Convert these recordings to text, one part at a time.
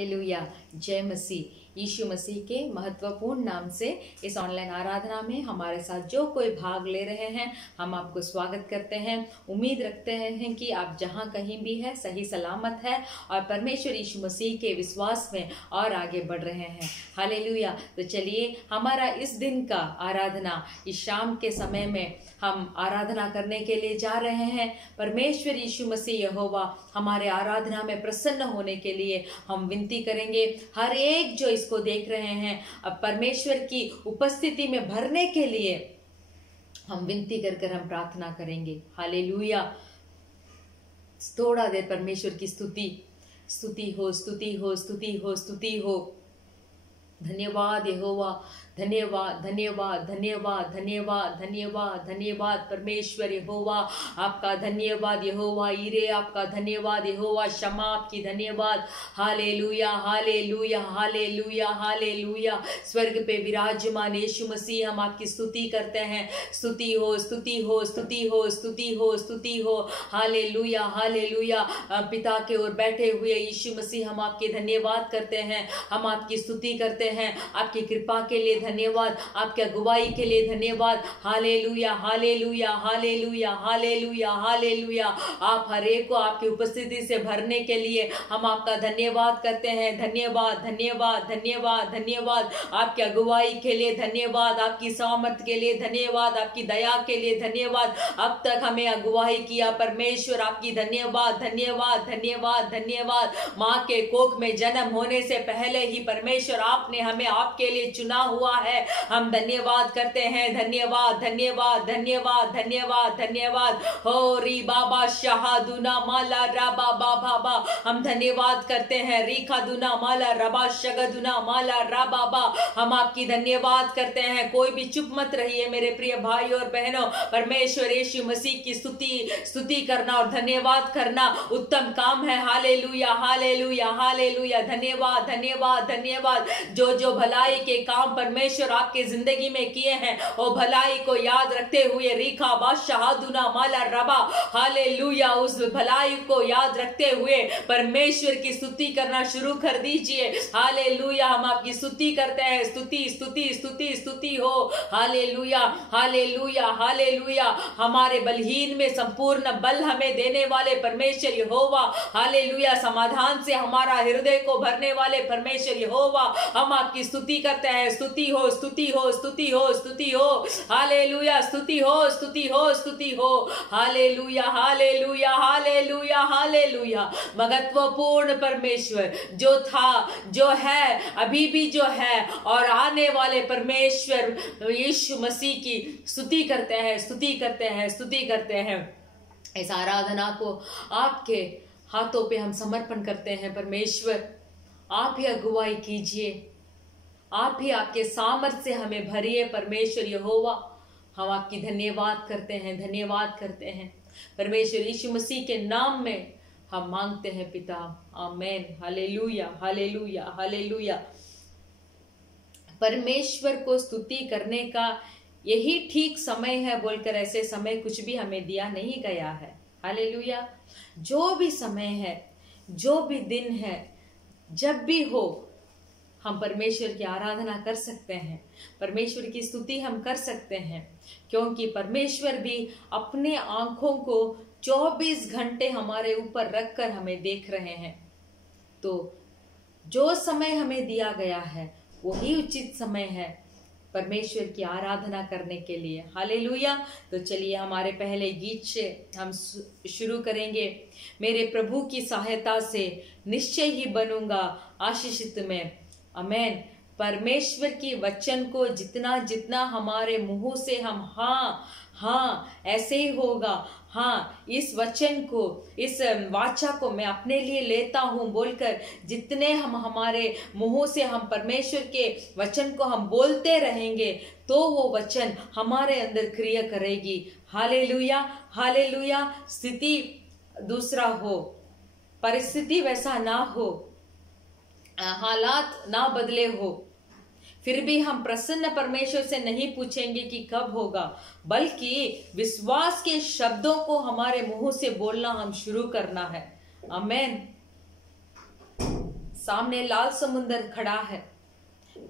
Hallelujah. जय मसीह। यीशु मसीह के महत्वपूर्ण नाम से इस ऑनलाइन आराधना में हमारे साथ जो कोई भाग ले रहे हैं, हम आपको स्वागत करते हैं। उम्मीद रखते हैं कि आप जहां कहीं भी है सही सलामत है और परमेश्वर यीशु मसीह के विश्वास में और आगे बढ़ रहे हैं। हालेलुया। तो चलिए, हमारा इस दिन का आराधना इस शाम के समय में हम आराधना करने के लिए जा रहे हैं। परमेश्वर यीशु मसीह यहोवा हमारे आराधना में प्रसन्न होने के लिए हम विनती करेंगे। हर एक जो इसको देख रहे हैं, अब परमेश्वर की उपस्थिति में भरने के लिए हम विनती कर हम प्रार्थना करेंगे। हालेलुया। थोड़ा देर परमेश्वर की स्तुति हो, स्तुति हो, स्तुति हो, स्तुति हो। धन्यवाद यहोवा, धन्यवाद, धन्यवाद, धन्यवाद, धन्यवाद, धन्यवाद, धन्यवाद परमेश्वर यहोवा, आपका धन्यवाद यहोवा ईरे, आपका धन्यवाद यहोवा शमा, आपकी धन्यवाद। Hallelujah, hallelujah, hallelujah, hallelujah. स्वर्ग पे विराजमान यीशु मसीह, हम आपकी स्तुति करते हैं। स्तुति हो, स्तुति हो, स्तुति हो, स्तुति हो, स्तुति हो। Hallelujah, hallelujah. पिता के ओर बैठे हुए यीशु मसीह, हम आपके धन्यवाद करते हैं, हम आपकी स्तुति करते हैं। आपकी कृपा के लिए धन्यवाद, आपके अगुवाई के लिए धन्यवाद। Hallelujah, hallelujah, hallelujah, hallelujah, hallelujah. आप हर एक को आपकी उपस्थिति से भरने के लिए हम आपका धन्यवाद करते हैं। धन्यवाद, धन्यवाद, धन्यवाद, धन्यवाद। आपकी अगुवाई के लिए धन्यवाद, आपकी सामर्थ के लिए धन्यवाद, आपकी दया के लिए धन्यवाद। अब तक हमें अगुवाई किया परमेश्वर, आपकी धन्यवाद, धन्यवाद, धन्यवाद, धन्यवाद। माँ के कोख में जन्म होने से पहले ही परमेश्वर आपने हमें आपके लिए चुना हुआ है। हम धन्यवाद करते हैं। धन्यवाद, धन्यवाद, धन्यवाद, धन्यवाद, धन्यवाद। हो री बाबा शाहदुना माला राबा बाबा बा, हम धन्यवाद करते हैं। रीखा दुना माला रबा शगदुना माला राबा बा, हम आपकी धन्यवाद करते हैं। कोई भी चुप मत रहिए मेरे प्रिय भाई और बहनों। परमेश्वर यीशु मसीह की स्तुति करना और धन्यवाद करना उत्तम काम है। Hallelujah, hallelujah, hallelujah. धन्यवाद, धन्यवाद, धन्यवाद। जो भलाई के काम परमेश्वर आपके जिंदगी में किए हैं, वो भलाई को याद रखते हुए रीखा बादशाहदुना माला रबा, हालेलुया, उस भलाई को याद रखते हुए परमेश्वर की स्तुति करना शुरू कर दीजिए। हालेलुया, हम आपकी स्तुति करते हैं। स्तुति, स्तुति, स्तुति, स्तुति हो। Hallelujah, hallelujah, hallelujah. हमारे बलहीन में संपूर्ण बल हमें देने वाले परमेश्वर यहोवा, हालेलुया, समाधान से हमारा हृदय को भरने वाले परमेश्वर यहोवा, हम आपकी स्तुति करते हैं। स्तुति हो, स्तुति हो, स्तुति हो, स्तुति हो। हालेलुया, स्तुति हो, स्तुति हो, स्तुति हो। Hallelujah, hallelujah, hallelujah, hallelujah. महत्वपूर्ण परमेश्वर जो था, जो है, अभी भी जो है और आने वाले परमेश्वर यीशु मसीह की स्तुति करते हैं, स्तुति करते हैं, स्तुति करते हैं। इस आराधना को आपके हाथों पे हम समर्पण करते हैं। परमेश्वर आप ही अगुवाई कीजिए, आप ही आपके सामर्थ्य से हमें भरिए। परमेश्वर यहोवा, हम आपकी धन्यवाद करते हैं, धन्यवाद करते हैं। परमेश्वर यीशु मसीह के नाम में हम मांगते हैं पिता, आमीन। Hallelujah, hallelujah, hallelujah. परमेश्वर को स्तुति करने का यही ठीक समय है बोलकर ऐसे समय कुछ भी हमें दिया नहीं गया है। हालेलुया। जो भी समय है, जो भी दिन है, जब भी हो, हम परमेश्वर की आराधना कर सकते हैं, परमेश्वर की स्तुति हम कर सकते हैं, क्योंकि परमेश्वर भी अपने आंखों को 24 घंटे हमारे ऊपर रखकर हमें देख रहे हैं। तो जो समय हमें दिया गया है वही उचित समय है परमेश्वर की आराधना करने के लिए। हालेलुया। तो चलिए, हमारे पहले गीत से हम शुरू करेंगे। मेरे प्रभु की सहायता से निश्चय ही बनूंगा आशीषित में, आमीन। परमेश्वर की वचन को जितना जितना हमारे मुंह से हम हाँ हाँ ऐसे ही होगा, हाँ इस वचन को, इस वाचा को मैं अपने लिए लेता हूँ बोलकर जितने हम हमारे मुंहों से हम परमेश्वर के वचन को हम बोलते रहेंगे, तो वो वचन हमारे अंदर क्रिया करेगी। Hallelujah, hallelujah. स्थिति दूसरा हो, परिस्थिति वैसा ना हो, हालात ना बदले हो, फिर भी हम प्रसन्न परमेश्वर से नहीं पूछेंगे कि कब होगा, बल्कि विश्वास के शब्दों को हमारे मुंह से बोलना हम शुरू करना है। आमीन। सामने लाल समुंदर खड़ा है,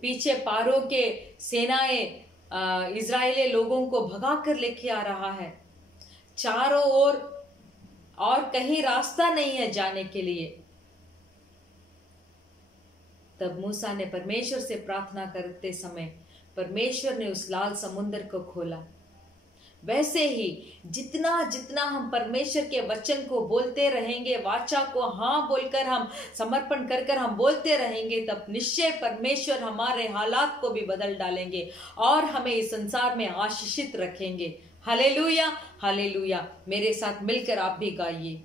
पीछे पारो के सेनाएं इजरायली लोगों को भगा कर लेके आ रहा है। चारों ओर और कहीं रास्ता नहीं है जाने के लिए। तब मूसा ने परमेश्वर से प्रार्थना करते समय परमेश्वर ने उस लाल समुद्र को खोला। वैसे ही जितना जितना हम परमेश्वर के वचन को बोलते रहेंगे, वाचा को हाँ बोलकर हम समर्पण कर कर हम बोलते रहेंगे, तब निश्चय परमेश्वर हमारे हालात को भी बदल डालेंगे और हमें इस संसार में आशीषित रखेंगे। Hallelujah, hallelujah. मेरे साथ मिलकर आप भी गाइए।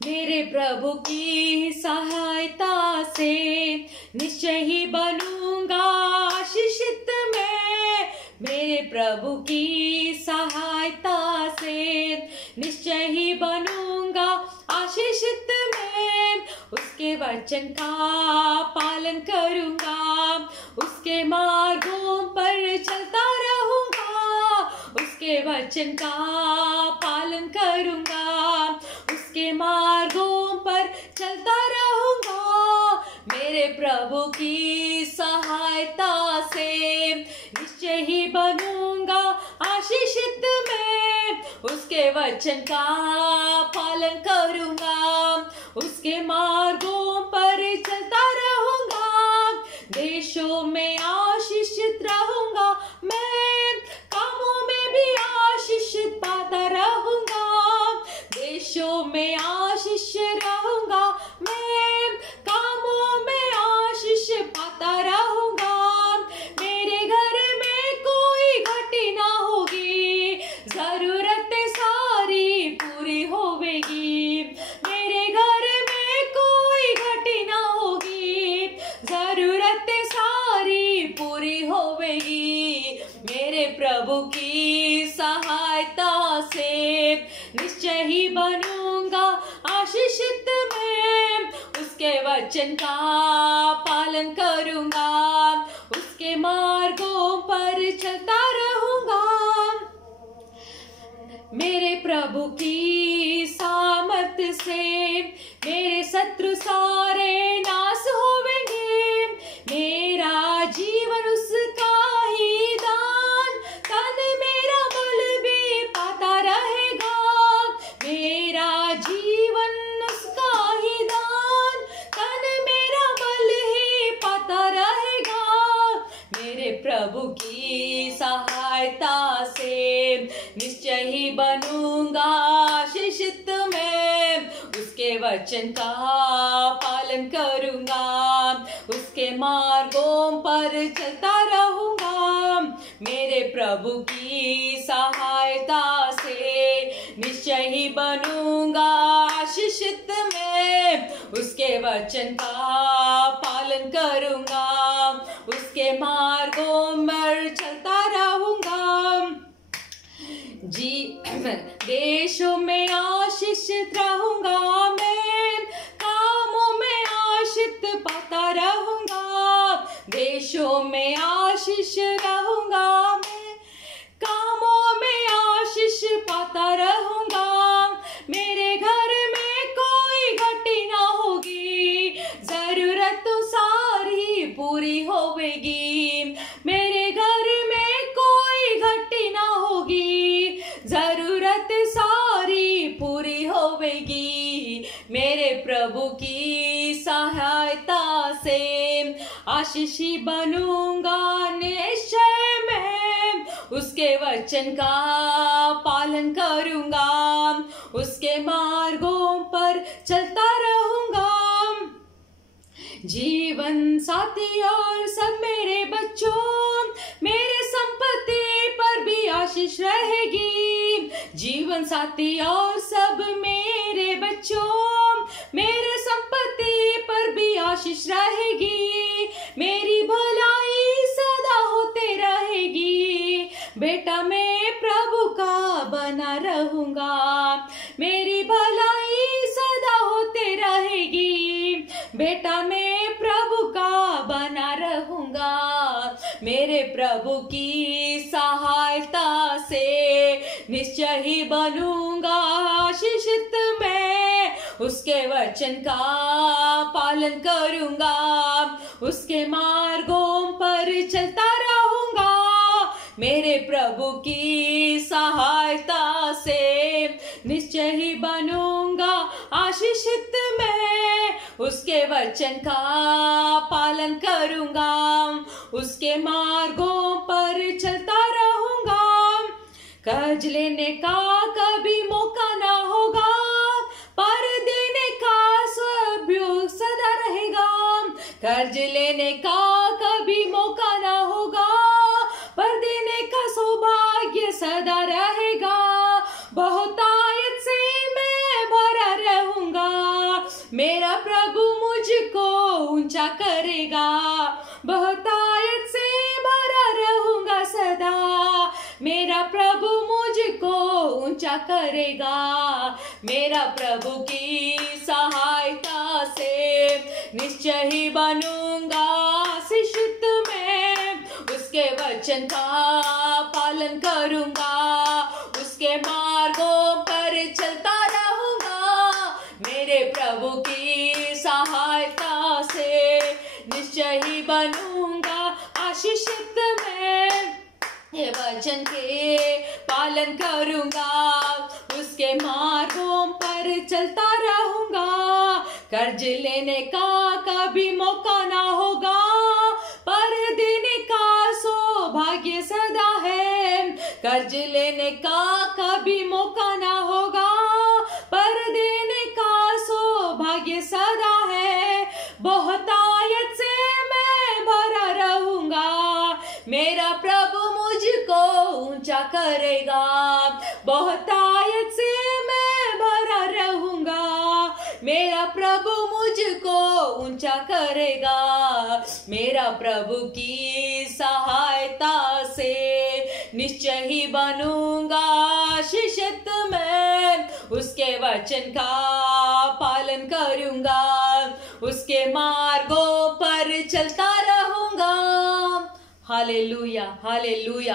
मेरे प्रभु की सहायता से निश्चय ही बनूंगा आशीषित मैं। मेरे प्रभु की सहायता से निश्चय ही बनूंगा आशीषित मैं। उसके वचन का पालन करूंगा, उसके मार्गों पर चलता रहूंगा। उसके वचन का पालन करूंगा, उसके मार्गों पर चलता रहूंगा। मेरे प्रभु की सहायता से निश्चय ही बनूंगा आशीषित मैं। उसके वचन का पालन करूंगा, उसके मार्गों पर चलता रहूंगा। देशों में आशीषित रहूंगा मैं, कामों में भी आशीषित पाता रहूंगा। देशों में आशीष रहूंगा मैं, कामों में आशीष पाता रहूंगा। मेरे घर में कोई घटी ना होगी, जरूरतें सारी पूरी होवेगी। मेरे घर में कोई घटी ना होगी, जरूरतें सारी पूरी होवेगी। मेरे प्रभु की सहायता से निश्चय ही बनूंगा आशीषित मैं। उसके वचन का पालन करूंगा, उसके मार्गों पर चलता रहूंगा। मेरे प्रभु की सामर्थ से मेरे शत्रु सारे नाश होवेंगे। मेरा जीवन उसका ही दान, तन मेरा बल भी पाता रहेगा। मेरा जीवन उसका ही दान, तन मेरा बल ही पाता रहेगा। मेरे प्रभु की सहायता से निश्चय ही बनूंगा आशीषित मैं। उसके वचन का पालन करूंगा, उसके मार्गों पर चलता रहूंगा। मेरे प्रभु की सहायता से निश्चय ही बनूंगा आशीषित मैं। उसके वचन का पालन करूंगा, उसके मार्गों पर चलता रहूंगा। देशों में आशीषित रहूंगा मैं, कामों में आशीष पाता रहूंगा। देशों में आशीष रहूंगा मैं, कामों में आशीष पाता रहूंगा। मेरे घर में कोई घटी ना होगी, जरूरत तो सारी पूरी होवेगी। मेरे घर में कोई घटी ना होगी, जरूरत सारी पूरी होवेगी। मेरे प्रभु की सहायता से आशीषी बनूंगा निश्चय मैं। उसके वचन का पालन करूंगा, उसके मार्गों पर चलता रहूंगा। जीवन साथी और सब मेरे बच्चों, मेरे संपत्ति पर भी आशीष रहेगी। जीवन साथी और सब मेरे बच्चों, मेरे संपत्ति पर भी आशीष रहेगी। मेरी भलाई सदा होते रहेगी। बेटा मैं प्रभु का बना रहूंगा, मेरी भलाई सदा होते रहेगी। बेटा मैं प्रभु का बना रहूंगा। मेरे प्रभु की सहायता से निश्चय ही बनूंगा आशीषित मैं। उसके वचन का पालन करूंगा, उसके मार्गों पर चलता रहूंगा। मेरे प्रभु की सहायता से निश्चय ही बनूंगा आशीषित मैं। उसके वचन का पालन करूंगा, उसके मार्गों पर चलता रहूंगा। कर्ज लेने का कभी मौका ना होगा, पर देने का सद्भाग्य सदा रहेगा। कर्ज लेने का कभी मौका ना होगा, पर देने का सौभाग्य सदा रहेगा। बहुतायत से मैं भरा रहूंगा, मेरा प्रभु मुझको ऊंचा करेगा। बहुतायत से भरा रहूंगा सदा, मेरा प्रभु मुझको ऊंचा करेगा। मेरा प्रभु की सहायता से निश्चय ही बनूंगा आशीषित मैं। उसके वचन का पालन करूंगा, उसके मार्गों पर चलता रहूंगा। मेरे प्रभु की सहायता से निश्चय ही बनूंगा आशीषित मैं। ये वचन के पालन करूंगा, उसके मार्गों पर चलता रहूंगा। कर्ज लेने का कभी मौका ना होगा, पर देने का सौभाग्य सदा है। कर्ज लेने का कभी मौका ना होगा, पर देने का सौभाग्य सदा है। बहुतायत से मैं भरा रहूंगा, मेरा प्रभु मुझको ऊंचा करेगा। बहुतायत से मैं भरा रहूंगा, मेरा प्रभु मुझको ऊंचा करेगा। मेरा प्रभु की सहायता से निश्चय ही बनूंगा आशीषित मैं। उसके वचन का पालन करूंगा, उसके मार्गों पर चलता रहूंगा। Hallelujah, hallelujah.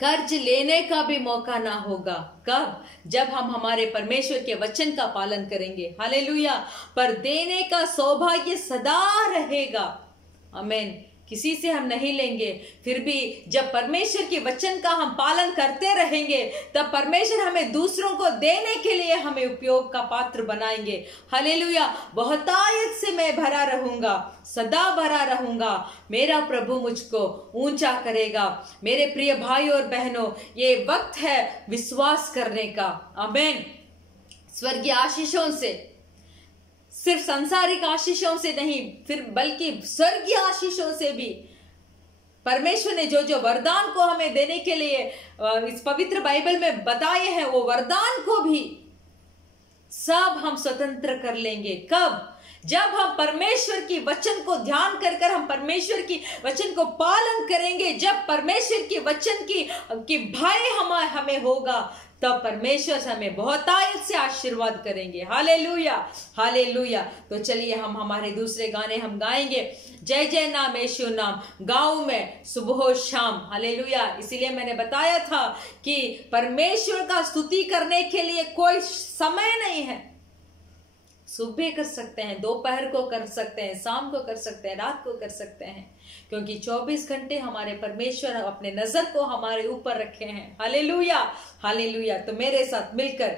कर्ज लेने का भी मौका ना होगा, कब? जब हम हमारे परमेश्वर के वचन का पालन करेंगे। हालेलुया। पर देने का सौभाग्य सदा रहेगा। आमीन। किसी से हम नहीं लेंगे, फिर भी जब परमेश्वर के वचन का हम पालन करते रहेंगे, तब परमेश्वर हमें दूसरों को देने के लिए हमें उपयोग का पात्र बनाएंगे। हालेलुया। बहुतायत से मैं भरा रहूंगा, सदा भरा रहूंगा। मेरा प्रभु मुझको ऊंचा करेगा। मेरे प्रिय भाई और बहनों, ये वक्त है विश्वास करने का। आमीन। स्वर्गीय आशीषों से, सिर्फ सांसारिक आशीषों से नहीं, फिर बल्कि स्वर्गीय आशीषों से भी परमेश्वर ने जो जो वरदान को हमें देने के लिए इस पवित्र बाइबल में बताए हैं, वो वरदान को भी सब हम स्वतंत्र कर लेंगे। कब? जब हम परमेश्वर की वचन को ध्यान कर हम परमेश्वर की वचन को पालन करेंगे। जब परमेश्वर की वचन की भय हमें होगा, तब परमेश्वर हमें बहुतायत से आशीर्वाद करेंगे। Hallelujah, hallelujah. तो चलिए हम हमारे दूसरे गाने हम गाएंगे। जय जय नाम यीशु नाम गाँव में सुबह शाम। हालेलुया। इसीलिए मैंने बताया था कि परमेश्वर का स्तुति करने के लिए कोई समय नहीं है। सुबह कर सकते हैं, दोपहर को कर सकते हैं, शाम को कर सकते हैं, रात को कर सकते हैं, क्योंकि 24 घंटे हमारे परमेश्वर अपने नजर को हमारे ऊपर रखे हैं। Hallelujah, hallelujah. तो मेरे साथ मिलकर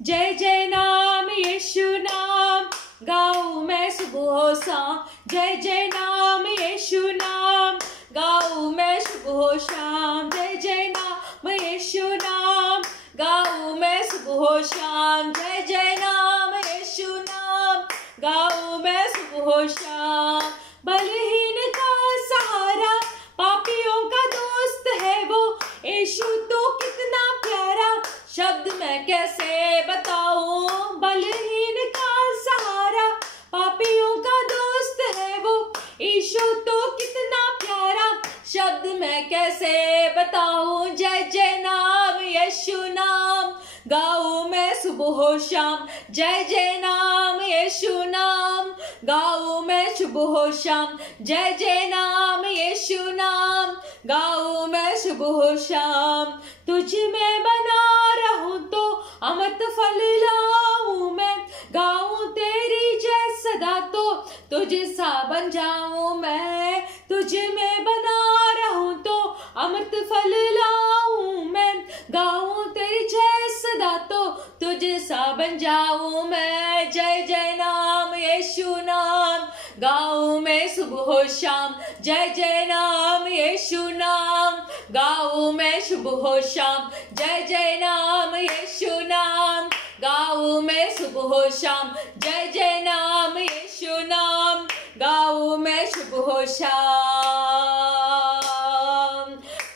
जय जय नाम यीशु नाम गाऊं मैं सुबह शाम। जय जय नाम यीशु नाम गाऊं मैं सुबह शाम। जय जय नाम यीशु नाम गाऊं मैं सुबह शाम। जय जय नाम यीशु नाम गाऊं मैं सुबह शाम। बलहीन का सहारा, पापियों का दोस्त है वो, यीशु तो कितना प्यारा, शब्द मैं कैसे बताऊं। बलहीन का सहारा, पापियों का दोस्त है वो, यीशु तो कितना प्यारा, शब्द मैं कैसे बताऊं। जय जय नाम यीशु नाम गाऊं मैं सुबह शाम। जय जय नाम यीशु नाम गाऊं मैं सुबह शाम। जय जय नाम यीशु नाम गाऊं मैं सुबह शाम। तुझ में बना रहूं तो अमृत फल लाऊं मैं, गाऊं तेरी जय सदा तो तुझ सा बन जाऊं मैं, तुझ में बना रहूं तो अमृत फल लाऊं मैं। गाऊं तेरी जय सदा तो तुझ सा बन जाऊं मैं। जय जय नाम यीशु नाम गाऊं मैं सुबह शाम, जय जय नाम यीशु नाम गाऊं मैं सुबह शाम, जय जय नाम यीशु नाम गाऊं मैं सुबह शाम, जय जय नाम यीशु नाम गाऊं मैं सुबह शाम।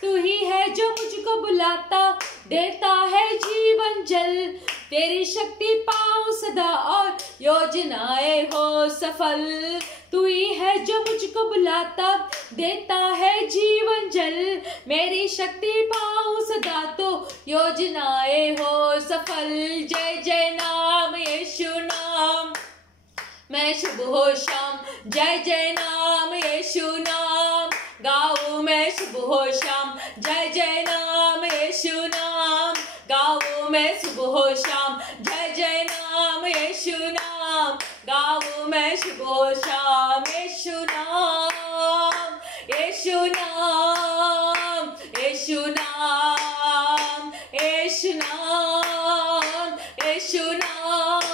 तू ही है जो मुझको बुलाता देता है जीवन जल, तेरी शक्ति पाऊं सदा और योजनाएं हो सफल। तू ही है जो मुझको बुलाता देता है जीवन जल, मेरी शक्ति पाऊं सदा तो योजनाएं हो सफल। जय जय नाम यीशु नाम मैं सुबह शाम, जय जय नाम यीशु नाम गाऊं मैं सुबह शाम, जय जय नाम यीशु नाम गाऊं मैं सुबह शाम, जय जय नाम यीशु नाम गाऊं मैं सुबह शाम। यीशु नाम यीशु नाम यीशु नाम यीशु नाम यीशु नाम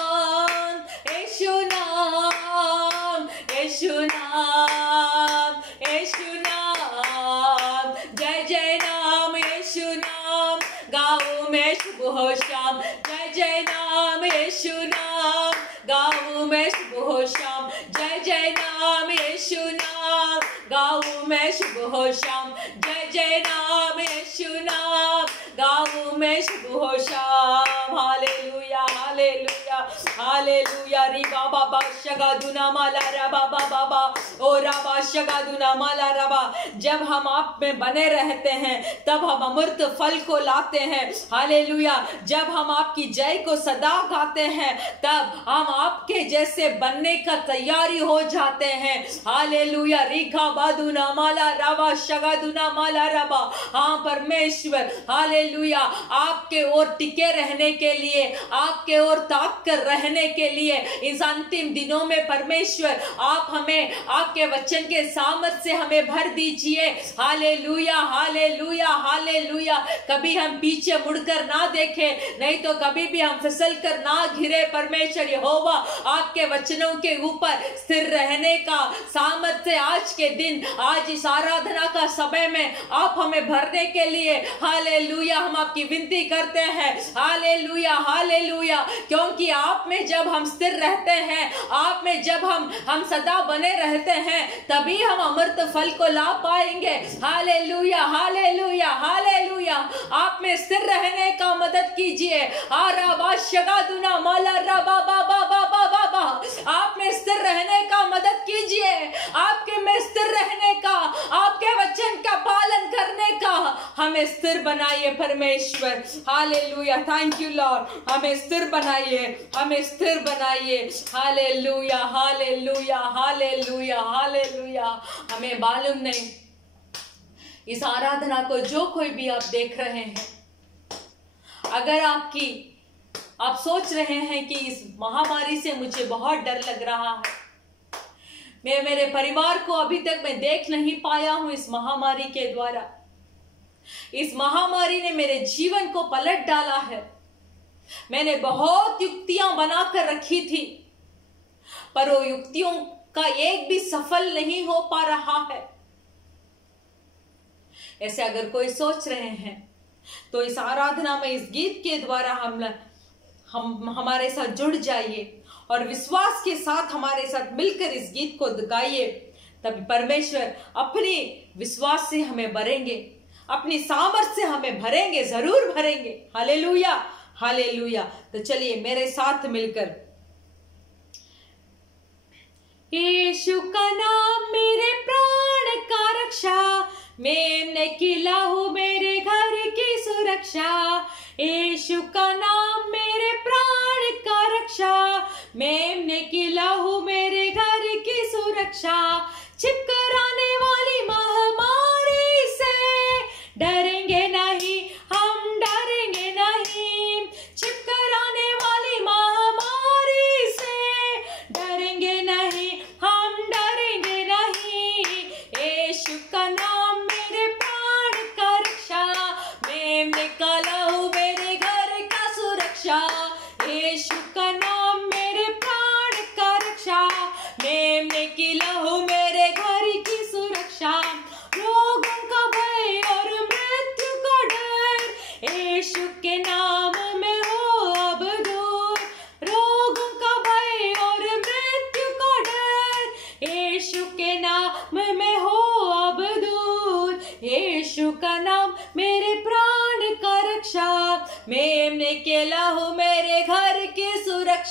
यीशु नाम यीशु नाम यीशु नाम, जय जय नाम यीशु नाम गाऊं मैं सुबह शाम, जय जय नाम यीशु नाम गाऊं मैं सुबह शाम, जय जय नाम यीशु नाम गाऊं मैं सुबह शाम, जय जय नाम यीशु नाम गाऊं मैं सुबह शाम। Hallelujah hallelujah hallelujah. री बाबा बाशगा दुना माला रबा बाबा ओ रबा शगा दुना माला रबा। जब हम आप में बने रहते हैं तब हम अमृत फल को लाते हैं। हालेलुया। जब हम आपकी जय को सदा गाते हैं तब हम आपके जैसे बनने का तैयारी हो जाते हैं। हालेलुया। रीखा बादुना माला रबा शगा दुना माला रबा। हाँ परमेश्वर हालेलुया, आपके ओर टिके रहने के लिए, आपके ओर ताक कर रहने के लिए इस अंतिम दिनों में परमेश्वर आप हमें आपके वचन के सामर्थ से हमें भर दीजिए। Hallelujah hallelujah hallelujah. कभी हम पीछे मुड़कर ना देखें, नहीं तो कभी भी हम फिसल कर ना घिरे। परमेश्वर यहोवा आपके वचनों के ऊपर स्थिर रहने का सामर्थ्य आज के दिन, आज इस आराधना का समय में आप हमें भरने के लिए हालेलुया हम आपकी विनती करते हैं। Hallelujah hallelujah. क्योंकि आप में जब हम स्थिर रहते हैं, आप में जब हम सदा बने रहते हैं, तभी हम अमृत फल को ला पाएंगे। Hallelujah hallelujah hallelujah. आप में स्थिर रहने का मदद कीजिए। आराबाशगादुना माला रबा बाबा बाबा बाबा। आप में स्थिर रहने का मदद कीजिए। आपके में स्थिर रहने का, आपके वचन का पालन करने का हमें स्थिर बनाइए परमेश्वर। हालेलुया। Thank you Lord. हमें स्थिर बनाइए, हमें स्थिर बनाइए। Hallelujah hallelujah hallelujah hallelujah. हमें मालूम नहीं इस आराधना को जो कोई भी आप देख रहे हैं, अगर आप सोच रहे हैं कि इस महामारी से मुझे बहुत डर लग रहा है, मैं मेरे परिवार को अभी तक मैं देख नहीं पाया हूं इस महामारी के द्वारा, इस महामारी ने मेरे जीवन को पलट डाला है, मैंने बहुत युक्तियां बनाकर रखी थी पर वो युक्तियों का एक भी सफल नहीं हो पा रहा है, ऐसे अगर कोई सोच रहे हैं तो इस आराधना में इस गीत के द्वारा हम हमारे साथ जुड़ जाइए और विश्वास के साथ हमारे साथ मिलकर इस गीत को गाइए। तब परमेश्वर अपनी विश्वास से हमें भरेंगे, अपनी सामर्थ से हमें भरेंगे, जरूर भरेंगे। Hallelujah hallelujah. तो चलिए मेरे साथ मिलकर, यीशु का नाम मेरे प्राण का रक्षा, मेमने की लहू मेरे घर की सुरक्षा। यीशु का नाम मेरे प्राण का रक्षा, मेमने की लहू मेरे घर की सुरक्षा। छिपकराने वाली महामारी से डरेंगे नहीं, हम डरेंगे नहीं। छिपकराने वाली महामारी से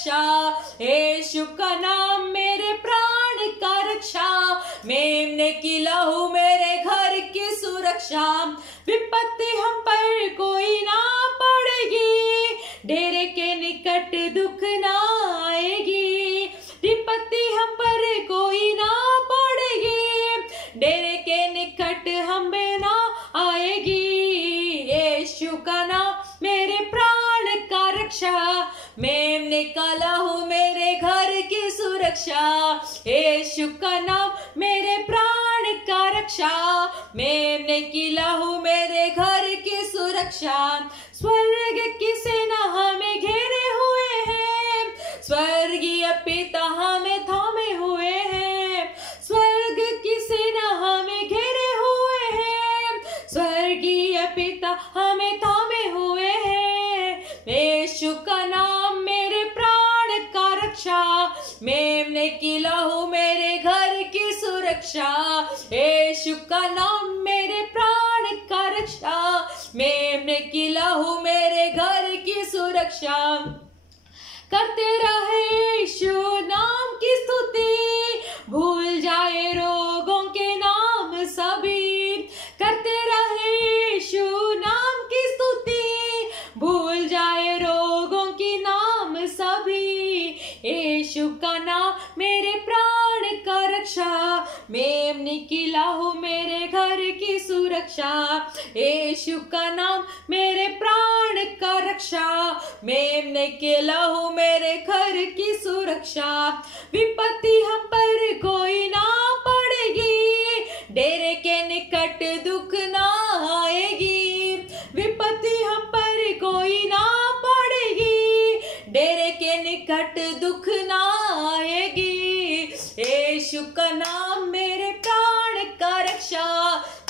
सुरक्षा, यीशु का नाम मेरे प्राण का रक्षा, मेमने की लहू मेरे घर की सुरक्षा, विपत्ति हम पर कोई ना पड़ेगी, डेरे के निकट दुख ना आएगी, विपत्ति हम पर कोई ना पड़ेगी, डेरे के निकट हम पे ना आएगी, यीशु का नाम मेरे प्राण का रक्षा, मेमने का लहू मेरे घर की सुरक्षा, यीशु का नाम मेरे प्राण का रक्षा, मेमने की लहू मेरे घर की सुरक्षा, स्वर्ग की सेना हमें घेरे हुए हैं, स्वर्गीय पिता हमें थामे हुए हैं, स्वर्ग की सेना हमें घेरे हुए हैं, स्वर्गीय पिता हमें थामे हुए हैं, यीशु का नाम मेरे प्राण का रक्षा, मेमने की लहू मेरे घर की सुरक्षा, यीशु का नाम मेरे प्राण का रक्षा, मेमने की लहू मेरे घर की सुरक्षा, करते रहे यीशु नाम की स्तुति, भूल जाए रोगों के नाम सभी, करते रहे यीशु नाम की स्तुति, भूल जाए रोगों की नाम सभी, यीशु का नाम मेरे प्राण का रक्षा, मेमने की लहू मेरे घर की सुरक्षा, यीशु का नाम मेरे प्राण का रक्षा, मेमने के लहू मेरे घर की सुरक्षा, विपत्ति हम पर कोई ना पड़ेगी, डेरे के निकट दुख ना आएगी, विपत्ति हम पर कोई ना पड़ेगी, डेरे के निकट दुख ना आएगी, यीशु का नाम मेरे प्राण का रक्षा,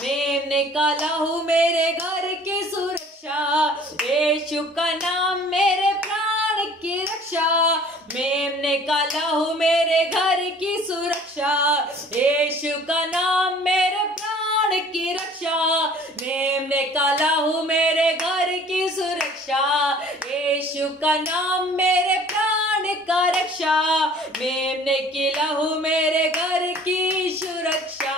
मेमने का लहू मेरे घर की सुरक्षा, यीशु का नाम मेरे प्राण की रक्षा, मेमने का लहू मेरे घर की सुरक्षा, यीशु का नाम मेरे प्राण की रक्षा, मेमने का लहू मेरे घर की सुरक्षा, यीशु का नाम मेरे प्राण का रक्षा, मेमने की लहू मेरे घर की सुरक्षा।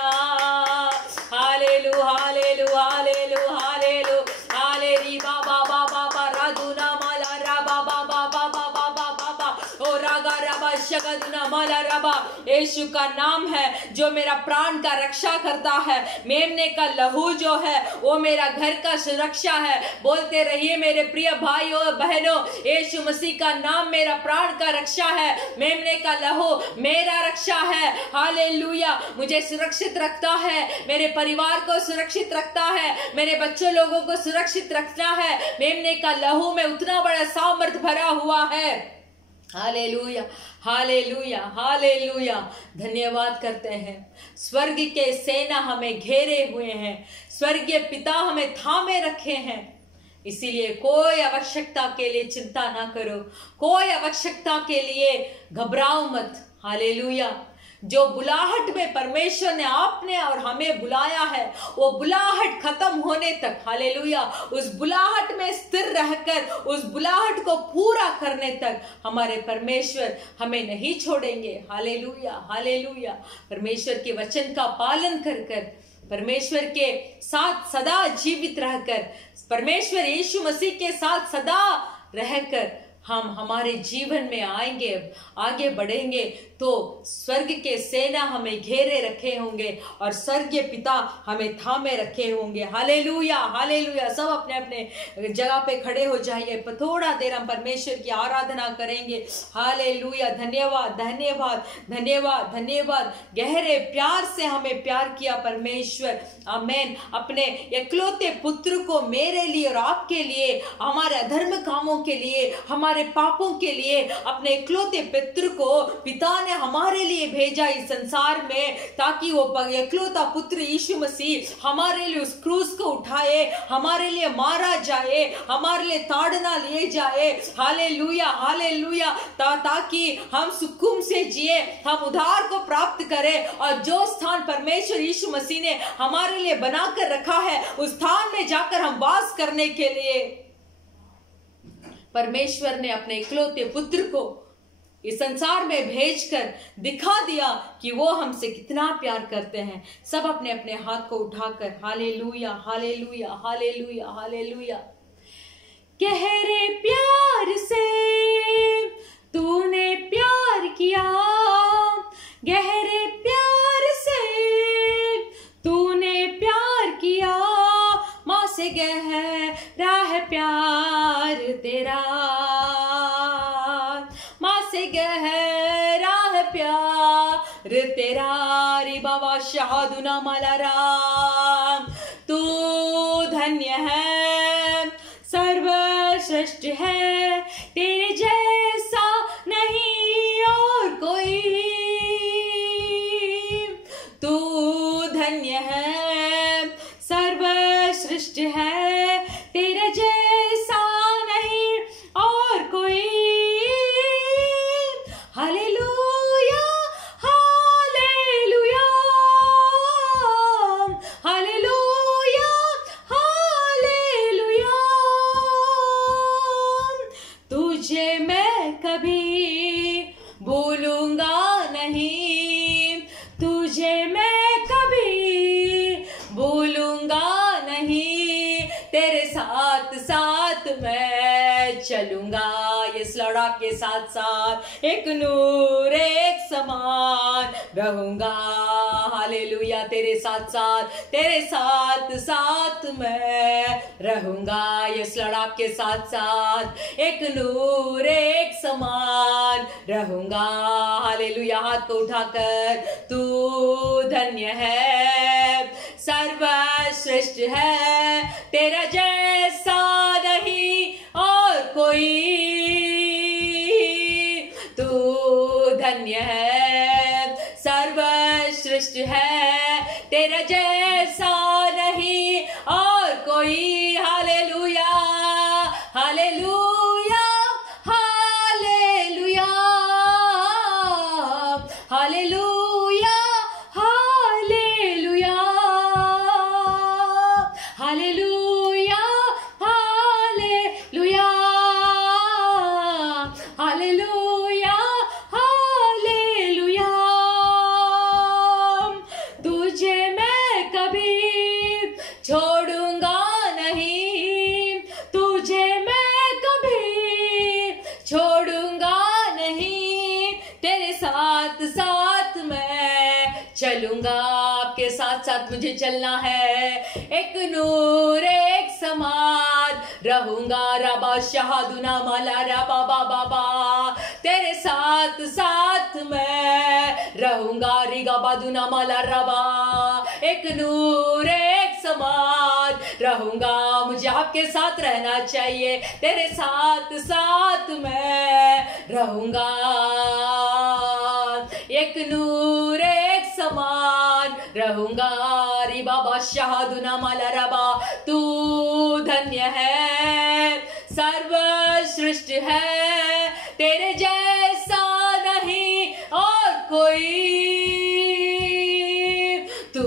हालेलुया हालेलुया हालेलुया हालेलुया हालेरी बाबा बाबा बा राधुना माला राबा बाबा बाबा बाबा बाबा ओ रागा राबा शगदुना माला राबा, यीशु का नाम है जो मेरा प्राण का रक्षा करता है, मेमने का लहू जो है वो मेरा घर का सुरक्षा है। बोलते रहिए मेरे प्रिय भाइयों बहनों, यीशु मसीह का नाम मेरा प्राण का रक्षा है, मेमने का लहू मेरा रक्षा है। हालेलुया, मुझे सुरक्षित रखता है, मेरे परिवार को सुरक्षित रखता है, मेरे बच्चों लोगों को सुरक्षित रखता है, मेमने का लहू में उतना बड़ा सामर्थ भरा हुआ है। हालेलुया हालेलुया हालेलुया, धन्यवाद करते हैं। स्वर्ग के सेना हमें घेरे हुए हैं, स्वर्गीय पिता हमें थामे रखे हैं, इसीलिए कोई आवश्यकता के लिए चिंता ना करो, कोई आवश्यकता के लिए घबराओ मत। हालेलुया, जो बुलाहट में परमेश्वर ने आपने और हमें बुलाया है, वो बुलाहट खत्म होने तक, हालेलुया, उस बुलाहट में स्थिर रहकर उस बुलाहट को पूरा करने तक हमारे परमेश्वर हमें नहीं छोड़ेंगे। हालेलुया हालेलुया, परमेश्वर के वचन का पालन कर कर, परमेश्वर के साथ सदा जीवित रहकर, परमेश्वर यीशु मसीह के साथ सदा रहकर हम हमारे जीवन में आएंगे, आगे बढ़ेंगे तो स्वर्ग के सेना हमें घेरे रखे होंगे और स्वर्गीय पिता हमें थामे रखे होंगे। हालेलुया हालेलुया, सब अपने अपने जगह पे खड़े हो जाइए, थोड़ा देर हम परमेश्वर की आराधना करेंगे। हालेलुया, धन्यवाद धन्यवाद धन्यवाद धन्यवाद, गहरे प्यार से हमें प्यार किया परमेश्वर। आमीन। अपने इकलौते पुत्र को मेरे लिए और आपके लिए, हमारे अधर्म कामों के लिए, हमारे पापों के लिए, अपने इकलौते पुत्र को पिता ने हमारे लिए भेजा इस संसार में, ताकि वो इकलौता पुत्र यीशु मसीह हमारे लिए उस क्रूस को उठाए, हमारे लिए मारा जाए, हमारे लिए ताड़ना लिए जाए। हालेलुया हालेलुया, ताकि हम सुकून से जिए, हम उद्धार को प्राप्त करें और जो स्थान परमेश्वर यीशु मसीह ने हमारे लिए बनाकर रखा है उस स्थान में जाकर हम वास करने के लिए परमेश्वर ने अपने इकलौते पुत्र को इस संसार में भेजकर दिखा दिया कि वो हमसे कितना प्यार करते हैं। सब अपने अपने हाथ को उठाकर हालेलुया हालेलुया हालेलुया हालेलुया। गहरे प्यार से तूने प्यार किया, गहरे प्यार से तूने प्यार किया, माँ से गहरा है प्यार तेरा, माँ से गहरा है प्यार तेरा। रे बाबा शहादुना माला राम, तू धन्य है, सर्वश्रेष्ठ है, तेरे जैसा नहीं और कोई। तू धन्य है, सर्वश्रेष्ठ है, तेरे जैसा नहीं और कोई। Hallelujah hallelujah hallelujah hallelujah. तुझे मैं कभी भूलूंगा नहीं, तुझे मैं कभी भूलूंगा नहीं, तेरे साथ साथ मैं चलूंगा। इस लड़ा के साथ साथ एक नूर एक समान रहूंगा। हालेलुया, तेरे साथ साथ मैं रहूंगा। इस लड़ा के साथ साथ एक नूर एक समान रहूंगा। हालेलुया, हाथ को उठाकर तू धन्य है, सर्वश्रेष्ठ है, तेरा जैसा नहीं और कोई। तू धन्य है, सर्वश्रेष्ठ है, तेरा जैसा नहीं और कोई। Hallelujah hallelujah hallelujah hallelujah hallelujah hallelujah hallelujah hallelujah hallelujah. तुझे मैं कभी छोड़ूंगा नहीं, तुझे मैं कभी छोड़ूंगा नहीं, तेरे साथ साथ मैं चलूंगा। आपके साथ साथ मुझे चलना है, एक नूर एक समान रहूंगा। रबा शहादुना माला रबा बाबा बा, तेरे साथ साथ मैं रहूंगा। रिगा बादुना माला रबा, एक नूर एक समान रहूंगा। मुझे आपके साथ रहना चाहिए, तेरे साथ साथ मैं रहूंगा। एक नूर एक समान रहूंगा। री बाबा शहादुना माला रबा, तू धन्य है, सर्वश्रेष्ठ है, तेरे जैसा नहीं और कोई। तू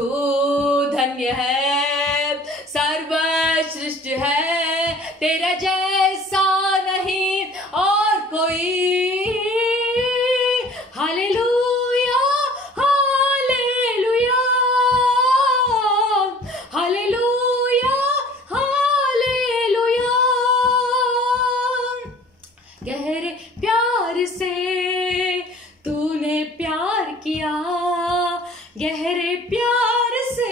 धन्य है, सर्वश्रेष्ठ है, तेरा जैसा नहीं और कोई। Hallelujah hallelujah hallelujah hallelujah. गहरे प्यार से तूने प्यार किया, गहरे प्यार से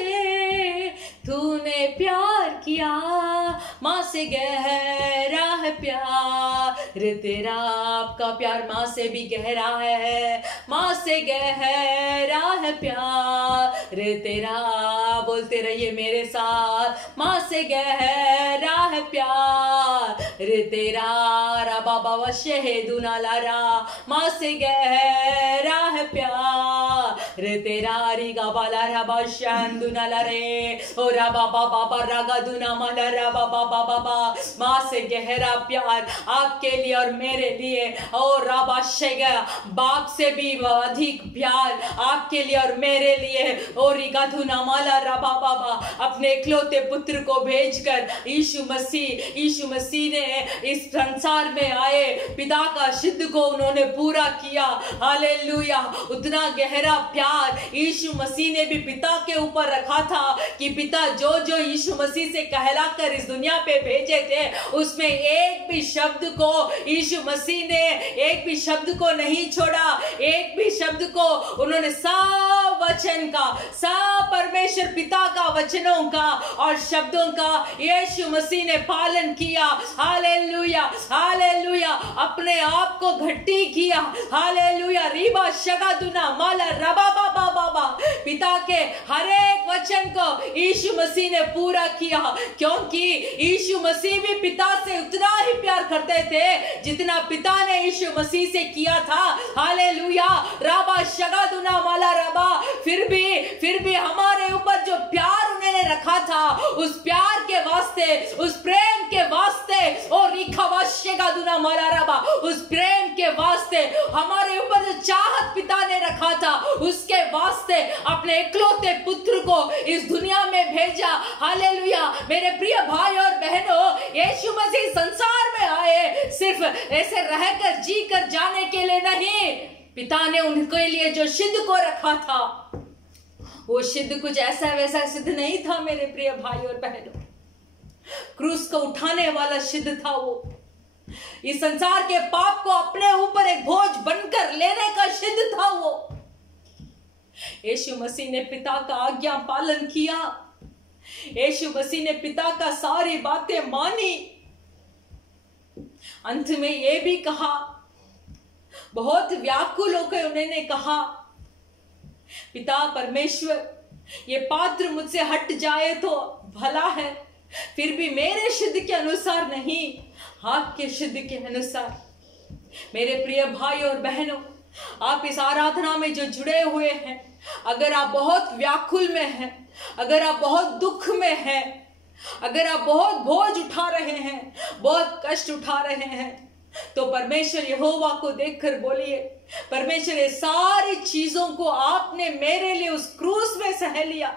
तूने प्यार किया, माँ से गहरा है प्यार तेरा। आपका प्यार माँ से भी गहरा है, माँ से गहरा है प्यार तेरा। बोलते रहिए मेरे साथ, माँ से गहरा है प्यार तेरा। रा बाबा वशे दुना लारा, माँ से गहरा है प्यार रे तेरा रिगा बाला रबा शांदुना लरे ओ रबा बाबा बरगा दुना मला रबा बाबा बाबा। माँ से गहरा प्यार आपके लिए और मेरे लिए, और रबा शेगा बाप से भी अधिक प्यार आपके लिए और मेरे लिए। और रिगा दुना मला रबा बाबा अपने इकलौते पुत्र को भेजकर यीशु मसीह ने इस संसार में आए, पिता का सिद्ध को उन्होंने पूरा किया। हालेलुया। उतना गहरा प्यार यीशु मसीह ने भी पिता के ऊपर रखा था कि पिता जो जो यीशु मसीह से कहलाकर इस दुनिया पे भेजे थे, उसमें एक भी शब्द को यीशु मसीह ने एक भी शब्द को नहीं छोड़ा, एक भी शब्द को उन्होंने सब वचन का, सब परमेश्वर पिता का वचनों का और शब्दों का यीशु मसीह ने पालन किया। Hallelujah, hallelujah. अपने आप को घटी किया। हालेलुया। रीबा शगादुना माला रबा बाबा बाबा। पिता के हर एक वचन को यीशु मसीह ने पूरा किया, क्योंकि यीशु मसीह भी पिता से उतना ही प्यार करते थे जितना पिता ने यीशु मसीह से किया था। हालेलुया। रबा शगादुना माला रबा। फिर भी हमारे ऊपर जो प्यार उन्होंने रखा था, उस प्यार के वास्ते, उस प्रेम के वास्ते, और रिखावाशेगादुना माला रबा, उस प्रेम के वास्ते, हमारे ऊपर जो चाहत पिता ने रखा था, उसके वास्ते अपने इकलौते पुत्र को इस दुनिया में भेजा। हालेलुया। मेरे प्रिय भाई और बहनों, यीशु मसीह संसार में आए सिर्फ ऐसे रहकर जी कर जाने के लिए नहीं। पिता ने उनके लिए जो सिद्ध को रखा था, वो सिद्ध कुछ ऐसा वैसा सिद्ध नहीं था मेरे प्रिय भाई और बहनों। क्रूस को उठाने वाला सिद्ध था वो। इस संसार के पाप को अपने ऊपर एक बोझ बनकर लेने का सिद्ध था वो। यीशु मसीह ने पिता का आज्ञा पालन किया। यीशु मसीह ने पिता का सारी बातें मानी। अंत में ये भी कहा, बहुत व्याकुल होकर उन्होंने कहा, पिता परमेश्वर, ये पात्र मुझसे हट जाए तो भला है, फिर भी मेरे सिद्ध के अनुसार नहीं, आपके सिद्ध के अनुसार। मेरे प्रिय भाई और बहनों, आप इस आराधना में जो जुड़े हुए हैं, अगर आप बहुत व्याकुल में हैं, अगर आप बहुत दुख में हैं, अगर आप बहुत बोझ उठा रहे हैं, बहुत कष्ट उठा रहे हैं, तो परमेश्वर यहोवा को देखकर बोलिए, परमेश्वर ये सारी चीजों को आपने मेरे लिए उस क्रूस में सह लिया।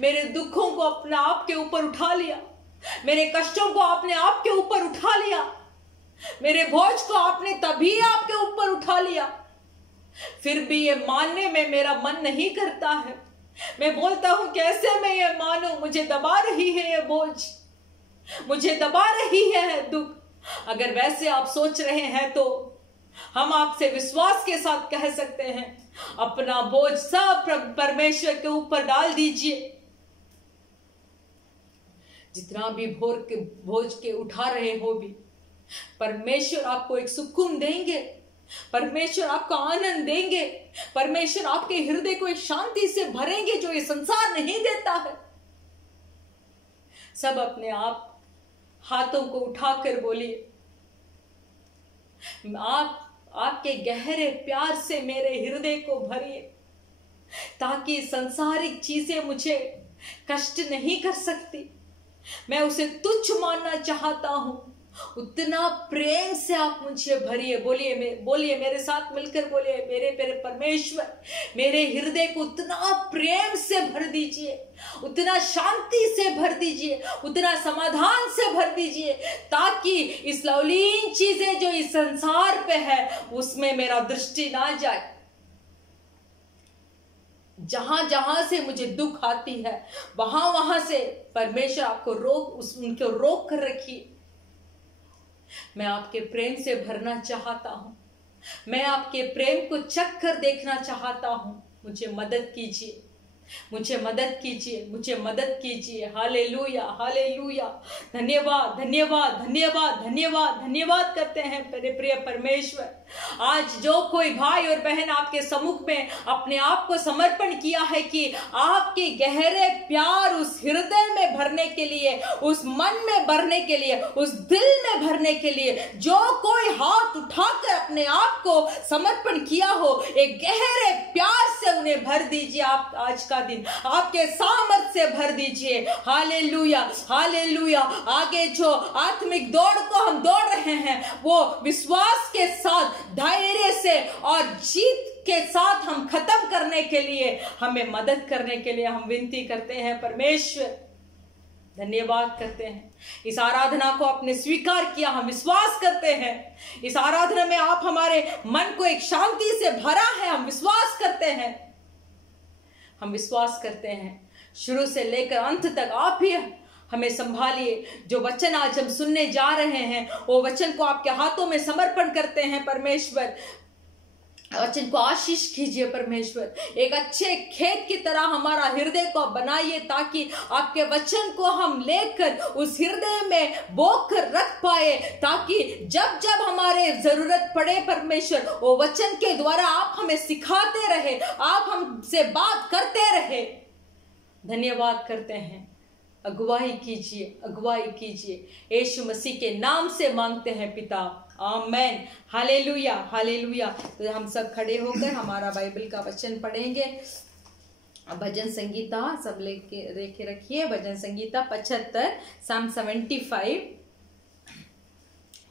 मेरे दुखों को अपने आप के ऊपर उठा लिया, मेरे कष्टों को आपने आपके ऊपर उठा लिया, मेरे बोझ को आपने तभी आपके ऊपर उठा लिया। फिर भी ये मानने में मेरा मन नहीं करता है। मैं बोलता हूं, कैसे मैं ये मानूं? मुझे दबा रही है ये बोझ, मुझे दबा रही है दुख। अगर वैसे आप सोच रहे हैं तो हम आपसे विश्वास के साथ कह सकते हैं, अपना बोझ सब परमेश्वर के ऊपर डाल दीजिए। जितना भी बोझ के उठा रहे हो भी, परमेश्वर आपको एक सुकून देंगे, परमेश्वर आपको आनंद देंगे, परमेश्वर आपके हृदय को एक शांति से भरेंगे जो ये संसार नहीं देता है। सब अपने आप हाथों को उठाकर बोलिए, आपके गहरे प्यार से मेरे हृदय को भरिए, ताकि संसारिक चीजें मुझे कष्ट नहीं कर सकती। मैं उसे तुच्छ मानना चाहता हूं, उतना प्रेम से आप मुझे भरिए। बोलिए मेरे साथ मिलकर बोलिए, मेरे परमेश्वर, मेरे हृदय को उतना प्रेम से भर दीजिए, उतना शांति से भर दीजिए, उतना समाधान से भर दीजिए, ताकि इस लवलीन चीजें जो इस संसार पे है उसमें मेरा दृष्टि ना जाए। जहां जहां से मुझे दुख आती है, वहां से परमेश्वर आपको उनको रोक कर रखिए। मैं आपके प्रेम से भरना चाहता हूं, मैं आपके प्रेम को चख कर देखना चाहता हूं। मुझे मदद कीजिए, मुझे मदद कीजिए, मुझे मदद कीजिए। Hallelujah, hallelujah. धन्यवाद, धन्यवाद, धन्यवाद, धन्यवाद, धन्यवाद करते हैं मेरे प्रिय परमेश्वर। आज जो कोई भाई और बहन आपके सम्मुख में अपने आप को समर्पण किया है कि आपके गहरे प्यार उस हृदय में भरने के लिए, उस मन में भरने के लिए, उस दिल में भरने के लिए, जो कोई हाथ उठाकर अपने आप को समर्पण किया हो, एक गहरे प्यार से ने भर दीजिए। आप आज का दिन आपके सामर्थ से भर दीजिए। Hallelujah, hallelujah. आगे जो आत्मिक दौड़ को हम दौड़ रहे हैं वो विश्वास के साथ, धैर्य से और जीत के साथ हम खत्म करने के लिए, हमें मदद करने के लिए हम विनती करते हैं। परमेश्वर धन्यवाद करते हैं, इस आराधना को आपने स्वीकार किया, हम विश्वास करते हैं इस आराधना में आप हमारे मन को एक शांति से भरा है। हम विश्वास करते हैं, हम विश्वास करते हैं शुरू से लेकर अंत तक आप ही हमें संभालिए। जो वचन आज हम सुनने जा रहे हैं वो वचन को आपके हाथों में समर्पण करते हैं। परमेश्वर वचन को आशीष कीजिए। परमेश्वर एक अच्छे खेत की तरह हमारा हृदय को बनाइए, ताकि आपके वचन को हम लेकर उस हृदय में बोकर रख पाए, ताकि जब जब हमारे जरूरत पड़े परमेश्वर वो वचन के द्वारा आप हमें सिखाते रहे, आप हमसे बात करते रहे। धन्यवाद करते हैं, अगुवाई कीजिए, अगुवाई कीजिए। यीशु मसीह के नाम से मांगते हैं पिता, आमेन। Hallelujah, hallelujah. तो हम सब खड़े होकर हमारा बाइबल का वचन पढ़ेंगे। भजन संगीता सब लेके रखिए। भजन संगीता 75 Psalm 75।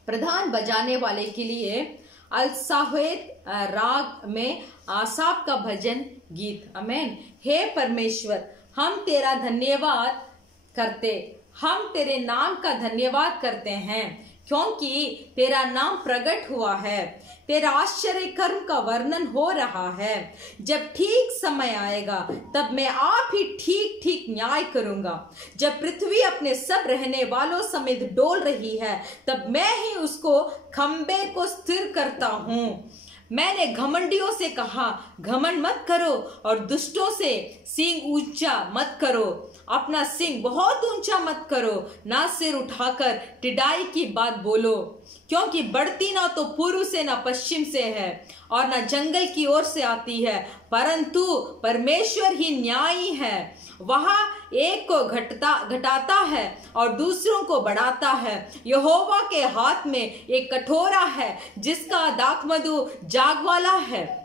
प्रधान बजाने वाले के लिए अलसाहेत राग में आसाफ का भजन गीत। आमेन। हे परमेश्वर, हम तेरा धन्यवाद करते, हम तेरे नाम का धन्यवाद करते हैं, क्योंकि तेरा नाम प्रकट हुआ है। तेरा आश्चर्य कर्म का वर्णन हो रहा है। जब ठीक समय आएगा तब मैं आप ही ठीक ठीक न्याय करूंगा। जब पृथ्वी अपने सब रहने वालों समेत डोल रही है तब मैं ही उसको खंबे को स्थिर करता हूँ। मैंने घमंडियों से कहा, घमंड मत करो, और दुष्टों से सींग ऊंचा मत करो, अपना सींग बहुत ऊंचा मत करो, ना सिर उठाकर टिडाई की बात बोलो, क्योंकि बढ़ती ना तो पूर्व से ना पश्चिम से है और ना जंगल की ओर से आती है, परंतु परमेश्वर ही न्यायी है। वहाँ एक को घटाता है और दूसरों को बढ़ाता है। यहोवा के हाथ में एक कटोरा है जिसका दाखमधु जाग वाला है,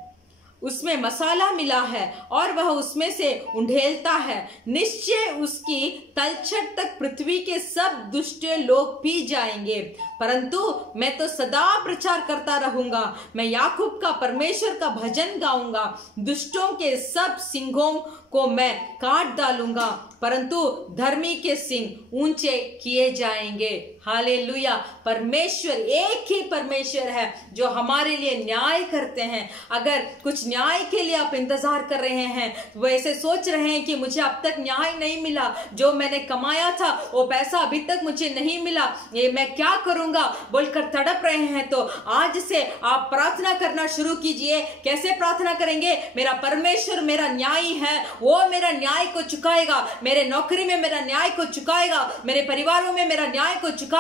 उसमें मसाला मिला है और वह उसमें से उंडेलता है। निश्चय उसकी तलछट तक पृथ्वी के सब दुष्ट लोग पी जाएंगे, परंतु मैं तो सदा प्रचार करता रहूंगा। मैं याकूब का परमेश्वर का भजन गाऊंगा। दुष्टों के सब सिंगों को मैं काट डालूंगा, परंतु धर्मी के सिंग ऊंचे किए जाएंगे। हालेलुया। परमेश्वर एक ही परमेश्वर है जो हमारे लिए न्याय करते हैं। अगर कुछ न्याय के लिए आप इंतजार कर रहे हैं, वो ऐसे सोच रहे हैं कि मुझे अब तक न्याय नहीं मिला, जो मैंने कमाया था वो पैसा अभी तक मुझे नहीं मिला, ये मैं क्या करूंगा बोलकर तड़प रहे हैं, तो आज से आप प्रार्थना करना शुरू कीजिए। कैसे प्रार्थना करेंगे? मेरा परमेश्वर मेरा न्यायी है, वो मेरा न्याय को चुकाएगा। मेरे नौकरी में मेरा न्याय को चुकाएगा, मेरे परिवारों में मेरा न्याय को चुकाएगा,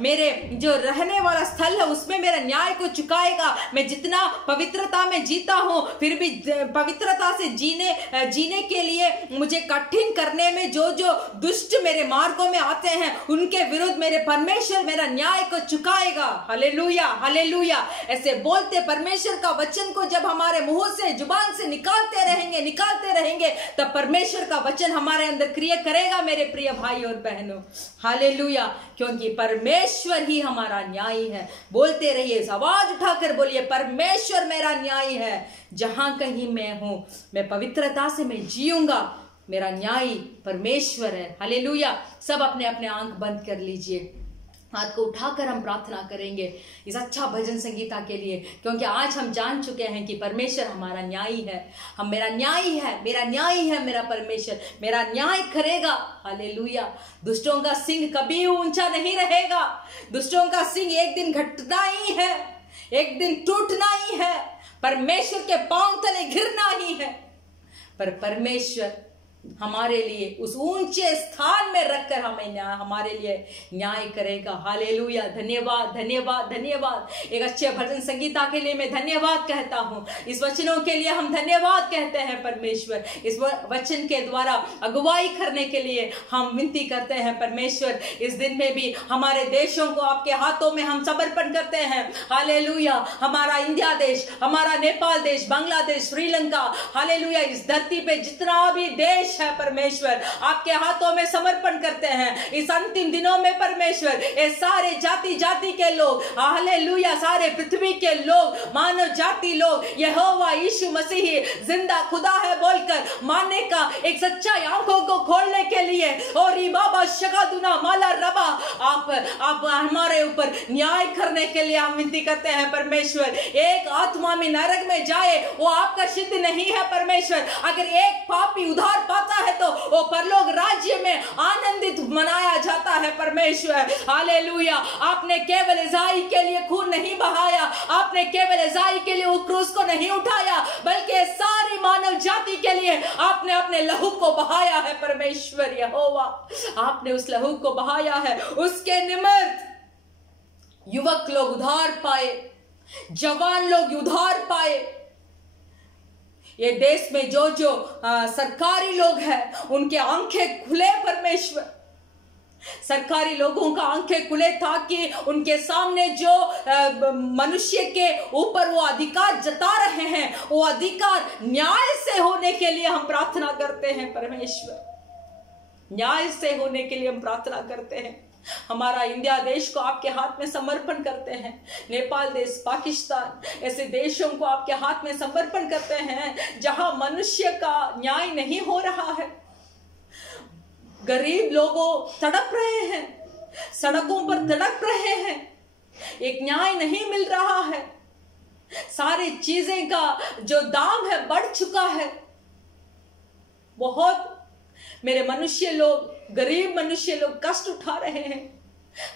मेरे जो रहने वाला स्थल है उसमें मेरा न्याय को चुकाएगा। मैं जितना पवित्रता में जीता हूं, फिर भी पवित्रता से जीने के लिए मुझे कठिन करने में जो जो दुष्ट मेरे मार्गों में आते हैं, उनके विरुद्ध मेरे परमेश्वर मेरा न्याय को चुकाएगा। Hallelujah, hallelujah. ऐसे बोलते परमेश्वर का वचन को जब हमारे मुंह से, जुबान से निकालते रहेंगे, तब परमेश्वर का वचन हमारे अंदर क्रिया करेगा मेरे प्रिय भाई और बहनों। हालेलुया। क्योंकि परमेश्वर ही हमारा न्यायी है। बोलते रहिए, आवाज उठाकर बोलिए, परमेश्वर मेरा न्यायी है। जहां कहीं मैं हूं, मैं पवित्रता से मैं जीऊंगा, मेरा न्यायी परमेश्वर है। हालेलुया। सब अपने अपने आंख बंद कर लीजिए, हाथ को उठाकर हम प्रार्थना करेंगे इस अच्छा भजन संगीता के लिए, क्योंकि आज हम जान चुके हैं कि परमेश्वर हमारा न्यायी है। हम मेरा न्यायी है, मेरा न्यायी है, मेरा परमेश्वर मेरा न्याय करेगा। हालेलुया। दुष्टों का सिंह कभी ऊंचा नहीं रहेगा। दुष्टों का सिंह एक दिन घटना ही है, एक दिन टूटना ही है, परमेश्वर के पांव तले गिरना ही है। पर परमेश्वर हमारे लिए उस ऊंचे स्थान में रखकर हमें हमारे लिए न्याय करेगा। हालेलुया, धन्यवाद धन्यवाद धन्यवाद। एक अच्छे भजन संगीता के लिए मैं धन्यवाद कहता हूँ, इस वचनों के लिए हम धन्यवाद कहते हैं परमेश्वर। इस वचन के द्वारा अगुवाई करने के लिए हम विनती करते हैं परमेश्वर। इस दिन में भी हमारे देशों को आपके हाथों में हम समर्पण करते हैं। हालेलुया, हमारा इंडिया देश, हमारा नेपाल देश, बांग्लादेश, श्रीलंका, हालेलुया, इस धरती पे जितना भी देश है परमेश्वर, आपके हाथों में समर्पण करते हैं। इस अंतिम दिनों में परमेश्वर ये सारे जाति जाति के लोग, हालेलुया, सारे पृथ्वी के लोग, मानव जाति लोग यहोवा यीशु मसीह जिंदा खुदा है बोलकर मानने का एक सच्चाई आंखों को खोलने के लिए, और बाबा शगादुना माला रबा, आप हमारे ऊपर न्याय करने के लिए हम विनती करते हैं परमेश्वर। एक आत्मा में नरक में जाए वो आपका सिद्ध नहीं है परमेश्वर। अगर एक पापी उधार पाता है तो वो परलोक राज्य में आनंदित मनाया जाता है परमेश्वर। हालेलुया, आपने केवल इज़राइल के लिए खून नहीं बहाया, आपने केवल इज़राइल के लिए वो क्रूस को नहीं उठाया, बल्कि सारी मानव जाति के लिए आपने अपने लहू को बहाया है परमेश्वर। यहोवा, आपने उस लहू को बहाया है, उसके निमित्त युवक लोग उधार पाए, जवान लोग उधार पाए। ये देश में जो सरकारी लोग हैं उनके आंखें खुले परमेश्वर। सरकारी लोगों का आंखें खुले ताकि उनके सामने जो मनुष्य के ऊपर वो अधिकार जता रहे हैं, वो अधिकार न्याय से होने के लिए हम प्रार्थना करते हैं परमेश्वर। न्याय से होने के लिए हम प्रार्थना करते हैं। हमारा इंडिया देश को आपके हाथ में समर्पण करते हैं। नेपाल देश, पाकिस्तान, ऐसे देशों को आपके हाथ में समर्पण करते हैं जहां मनुष्य का न्याय नहीं हो रहा है। गरीब लोगों तड़प रहे हैं, सड़कों पर तड़प रहे हैं, एक न्याय नहीं मिल रहा है। सारी चीजें का जो दाम है बढ़ चुका है। बहुत मेरे मनुष्य लोग, गरीब मनुष्य लोग कष्ट उठा रहे हैं।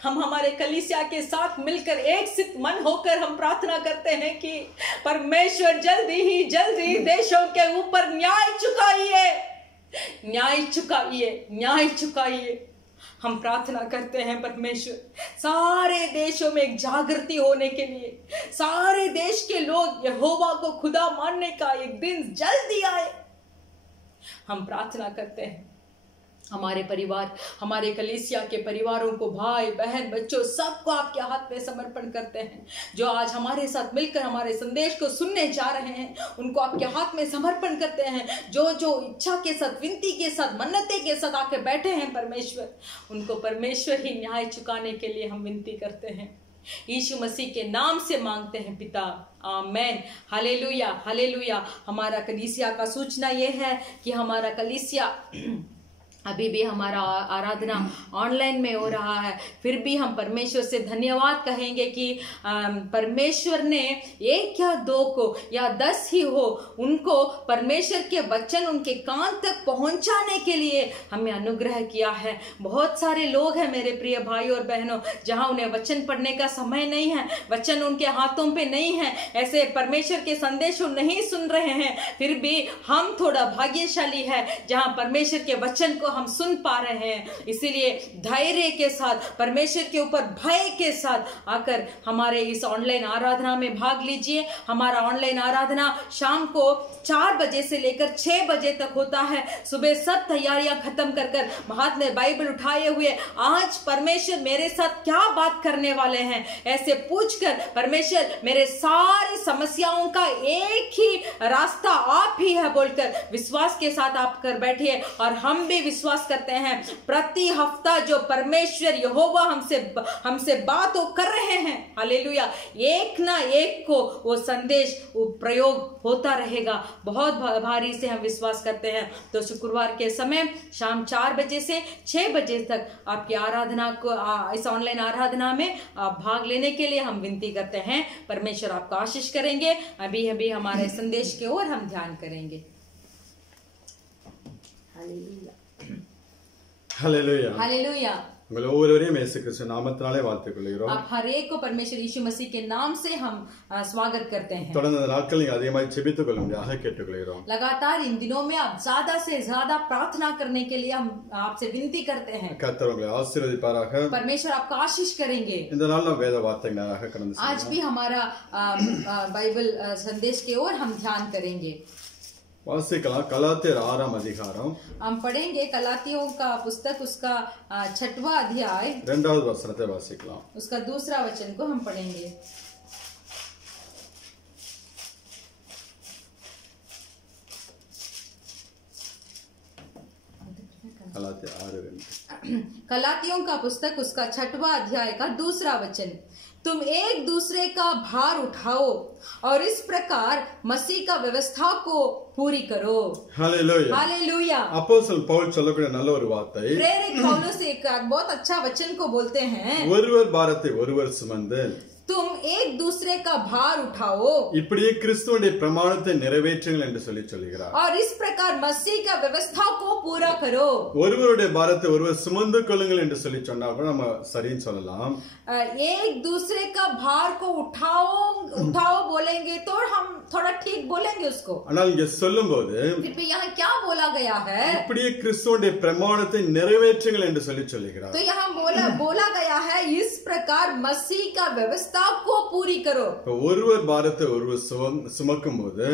हम हमारे कलीसिया के साथ मिलकर एक सित मन होकर हम प्रार्थना करते हैं कि परमेश्वर जल्दी ही देशों के ऊपर न्याय चुकाइए, न्याय चुकाइए, न्याय चुकाइए। हम प्रार्थना करते हैं परमेश्वर, सारे देशों में एक जागृति होने के लिए, सारे देश के लोग यहोवा को खुदा मानने का एक दिन जल्दी आए। हम प्रार्थना करते हैं हमारे परिवार, हमारे कलीसिया के परिवारों को, भाई बहन बच्चों सबको आपके हाथ में समर्पण करते हैं। जो आज हमारे साथ मिलकर हमारे संदेश को सुनने जा रहे हैं उनको आपके हाथ में समर्पण करते हैं। जो इच्छा के साथ, विनती के साथ, मन्नतें के साथ आके बैठे हैं परमेश्वर, उनको परमेश्वर ही न्याय चुकाने के लिए हम विनती करते हैं। यीशु मसीह के नाम से मांगते हैं पिता, आमेन। Hallelujah hallelujah. हमारा कलीसिया का सूचना यह है कि हमारा कलीसिया अभी भी हमारा आराधना ऑनलाइन में हो रहा है। फिर भी हम परमेश्वर से धन्यवाद कहेंगे कि परमेश्वर ने एक या दो को या 10 ही हो, उनको परमेश्वर के वचन उनके कान तक पहुंचाने के लिए हमें अनुग्रह किया है। बहुत सारे लोग हैं मेरे प्रिय भाई और बहनों, जहां उन्हें वचन पढ़ने का समय नहीं है, वचन उनके हाथों पे नहीं है, ऐसे परमेश्वर के संदेश नहीं सुन रहे हैं। फिर भी हम थोड़ा भाग्यशाली है जहां परमेश्वर के वचन को हम सुन पा रहे हैं। इसीलिए धैर्य के साथ, परमेश्वर के ऊपर भय के साथ आकर हमारे इस ऑनलाइन आराधना में भाग लीजिए। हमारा ऑनलाइन आराधना शाम को 4 बजे से लेकर 6 बजे तक होता है। सुबह सब तैयारियां खत्म कर कर हाथ में बाइबल उठाए हुए आज परमेश्वर मेरे साथ क्या बात करने वाले हैं ऐसे पूछकर, परमेश्वर मेरे सारी समस्याओं का एक ही रास्ता आप ही है बोलकर विश्वास के साथ आप कर बैठिए। और हम भी विश्वास करते हैं प्रति हफ्ता जो परमेश्वर यहोवा हमसे बात कर रहे हैं, हालेलुया, एक ना एक को वो संदेश वो प्रयोग होता रहेगा। बहुत भारी से हम विश्वास करते हैं। तो शुक्रवार के समय शाम 4 बजे से 6 बजे तक आपकी आराधना को, इस ऑनलाइन आराधना में आप भाग लेने के लिए हम विनती करते हैं। परमेश्वर आपको आशीष करेंगे। अभी अभी हमारे संदेश की ओर हम ध्यान करेंगे। Hallelujah hallelujah hallelujah. உங்கள் ஒவ்வொருவரையும் இயேசு கிறிஸ்து நாமத்தினாலே வாழ்த்துக் கொள்கிறோம். आप हर एक को परमेश्वर यीशु मसीह के नाम से हम स्वागत करते हैं. தொடர்ந்து இந்த நாட்கள் நீங்க அதிகமாக ஜெபித்துக் கொள்ளும்படியாக கேட்டுக்கொள்கிறோம். लगातार इन दिनों में आप ज्यादा से ज्यादा प्रार्थना करने के लिए हम आपसे विनती करते हैं. கர்த்தர் உங்களை ஆசீர்வதிப்பாராக. परमेश्वर आपका आशीष करेंगे. இந்த நாள் நாம் வேத வார்த்தைகளாக கடந்து செல்வோம். आज भी हमारा बाइबल संदेश की ओर हम ध्यान करेंगे. வாசிக்கலாம் கலாத்தியர் 6ஆம் அதிகாரம். हम पढ़ेंगे गलातियों का पुस्तक उसका 6वां अध्याय 2வது வசனத்தை வாசிக்கலாம். उसका दूसरा वचन को हम पढ़ेंगे. गलातियों का पुस्तक उसका 6वां अध्याय का दूसरा वचन. तुम एक दूसरे का भार उठाओ और इस प्रकार मसीह का व्यवस्था को पूरी करो. हालेलुया. हालेलुया. அப்போஸ்தலன் பவுல் சொல்லக்கூடிய நல்ல ஒரு வார்த்தை. प्रेरित पौलुस एक बहुत अच्छा वचन को बोलते हैं. ஒருவர் பாரத்தை ஒருவர் சுமந்து तुम एक दूसरे का भार उठाओ. இப்படியே கிறிஸ்துவுடைய பிரமாணத்தை நிறைவேற்றுங்கள் என்று சொல்கிறார். और इस प्रकार मसीह का व्यवस्था को पूरा करो. ஒருவருடைய பாரத்தை ஒருவர் சுமந்து கொள்ளுங்கள் என்று சொன்னா கூட நம்ம சரின்னு சொல்லலாம். एक दूसरे का भार को उठाओ बोलेंगे तो हम थोड़ा ठीक बोलेंगे उसको. ஆனால் இங்க சொல்லும்போது यहाँ क्या बोला गया है? இப்படியே கிறிஸ்துவுடைய பிரமாணத்தை நிறைவேற்றுங்கள் என்று சொல்கிறார். तो यहाँ बोला गया है इस प्रकार मसीह का व्यवस्था को पूरी करो. ஒருவர் பாரத்தை ஒருவர் சுமக்கும்போது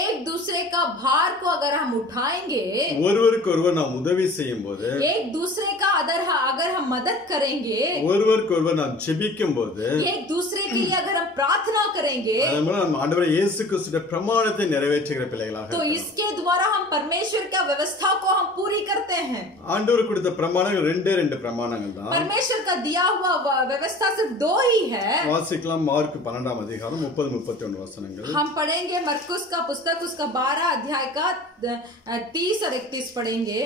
एक दूसरे का भार को अगर हम उठाएंगे, ஒருவருக்கு ஒருவர் நாம் உதவி செய்யும்போது, एक दूसरे का अगर हम मदद करेंगे, ஒருவருக்கு ஒருவர் நாம் ஜெபிக்கும்போது, एक दूसरे के लिए अगर हम प्रार्थना करेंगे, நம்ம ஆண்டவர் இயேசு கிறிஸ்துவின் பிரமாணத்தை நிறைவேற்றுகிற பிள்ளைகளாக तो इसके द्वारा हम परमेश्वर का व्यवस्था को हम पूरी करते हैं. ஆண்டவர் கொடுத்த பிரமாணங்கள் ரெண்டு பிரமாணங்கள் தான். परमेश्वर का दिया हुआ व्यवस्था सिर्फ 2 ही है. வாசிக்கலாம் மார்க் 12ஆம் அதிகாரம் 30-31 வசனங்கள். हम पढ़ेंगे मरकुस का पुस्तक उसका 12 अध्याय का 30 और 31 पढ़ेंगे.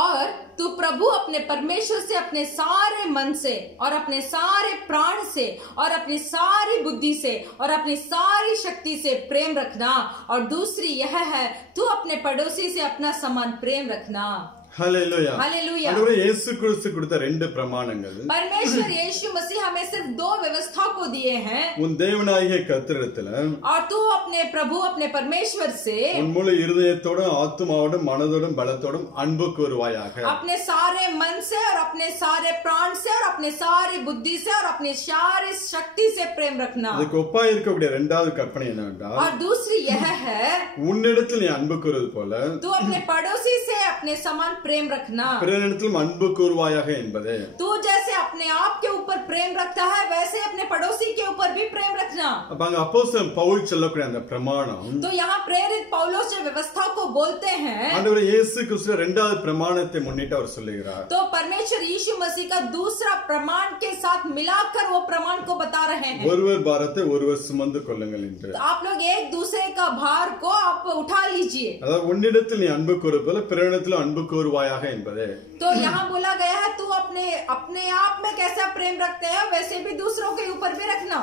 और तू प्रभु अपने परमेश्वर से अपने सारे मन से और अपने सारे प्राण से और अपनी सारी बुद्धि से और अपनी सारी शक्ति से प्रेम रखना. और दूसरी यह है तू अपने पड़ोसी से अपना समान प्रेम रखना. हालेलुया. हालेलुया. ஆண்டவர் இயேசு கிறிஸ்து கொடுத்த 2 பிரமாணங்கள். परमेश्वर यीशु मसीह हमें सिर्फ 2 व्यवस्था को दिए हैं. உன் தேவனாகிய கர்த்தரிடத்தில் और तू अपने प्रभु अपने परमेश्वर से உன் முழு இருதயத்தோடும் ஆத்துமாவோடும் மனதோடும் பலத்தோடும் அன்பு கூறுவாயாக. अपने सारे मन से और अपने सारे प्राण से और अपने सारी बुद्धि से और अपनी सारी शक्ति से प्रेम रखना. அதுக்கு ஒப்பா இருக்கக்கூடிய 2வது கற்பனை என்னவென்றால், और दूसरी यह है உன்னிடத்தில் நீ அன்பு கூறுவது போல तू अपने पड़ोसी से अपने समान प्रेम रखना. பிறனிடத்திலும் அன்பு கூறுவாயாக என்பது. तू जैसे अपने आप के ऊपर प्रेम रखता है वैसे अपने पड़ोसी के ऊपर भी प्रेम रखना. அப்ப அங்க அப்போஸ்தலன் பவுல் சொல்லக்கூடிய அந்த பிரமாணம், तो यहाँ प्रेरित पौलुस जो व्यवस्था को बोलते हैं, ஆண்டவர் இயேசு கிறிஸ்து 2வது பிரமாணத்தை முன்னிட்டு அவர் சொல்லுகிறார். तो परमेश्वर यीशु मसीह का दूसरा प्रमाण के साथ मिलाकर वो प्रमाण को बता रहे हैं. ஒருவர் பாரத்தை ஒருவர் சுமந்து கொள்ளுங்கள் என்று. तो आप लोग एक दूसरे का भार को आप उठा लीजिए. அதாவது உன்னிடத்தில் நீ அன்பு கூறுவது போல பிறனிடத்திலும் அன்பு கூறுவாயாக என்பது. तो यहाँ बोला गया है तू अपने आप में कैसा प्रेम रखते हैं वैसे भी दूसरों के ऊपर भी रखना.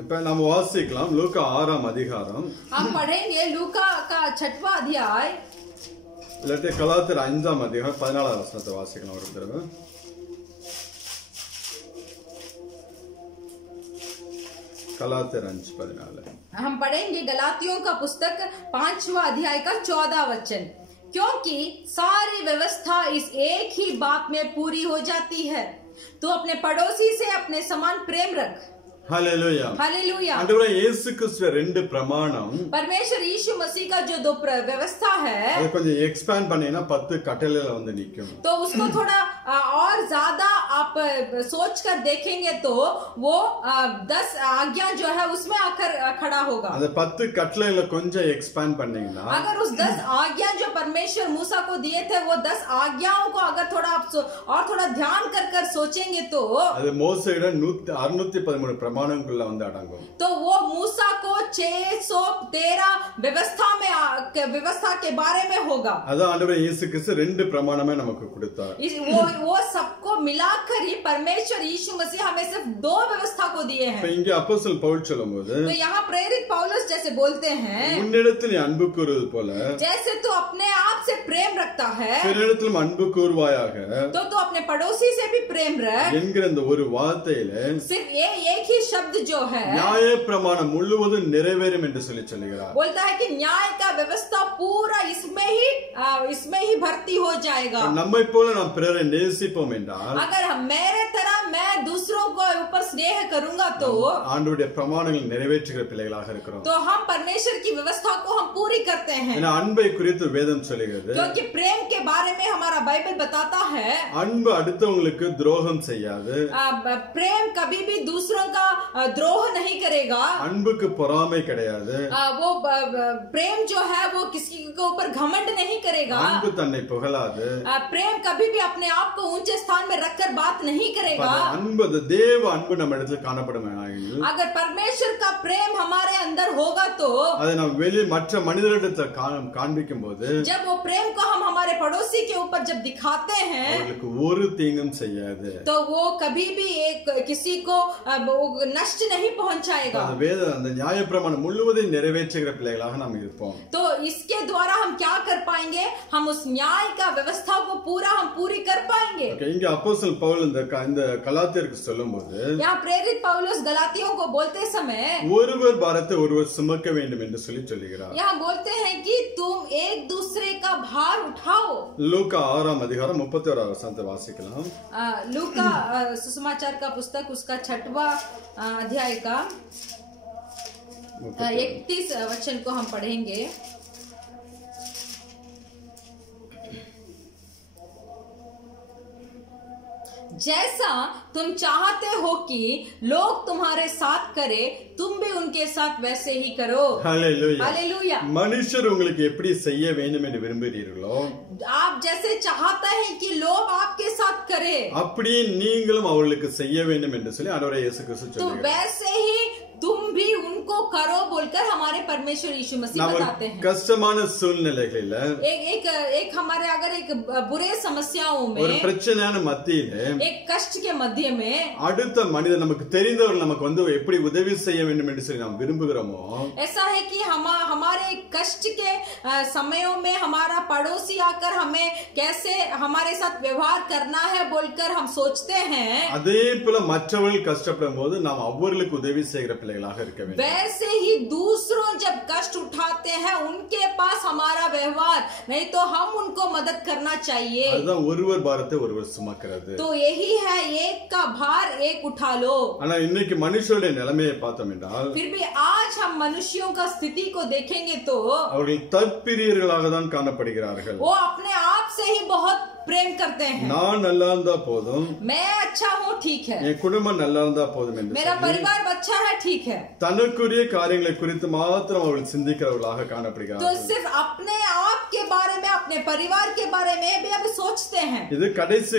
இப்ப நம்ம வாசிக்கலாம் லூக்கா 6ஆம் அதிகாரம். हम पढ़ेंगे लूका का 6वां अध्याय இல்லாட்டி கலாத்தியர் 5ஆம் அதிகாரம் 14வது வசனத்தை வாசிக்கலாம் ஒரு தடவை. गलातियर 5:14. हम पढ़ेंगे गलातियों का पुस्तक 5वां अध्याय का 14 वचन. क्योंकि सारी व्यवस्था इस एक ही बात में पूरी हो जाती है, तो अपने पड़ोसी से अपने समान प्रेम रख. हालेलुया. हालेलुया. आंडवरे यीशु क्रिस्तु ரெண்டு பிரமாணம். परमेश्वर यीशु मसीह का जो 2 व्यवस्था है, அது கொஞ்சம் எக்ஸ்பேண்ட் பண்ணீனா 10 கட்டளையில வந்து நிக்கும். तो उसको थोड़ा और ज्यादा आप सोच कर देखेंगे तो वो 10 आज्ञा जो है उसमें आकर खड़ा होगा. அந்த 10 கட்டளையில கொஞ்சம் எக்ஸ்பேண்ட் பண்ணீங்கன்னா, अगर उस 10 आज्ञा जो परमेश्वर मूसा को दिए थे वो 10 आज्ञाओं को अगर थोड़ा आप और थोड़ा ध्यान कर सोचेंगे तो அது மோசேயோட 613 பிரமாணங்களுக்குள்ள வந்து அடங்கும். तो वो मूसा को 613 व्यवस्था के बारे में होगा। அதான் ஆண்டவர் இயேசு கிறிஸ்து ரெண்டு பிரமாணமே நமக்கு கொடுத்தார். वो सबको मिलाकर ही परमेश्वर यीशु मसीह हमें सिर्फ 2 व्यवस्था को दिए हैं। இங்க அப்போஸ்தலன் பவுல் சொல்லும்போது तो यहाँ प्रेरित पौलुस जैसे बोलते हैं, உன்னிடத்தில் அன்பு கூறுவது போல जैसे तू अपने आप से प्रेम रखता है பிறரிடத்திலும் अன்பு கூறுவாயாக, तो तू अपने पड़ोसी से भी प्रेम रख। என்கிற இந்த ஒரு வார்த்தையில सिर्फ ये एक ही शब्द जो है நியாய பிரமாணம் முழுவதும் நிறைவேறும் என்று சொல்லுகிறார். बोलता है कि न्याय का व्यवस्था पूरा इसमें ही भर्ती हो जाएगा। நம்மை போல நாம் பிறரை நேசிப்போம் என்றால், अगर मेरे तरह मैं दूसरों को ऊपर स्नेह करूंगा तो ஆண்டவருடைய பிரமாணங்களை நிறைவேற்றுகிற பிள்ளைகளாக இருக்கிறோம். तो हम परमेश्वर की व्यवस्था को हम पूरी करते हैं। ஏன்னா அன்பை குறித்து வேதம் சொல்லுகிறது, क्योंकि प्रेम के बारे में हमारा बाइबल बताता है அன்பு அடுத்தவங்களுக்கு துரோகம் செய்யாது, प्रेम कभी भी दूसरों का द्रोह नहीं करेगा, அன்புக்கு பொறாமை கிடையாது, वो प्रेम जो है वो किसी के ऊपर घमंड नहीं करेगा, அன்பு தன்னை புகழாது, प्रेम कभी भी अपने आप को ऊंचे स्थान में रखकर बात नहीं करेगा। அன்பு தேவ அன்பு நம்ம இடத்துல காணப்படும். अगर परमेश्वर का प्रेम हमारे अंदर होगा तो அதை நாம் வெளியே மற்ற மனிதர்களிடத்துல காண்பிக்கும் போது जब वो प्रेम को हम हमारे पड़ोसी के ऊपर जब दिखाते हैं அவர்களுக்கு ஒரு தீங்கும் செய்யாது, तो वो कभी भी किसी को नष्ट नहीं पहुंचाएगा। அந்த வேத அந்த நியாயப்பிரமாணம் முழுவதையும் நிறைவேற்றுகிற பிள்ளைகளாக நாம் இருப்போம். तो इसके द्वारा हम क्या कर पाएंगे? हम उस न्याय का व्यवस्था को पूरी कर पाएंगे। இங்க அப்போஸ்தலன் பவுல் இந்த கலாத்தியருக்கு சொல்லும்போது, यहाँ प्रेरित पौलुस गलातियों को बोलते समय ஒருவர் பாரத்தை ஒருவர் சுமக்க வேண்டும் என்று சொல்லுகிறார். यहाँ बोलते हैं कि तुम एक दूसरे का भार उठाओ। லூக்கா 6 அதிகாரம் 31 வசனத்தை வாசிக்கலாம். लूका सुसमाचार का पुस्तक उसका 6वां अध्याय का 31 वचन को हम पढ़ेंगे। जैसा तुम चाहते हो कि लोग तुम्हारे साथ करे, तुम भी उनके साथ वैसे ही करो। Hallelujah, hallelujah. மனுஷர் உங்களுக்கு எப்படி செய்ய வேண்டும் என்று விரும்புகிறீர்களோ, आप जैसे चाहते हैं कि लोग आपके साथ करे, அப்படியே நீங்களும் அவர்களுக்கு செய்ய வேண்டும் என்று சொல்லி ஆண்டவர் இயேசு கிறிஸ்து तो சொல்லுகிறார். वैसे ही तुम भी उनको करो बोलकर हमारे परमेश्वर यीशु मसीह बताते हैं। கஷ்டமான சூழ்நிலைகளில एक हमारे अगर एक बुरे समस्याओं ஒரு में பிரச்சனையான மத்தியில एक कष्ट के मध्य में அடுத்த மனிதர் நமக்கு தெரிந்தவர் நமக்கு வந்து எப்படி உதவி செய்ய வேண்டும் என்று சொல்லி நாம் விரும்புகிறோமோ, ऐसा है कि हमारे कष्ट के समयों में हमारा पड़ोसी आकर हमें कैसे हमारे साथ व्यवहार करना है बोलकर हम सोचते हैं, அதே போல மற்றவர்கள் கஷ்டப்படும் போது நாம் அவர்களுக்கு உதவி செய்கிற பிள்ளைகளாக இருக்க வேண்டும். वैसे ही दूसरों जब कष्ट उठाते हैं उनके पास हमारा व्यवहार नहीं तो हम उनको मदद करना चाहिए। அதுதான் ஒருவர் பாரத்தை ஒருவர் சுமக்கிறது. तो यही है, एक का भार एक उठा लो। ஆனா இன்னைக்கு மனுஷருடைய நிலைமையை பார்த்தோம் என்றால், फिर भी आज हम मनुष्यों का स्थिति को देखेंगे तो அவர்கள் தற்பிரியர்களாக தான் காணப்படுகிறார்கள். वो अपने आप से ही बहुत प्रेम करते हैं। நான் நல்லா இருந்தா போதும், मैं अच्छा हूँ ठीक है, என் குடும்பம் நல்லா இருந்தா போதும் என்று मेरा परिवार अच्छा है ठीक है, தனக்குரிய காரியங்களை குறித்து மாத்திரம் அவர்கள் சிந்திக்கிறவர்களாக तो காணப்படுகிறார்கள். सिर्फ अपने आप के बारे में अपने परिवार के बारे में भी अब सोचते हैं। இது கடைசி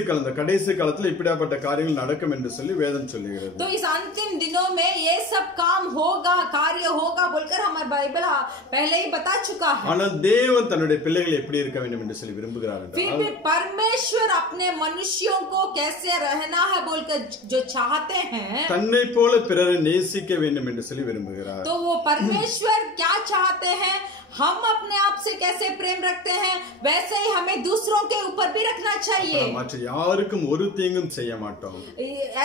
காலத்துல இப்படியாப்பட்ட காரியங்கள் நடக்கும் என்று சொல்லி வேதம் சொல்லுகிறது. तो इस अंतिम दिनों में ये सब काम होगा, कार्य होगा बोलकर हमारा बाइबल पहले ही बता चुका है। ஆனால் தேவன் தன்னுடைய பிள்ளைகள் எப்படி இருக்க வேண்டும் என்று சொல்லி விரும்புகிறார் फिर भी परमेश्वर अपने मनुष्यों को कैसे रहना है बोलकर जो चाहते हैं, தன்னை போல பிறரை நேசிக்க வேண்டும் என்று சொல்லி விரும்புகிறார். तो वो परमेश्वर क्या चाहते हैं, हम अपने आप से कैसे प्रेम रखते हैं वैसे ही हमें दूसरों के ऊपर भी रखना चाहिए। மற்ற யாருக்கும் ஒரு தீங்கும் செய்ய மாட்டோம்.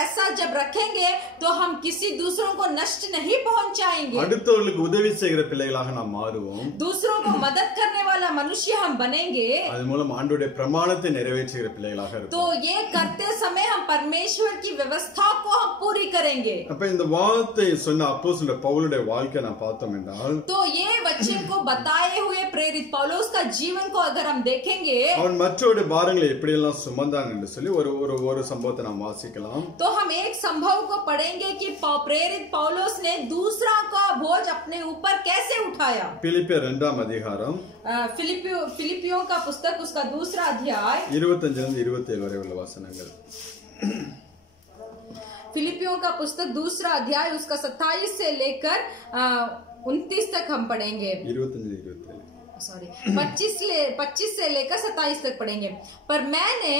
ऐसा जब रखेंगे तो हम किसी दूसरों को नष्ट नहीं पहुंचाएंगे, அடுத்தவர்களுக்கு உதவி செய்கிற பிள்ளைகளாக நாம் மாறுவோம். दूसरों को मदद करने वाला मनुष्य हम बनेंगे। அது மூலம் ஆண்டவருடைய பிரமாணத்தை நிறைவேற்றுகிற பிள்ளைகளாக तो இருப்போம். ये करते समय हम परमेश्वर की व्यवस्था को हम पूरी करेंगे। அப்ப இந்த வார்த்தை சொன்ன அப்போஸ்தலர் பவுலுடைய வாழ்க்கை நான் பார்த்தோம் என்றால், तो ये वचन को बताए हुए प्रेरित पौलुस का जीवन को अगर हम देखेंगे, அவன் மற்றவருடைய பாரங்களை எப்படியெல்லாம் சுமந்தான் என்று சொல்லி ஒரு சம்பவத்தை நாம் வாசிக்கலாம். तो हम एक संभव को पढ़ेंगे कि प्रेरित पौलुस ने दूसरा का बोझ अपने ऊपर कैसे उठाया। பிலிப்பியர் 2 அதிகாரம் फिलिपियों का पुस्तक उसका 2 अध्याय 25 27 வரை உள்ள வசனங்கள். फिलिपियों का पुस्तक 2 अध्याय उसका 27 से लेकर 29 तक हम पढ़ेंगे, 25-27 सॉरी 25 से लेकर 27 तक पढ़ेंगे। पर मैंने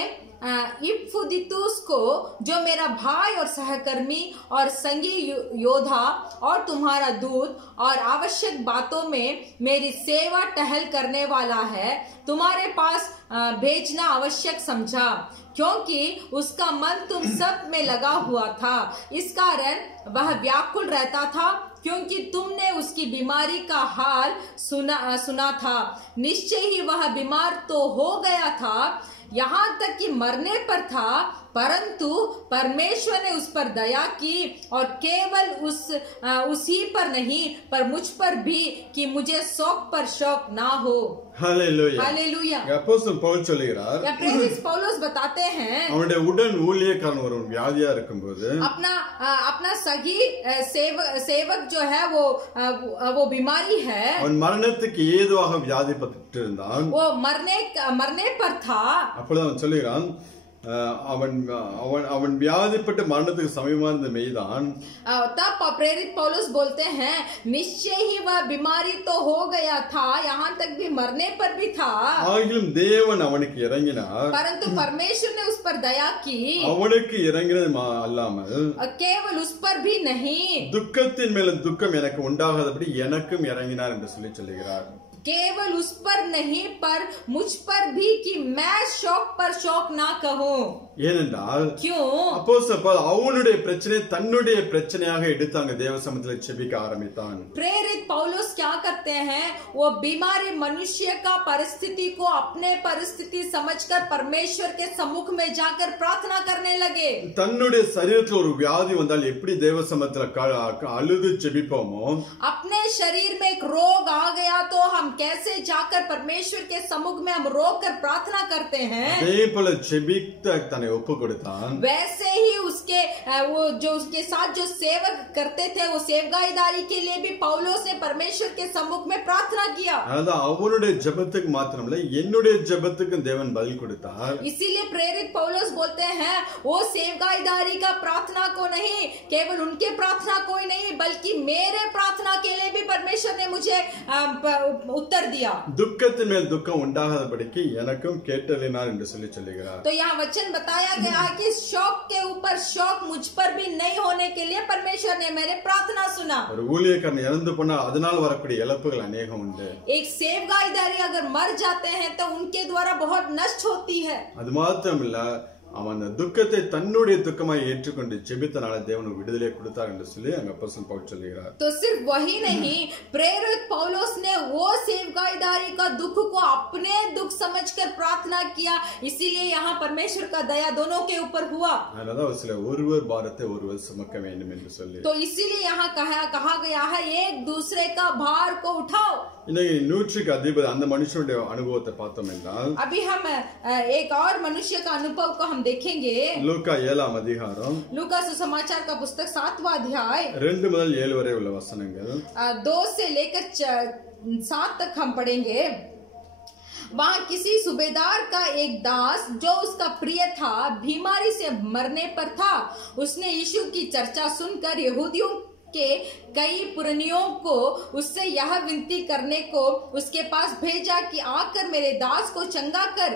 इपफ्रुदीतुस को, जो मेरा भाई और सहकर्मी और संगी योद्धा और तुम्हारा दूत और आवश्यक बातों में मेरी सेवा टहल करने वाला है, तुम्हारे पास भेजना आवश्यक समझा, क्योंकि उसका मन तुम सब में लगा हुआ था। इस कारण वह व्याकुल रहता था, क्योंकि तुमने उसकी बीमारी का हाल सुना था। निश्चय ही वह बीमार तो हो गया था, यहाँ तक कि मरने पर था, परंतु परमेश्वर ने उस पर दया की, और केवल उसी पर नहीं पर मुझ पर भी, कि मुझे शौक पर शौक ना हो। हालेलुया। हालेलुया। அப்போஸ்தலன் பவுல் சொல்கிறார், या प्रेरित पौलुस बताते हैं, அவனுடைய உடன் ஊழியக்காரன் ஒருவன் வியாதியா இருக்கும்போது अपना सगी सेवक जो है वो बीमारी है, அவன் மரணத்துக்கு ஏதுவாக வியாதிப்பட்டு இருந்தான்। वो मरने पर था। அப்பொழுது அவன் சொல்லுகிறான், அவன் வியாதிப்பட்டு மரணத்துக்கு சமயமா இருந்த மெய்தான்। तब प्रेरित पौलुस बोलते हैं, निश्चय ही वह बीमारी तो हो गया था, यहाँ तक भी मरने पर भी था, ஆகிலும் தேவன் அவனுக்கு இறங்கினார், परंतु परमेश्वर ने उस पर दया की। அவனுக்கு இறங்கினது அல்லாமல் केवल उस पर भी नहीं, துக்கத்தின் மேலும் துக்கம் எனக்கு உண்டாகாதபடி எனக்கும் இறங்கினார் என்று சொல்லுகிறார்। केवल उस पर नहीं पर मुझ पर भी, कि मैं शौक पर शौक ना कहूं। ஏனென்றால் क्यों? அப்போஸ்தலன் பவுல் அவனுடைய பிரச்சனை தன்னுடைய பிரச்சனையாக எடுத்தாங்க தேவ சமூகத்தில் செபிக்க ஆரம்பித்தான்। प्रेरित पौलुस क्या करते हैं, वो बीमारी मनुष्य का परिस्थिति को अपने परिस्थिति समझकर परमेश्वर के सम्मुख में जाकर प्रार्थना करने लगे। தன்னுடைய சரீரத்தில் ஒரு வியாதி வந்தால் எப்படி தேவ சமூகத்தில் அழுது செபிப்போமோ, अपने शरीर में एक रोग आ गया तो हम कैसे जाकर परमेश्वर के सम्मुख में हम रो कर प्रार्थना करते हैं, அதே போல செபித்த தன்னை ஒப்பு கொடுத்தான்। वैसे ही वो जो उसके साथ जो सेवक करते थे, वो सेवगाईदारी के लिए भी पौलुस ने परमेश्वर के सम्मुख में प्रार्थना किया। அதான் அவனுடைய ஜெபத்துக்கு மாத்திரமல்ல என்னுடைய ஜெபத்துக்கும் தேவன் பதில் கொடுத்தார்। इसीलिए प्रेरित पौलुस बोलते हैं, वो सेवगाईदारी का प्रार्थना को नहीं, केवल उनके प्रार्थना को ही नहीं, बल्कि मेरे प्रार्थना के लिए भी परमेश्वर ने मुझे उत्तर दिया। துக்கத்தின் மேல் துக்கம் உண்டாகாதபடிக்கு எனக்கும் கேட்டலினார் என்று சொல்லுகிறார்। तो यहाँ वचन बताया गया है कि शौक के ऊपर शौक मुझ पर भी नहीं होने के लिए परमेश्वर ने मेरे प्रार्थना सुना। ஒரு ஊழியக்காரன் இறந்து போனால் அதனால் வரக்கூடிய இழப்புகள் அநேகம் உண்டு। एक सेवगाईदारी अगर मर जाते हैं तो उनके द्वारा बहुत नष्ट होती है। அது மாத்திரமல்ல, அவன் துக்கத்தை தன்னுடைய துக்கமாய் ஏற்றுக்கொண்டு ஜெபித்தனால தேவன் விடுதலை கொடுத்தார் என்று சொல்லி அங்க அப்போஸ்தலன் பவுல் சொல்கிறார்। तो सिर्फ वही नहीं, प्रेरित पौलुस ने वो सेवगाईदारी का दुख को अपने दुख समझकर प्रार्थना किया, इसीलिए यहाँ परमेश्वर का दया दोनों के ऊपर हुआ। அதனால சில ஒருவர் பாரத்தை ஒருவர் சுமக்க வேண்டும் என்று சொல்லி, तो इसीलिए यहाँ कहा गया है, एक दूसरे का भार को उठाओ। இன்னைக்கு 100க்கு அதிபதி அந்த மனுஷனுடைய அனுபவத்தை பார்த்தோம் என்றால், अभी हम एक और मनुष्य का अनुभव को हम देखेंगे। லூக்கா 7ஆம் அதிகாரம் लूका सुसमाचार का पुस्तक 7वां अध्याय 2 முதல் 7 வரை உள்ள வசனங்கள் 2 से लेकर 7 तक हम पढ़ेंगे। वहाँ किसी सूबेदार का एक दास, जो उसका प्रिय था, बीमारी से मरने पर था। उसने यीशु की चर्चा सुनकर यहूदियों के कई पुरनियों को उससे यह विनती करने को उसके पास भेजा कि आकर मेरे दास को चंगा कर।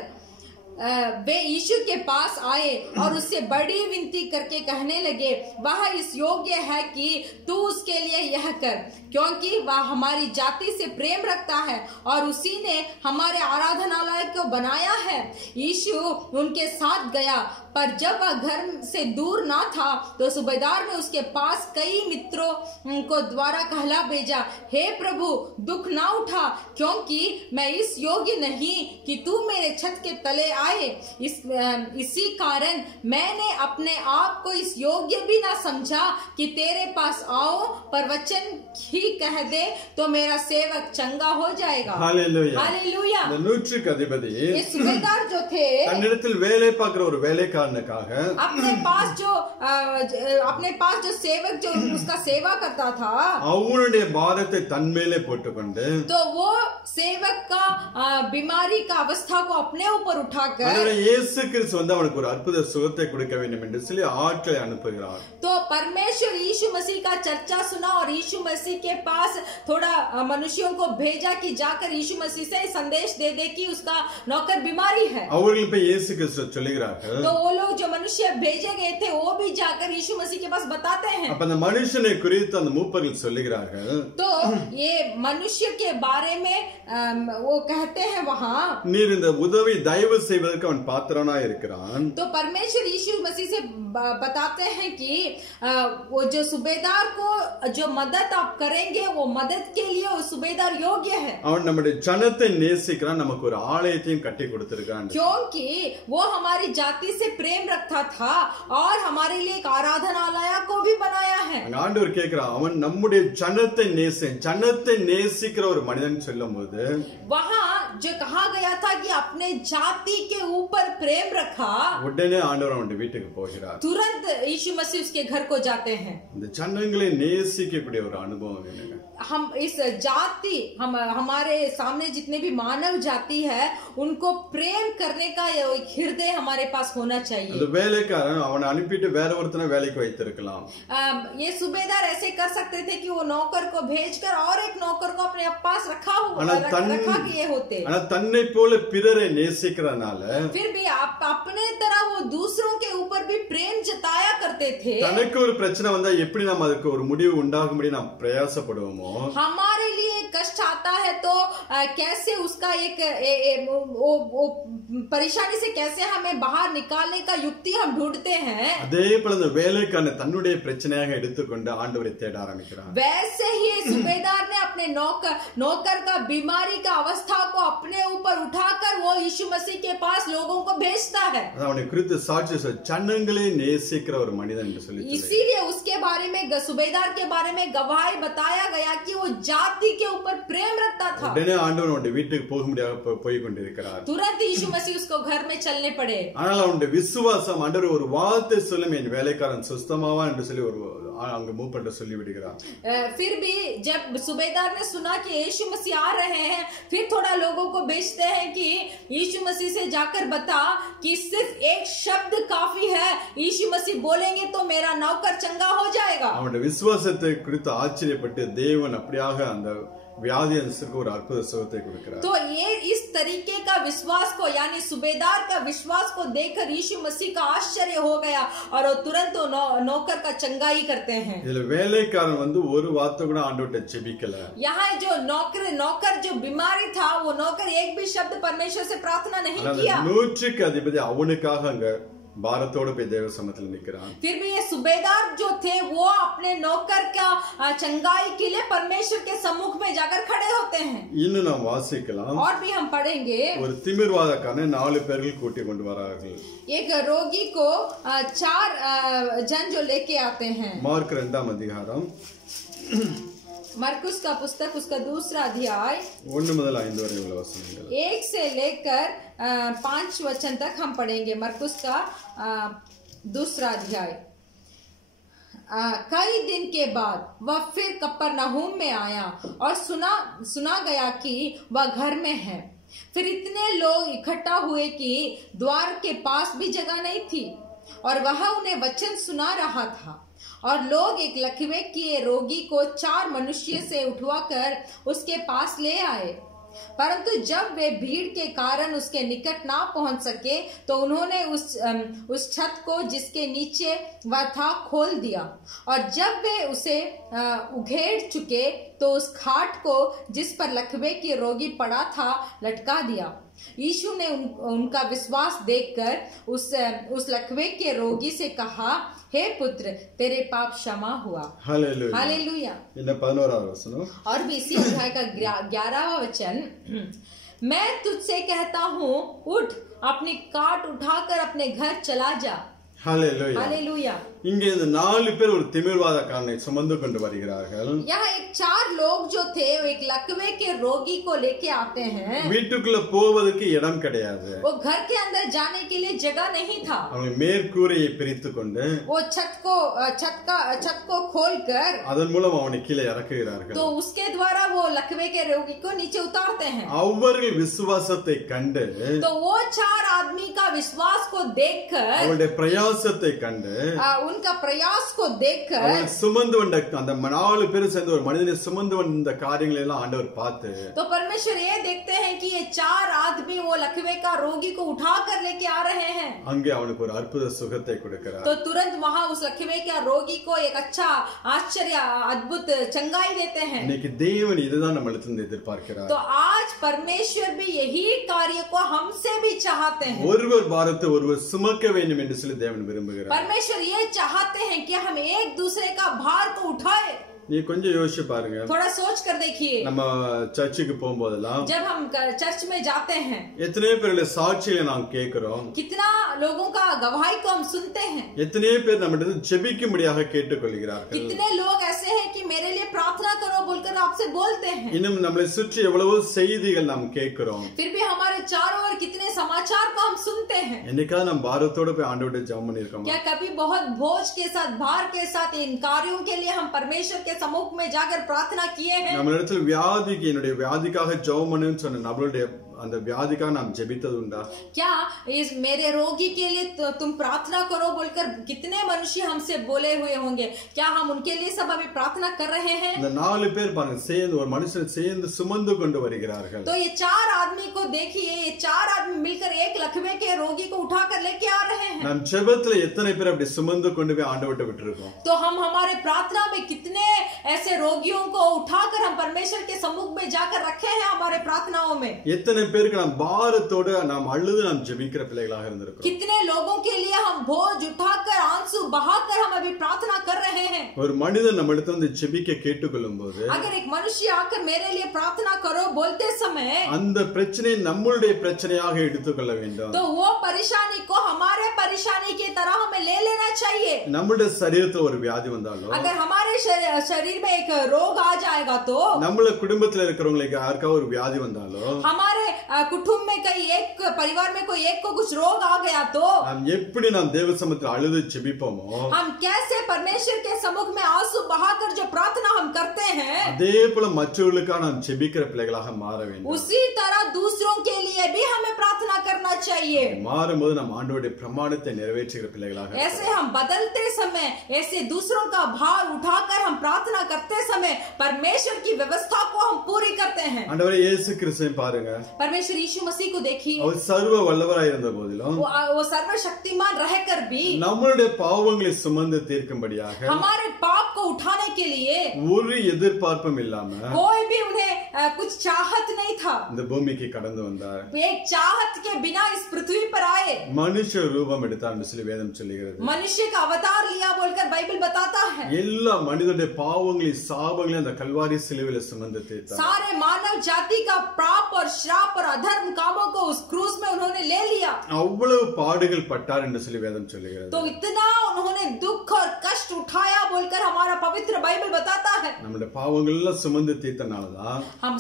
वे यीशु के पास आए और उससे बड़ी विनती करके कहने लगे, वह इस योग्य है कि तू उसके लिए यह कर, क्योंकि वह हमारी जाति से प्रेम रखता है और उसी ने हमारे आराधनालय को बनाया है। यीशु उनके साथ गया, पर जब वह घर से दूर ना था तो सूबेदार ने उसके पास कई मित्रों को द्वारा कहला भेजा, हे प्रभु, दुख ना उठा, क्योंकि मैं इस योग्य नहीं कि तू मेरे छत के तले आए। इसी कारण मैंने अपने आप को इस योग्य भी ना समझा कि तेरे पास आओ, पर वचन ही कह दे तो मेरा सेवक चंगा हो जाएगा। हालेलुया। हालेलुया। இந்த 100க்கு அதிபதி ये सूबेदार जो थे, தன்னிடத்தில் வேலை பார்க்கிற ஒரு வேலைக்காரனுக்காக अपने पास जो सेवक जो उसका सेवा करता था, அவனுடைய பாரத்தை தன் மேலே போட்டுக்கொண்டு तो वो सेवक का बीमारी का अवस्था को अपने ऊपर उठा उठाकर ஆண்டவரே இயேசு கிறிஸ்து வந்து அவனுக்கு ஒரு அற்புத சுகத்தை கொடுக்க வேண்டும் என்று சொல்லி ஆட்களை அனுப்புகிறார். तो परमेश्वर यीशु मसीह का चर्चा सुना और यीशु मसीह के पास थोड़ा मनुष्यों को भेजा कि जाकर यीशु मसीह से संदेश दे दे कि उसका नौकर बीमारी है. அவர்கள் போய் இயேசு கிறிஸ்து சொல்லுகிறார்கள். तो वो लोग जो मनुष्य भेजे गए थे वो भी जाकर यीशु मसीह के पास बताते हैं. அப்ப அந்த மனுஷனை குறித்து அந்த மூப்பர்கள் சொல்லுகிறார்கள். तो ये मनुष्य के बारे में वो कहते हैं वहाँ நீர் இந்த உதவி தயவு செய்வதற்கு அவன் பாத்திரனா இருக்கிறான். तो परमेश्वर यीशु मसीह से बताते हैं कि वो जो सूबेदार को जो मदद आप करेंगे वो मदद के लिए वो सूबेदार योग्य है. அவன் நம்முடைய ஜனத்தை நேசிக்கிறான், நமக்கு ஒரு ஆலயத்தையும் கட்டி கொடுத்திருக்கான். क्योंकि वो हमारी जाति से प्रेम रखता था और हमारे लिए एक आराधनालय को भी बनाया है. ஆண்டவர் கேட்கிறான், அவன் நம்முடைய ஜனத்தை நேசிக்கிற ஒரு மனிதன் சொல்லும்போது वहाँ जो कहा गया था कि अपने जाति के ऊपर प्रेम रखा, உடனே ஆண்டவர் அவனுடைய வீட்டுக்கு போகிறார். तुरंत यीशु मसीह उसके घर को जाते हैं. இந்த ஜனங்களை நேசிக்கக்கூடிய ஒரு அனுபவம் என்னங்க? हम इस जाति हमारे सामने जितने भी मानव जाति है उनको प्रेम करने का एक हृदय हमारे पास होना चाहिए. அந்த வேலைக்காரன் அவனை அனுப்பிட்டு வேற ஒருத்தனை வேலைக்கு வைத்திருக்கலாம். ये सूबेदार ऐसे कर सकते थे कि वो नौकर को भेजकर और एक नौकर को अपने पास रखा किए होते. ஆனா தன்னை போல பிறரை நேசிக்கிறனால फिर भी आप अपने तरह वो दूसरों के ऊपर भी प्रेम जताया करते थे. தனக்கு ஒரு பிரச்சனை வந்தா எப்படி நாம் அதுக்கு ஒரு முடிவு உண்டாகும்படி நாம் பிரயாசப்படுவோமோ, हमारे लिए कष्ट आता है तो कैसे उसका एक परेशानी से कैसे हमें बाहर निकालने का युक्ति हम ढूंढते हैं. அதே போல இந்த வேலைக்காரன் தன்னுடைய பிரச்சனையாக எடுத்துக்கொண்டு ஆண்டவரை தேட ஆரம்பிக்கிறான். वैसे ही सूबेदार ने अपने नौकर का बीमारी का अवस्था को अपने ऊपर उठाकर वो यीशु मसीह के पास लोगों को भेजता है. அவனை குறித்து சாட்சி ஜனங்களை நேசிக்கிற ஒரு மனிதன் என்று சொல்லி इसीलिए उसके बारे में सूबेदार के बारे में गवाही बताया गया कि वो जाति के ऊपर प्रेम रखता था. உடனே ஆண்டவர் அவனுடைய வீட்டுக்கு போகும்படியாக போய் கொண்டிருக்கிறார். तुरंत यीशु मसीह उसको घर में चलने पड़े. ஆனால் அவனுடைய விசுவாசம் ஆண்டவர் ஒரு வார்த்தை சொல்லும் என் வேலைக்காரன் சுஸ்தமாவான் என்று சொல்லி ஒரு அங்க மூப்பன்ட்ட சொல்லி விடுகிறார். फिर भी जब सूबेदार ने सुना कि यीशु मसीह आ रहे हैं, फिर थोड़ा लोगों को भेजते हैं कि यीशु मसीह से जाकर बता कि सिर्फ एक शब्द काफी है, यीशु मसीह बोलेंगे तो मेरा नौकर चंगा हो जाएगा. அவனுடைய விசுவாசத்தை குறித்து ஆச்சரியப்பட்டு தேவன் அப்படியாக அந்த வியாதியஸ்தருக்கு ஒரு அற்புத சுகத்தை கொடுக்கிறார். तो ये इस तरीके का विश्वास को यानी सूबेदार का विश्वास को देखकर यीशु मसीह का आश्चर्य हो गया और वो तुरंत नौकर का चंगाई करते हैं. இதுல வேலைக்காரன் வந்து ஒரு வார்த்தை கூட ஆண்டவர்ட்ட ஜெபிக்கல. यहाँ जो नौकर जो बीमारी था वो नौकर एक भी शब्द परमेश्वर से प्रार्थना नहीं किया. 100க்கு அதிபதி அவனுக்காக அங்க பாரத்தோடு போய் தேவ சமூகத்தில் நிற்கிறான். फिर भी ये सूबेदार जो थे वो अपने नौकर का चंगाई के लिए परमेश्वर के सम्मुख में जाकर खड़े होते हैं. இன்னும் நாம் வாசிக்கலாம். और भी हम पढ़ेंगे. ஒரு திமிர்வாதக்காரனை 4 பேர்கள் கூட்டி கொண்டு வரார்கள். एक रोगी को 4 जन जो लेके आते हैं. மார்க் 2ஆம் அதிகாரம் मरकुस का पुस्तक उसका दूसरा अध्याय 1 முதல் 5 வரை உள்ள வசனங்கள். 1 से लेकर 5 वचन तक हम पढ़ेंगे. मरकुस का दूसरा अध्याय. कई दिन के बाद वह फिर कफरनहूम में आया और सुना गया कि वह घर में है. फिर इतने लोग इकट्ठा हुए कि द्वार के पास भी जगह नहीं थी और वह उन्हें वचन सुना रहा था. और लोग एक लकवे किए रोगी को 4 मनुष्य से उठवाकर उसके पास ले आए. परंतु जब वे भीड़ के कारण उसके निकट ना पहुंच सके तो उन्होंने उस छत को जिसके नीचे वह था खोल दिया और जब वे उसे उघेड़ चुके तो उस खाट को जिस पर लकवे की रोगी पड़ा था लटका दिया. यीशु ने उनका विश्वास देखकर उस लकवे के रोगी से कहा, हे पुत्र तेरे पाप क्षमा हुआ. Hallelujah hallelujah. इन 11वां वचन और भी इसी अध्याय का 11वां वचन. मैं तुझसे कहता हूँ उठ अपनी काट उठाकर अपने घर चला जा. ஹalleluya. हालेलुया। இங்கே இந்த 4 பேர் ஒரு திமிர்வாதக்காரனை சுமந்து கொண்டு வருகிறார்கள். यहाँ एक 4 लोग जो थे वो एक लकवे के रोगी को लेके आते हैं। வீட்டுக்குள்ள போவதற்கு இடம் கிடையாது. वो घर के अंदर जाने के लिए जगह नहीं था। அவங்க மேற்கூரையை பிரித்து கொண்டு वो छत को खोलकर அதன் மூலம் அவனை கீழே இறக்குகிறார்கள். तो उसके द्वारा वो लकवे के रोगी को नीचे उतारते हैं। அவர்கள் விசுவாசத்தை கண்டு तो वो 4 आदमी का विश्वास को देखकर அவருடைய பிரயாசத்தை கண்டு उनका प्रयास को देखकर அவன் சுமந்து வந்த அந்த 4 பேர் சேர்ந்து ஒரு மனிதனை சுமந்து வந்த காரியங்களை எல்லாம் ஆண்டவர் பார்த்து तो परमेश्वर ये देखते हैं कि ये 4 आदमी वो लकवे का रोगी को उठा कर लेके आ रहे हैं। அங்கே அவனுக்கு ஒரு அற்புத சுகத்தை கொடுக்கிறார். तो तुरंत वहां उस लकवे के रोगी को एक अच्छा आश्चर्य अद्भुत चंगाई देते हैं। இன்னைக்கு தேவன் இதுதான் நம்மளிடத்திலிருந்து எதிர்பார்க்கிறார். तो आज परमेश्वर भी यही कार्य को हमसे भी चाहते हैं। ஒருவர் பாரத்தை ஒருவர் சுமக்க வேண்டும் என்று சொல்லி தேவன் விரும்புகிறார். परमेश्वर ये चाहते हैं कि हम एक दूसरे का भार को उठाए। நீ கொஞ்சம் யோசிச்சு பாருங்க. थोड़ा सोच कर देखिए, நம்ம சர்ச்சுக்கு போகும்போதெல்லாம் जब हम चर्च में जाते हैं எத்தனையோ பேருடைய சாட்சிகளை நாம் கேட்கிறோம். कितना लोगों का गवाही को हम सुनते हैं। எத்தனையோ பேர் நம்மிடம் ஜெபிக்கும்படியாக கேட்டுக்கொள்கிறார்கள். कितने लोग ऐसे हैं कि मेरे लिए प्रार्थना करो बोलकर आपसे बोलते हैं। இன்னும் நம்மளை சுற்றி எவ்வளவோ செய்திகள் நாம் கேட்கிறோம். फिर भी हमारे चारों ओर कितने समाचार को हम सुनते हैं। என்னைக்காவது நம்ம பாரத்தோட போய் ஆண்டவர்கிட்ட ஜெபம் பண்ணிருக்கோமா? क्या कभी बहुत बोझ के साथ, भार के साथ इन कार्यों के लिए हम परमेश्वर के सम्मुख में जाकर प्रार्थना किए हैं? நம்ம இடத்துல வியாதிக்கு என்னுடைய வியாதிக்காக ஜெபம் பண்ணுன்னு சொன்ன நம்மளுடைய அந்த வியாதிக்காக நாம் ஜெபித்தது உண்டா? क्या इस मेरे रोगी के लिए तुम प्रार्थना करो बोलकर कितने मनुष्य हमसे बोले हुए होंगे? क्या हम उनके लिए सब अभी प्रार्थना कर रहे हैं? இந்த 4 பேர் பாருங்க சேர்ந்து ஒரு மனுஷன் சேர்ந்து சுமந்து கொண்டு வருகிறார்கள். तो ये 4 आदमी को देखिए, ये 4 आदमी मिलकर एक लकवे के रोगी को उठाकर लेके आ रहे हैं। நாம் ஜெபத்துல எத்தனை பேர் அப்படி சுமந்து கொண்டு போய் ஆண்டவர்ட்ட விட்டுருக்கோம்? तो हम हमारे प्रार्थना में कितने ऐसे रोगियों को उठाकर हम परमेश्वर के सम्मुख में जाकर रखे हैं हमारे प्रार्थनाओं में? எத்தனை பேருக்கு நாம் பாரத்தோட நாம் அழுது நாம் ஜெபிக்கிற பிள்ளைகளாக இருந்திருக்கோம்? कितने लोगों के लिए हम बोझ उठाकर आंसू बहाकर हम अभी प्रार्थना कर रहे हैं? ஒரு மனிதன் நம்ம இடத்துல வந்து ஜெபிக்க கேட்டுக்கொள்ளும்போது अगर एक मनुष्य आकर मेरे लिए प्रार्थना करो बोलते समय அந்த பிரச்சனையை நம்மளுடைய பிரச்சனையாக எடுத்துக்கொள்ள வேண்டும். तो वो परेशानी को हमारे परेशानी की तरह हमें ले लेना चाहिए। நம்மளுடைய சரீரத்துல ஒரு வியாதி வந்தாலும் अगर हमारे शरीर में एक रोग आ जाएगा तो நம்மள குடும்பத்துல இருக்கிறவங்களுக்கு யாருக்காவது ஒரு வியாதி வந்தாலும் हमारे कुटुंब में कहीं एक परिवार में कोई एक को कुछ रोग आ गया तो நாம் எப்படி நாம் தேவ சமூகத்தில் அழுது ஜெபிப்போமோ हम कैसे परमेश्वर के सम्मुख में आंसू बहाकर जो प्रार्थना हम करते हैं அதே போல மற்றவர்களுக்காக நாம் ஜெபிக்கிற பிள்ளைகளாக மாற வேண்டும். उसी तरह दूसरों के लिए भी हमें प्रार्थना करना चाहिए। மாறும்போது நாம் ஆண்டவருடைய பிரமாணத்தை நிறைவேற்றுகிற பிள்ளைகளாக ऐसे हम बदलते समय, ऐसे दूसरों का भार उठाकर हम प्रार्थना करते समय परमेश्वर की व्यवस्था को हम पूरी करते हैं। ஆண்டவரே இயேசு கிறிஸ்துவை பாருங்க. परमेश्वर यीशु मसीह को देखिए, அவர் சர்வ வல்லவராய் இருந்த போதிலும் वो सर्वशक्तिमान रहकर भी நம்மளுடைய பாவங்களை சுமந்து தீர்க்கும்படியாக हमारे पाप को उठाने के लिए ஒரு எதிர்பார்ப்பும் இல்லாம कोई भी उन्हें कुछ चाहत नहीं था। இந்த பூமிக்கு கடந்து வந்தார். एक चाहत के बिना इस पृथ्वी पर आए, மனுஷ ரூபம் எடுத்தார் என்று சொல்லி வேதம் சொல்லுகிறது. मनुष्य का अवतार लिया बोलकर बाइबल बताता है। எல்லா மனிதனுடைய பாவங்களையும் சாபங்களையும் அந்த கல்வாரி சிலுவையில சுமந்து தீர்த்தார். सारे मानव जाति का पाप और श्राप और अधर्म कामों को उस क्रूस में उन्होंने ले लिया। அவ்வளவு பாடுகள் பட்டார் என்று சொல்லி வேதம் சொல்லுகிறது. तो इतना उन्होंने दुख और कष्ट उठाया बोलकर हमारा पवित्र बाइबल बताता है। நம்முடைய பாவங்கள் எல்லாம் சுமந்து தீர்த்தனாலதான் हम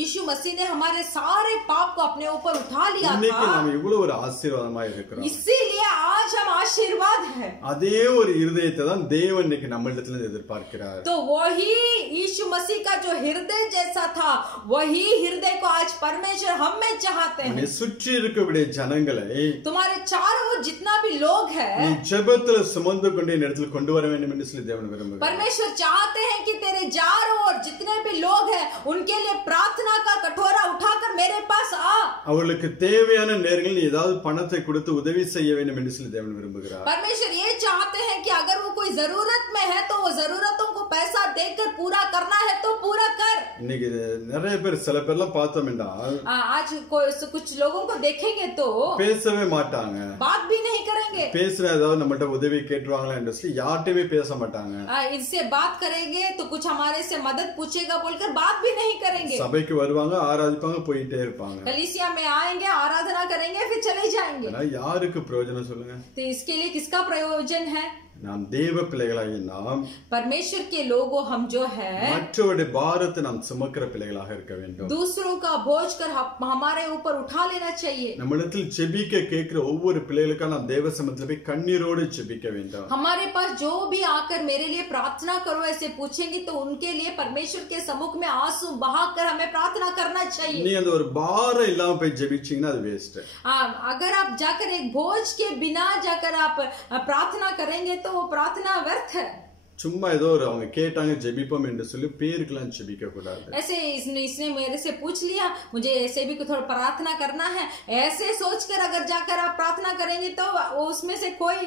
यीशु मसीह ने हमारे सारे पाप को अपने ऊपर उठा लिया இன்னைக்கு था, நாம் இவ்வளவு ஒரு ஆசீர்வாதமா இருக்கிறோம். इसीलिए आज हम आशीर्वाद है। அதே ஒரு இருதயத்தை தான் தேவன் இன்னைக்கு நம்மளிடத்துல இருந்து எதிர்பார்க்கிறார். तो वही यीशु मसीह का जो हृदय जैसा था वही हृदय को आज परमेश्वर हम में चाहते हैं। உன்னை சுற்றி இருக்கக்கூடிய ஜனங்களை तुम्हारे चारों ओर जितना भी लोग है நீ ஜெபத்துல சுமந்து கொண்டு இந்த இடத்துல கொண்டு வர வேண்டும் என்று சொல்லி தேவன் விரும்புகிறார். परमेश्वर चाहते हैं कि तेरे चारों ओर जितने भी लोग हैं उनके लिए प्रार्थना का कटोरा उठाकर मेरे पास आ। அவர்களுக்கு தேவையான நேரங்களில் நீ ஏதாவது பணத்தை கொடுத்து உதவி செய்ய வேண்டும் என்று சொல்லி தேவன் விரும்புகிறார். परमेश्वर ये चाहते हैं कि अगर वो कोई जरूरत में है तो वो जरूरतों को पैसा देकर पूरा करना है तो पूरा कर। இன்னைக்கு நிறைய பேர் சில பேர்லாம் பார்த்தோம் என்றால் आज कुछ लोगों को देखेंगे तो பேசவே மாட்டாங்க. बात भी नहीं करेंगे, பேசுற ஏதாவது நம்மகிட்ட உதவி கேட்டுருவாங்களா என்று சொல்லி யார்கிட்டயுமே பேச மாட்டாங்க. इनसे बात करेंगे तो कुछ हमारे से मदद पूछेगा बोलकर बात भी नहीं करेंगे. சபைக்கு வருவாங்க, ஆராதிப்பாங்க, போயிட்டே இருப்பாங்க. कलीसिया में आएंगे, आराधना करेंगे, फिर चले जाएंगे. யாருக்கு பிரயோஜனம் சொல்லுங்க? तो इसके लिए किसका प्रयोजन है? நாம் தேவ பிள்ளைகளாகிய நாம் परमेश्वर के लोगों हम जो है மற்றவருடைய பாரத்தை நாம் சுமக்கிற பிள்ளைகளாக இருக்க வேண்டும். दूसरों का बोझ कर हमारे ऊपर उठा लेना चाहिए. நம்மிடத்தில் ஜெபிக்க கேட்கிற ஒவ்வொரு பிள்ளைகளுக்காக நாம் தேவ சமூகத்தில் போய் கண்ணீரோடு ஜெபிக்க வேண்டும். हमारे पास जो भी आकर मेरे लिए प्रार्थना करो ऐसे पूछेंगे तो उनके लिए परमेश्वर के सम्मुख में आंसू बहाकर हमें प्रार्थना करना चाहिए. நீ அந்த ஒரு பாரம் இல்லாம போய் ஜெபிச்சீங்கன்னா அது வேஸ்ட். अगर आप जाकर एक बोझ के बिना जाकर आप प्रार्थना करेंगे तो वो प्रार्थना व्यर्थ है. சும்மா ஏதோ ஒரு அவங்க கேட்டாங்க ஜெபிப்போம் என்று சொல்லி பேருக்கெல்லாம் ஜெபிக்க கூடாது. ऐसे इसने मेरे से पूछ लिया, मुझे ऐसे भी थोड़ा प्रार्थना करना है, ऐसे सोचकर अगर जाकर आप प्रार्थना करेंगे तो उसमें से कोई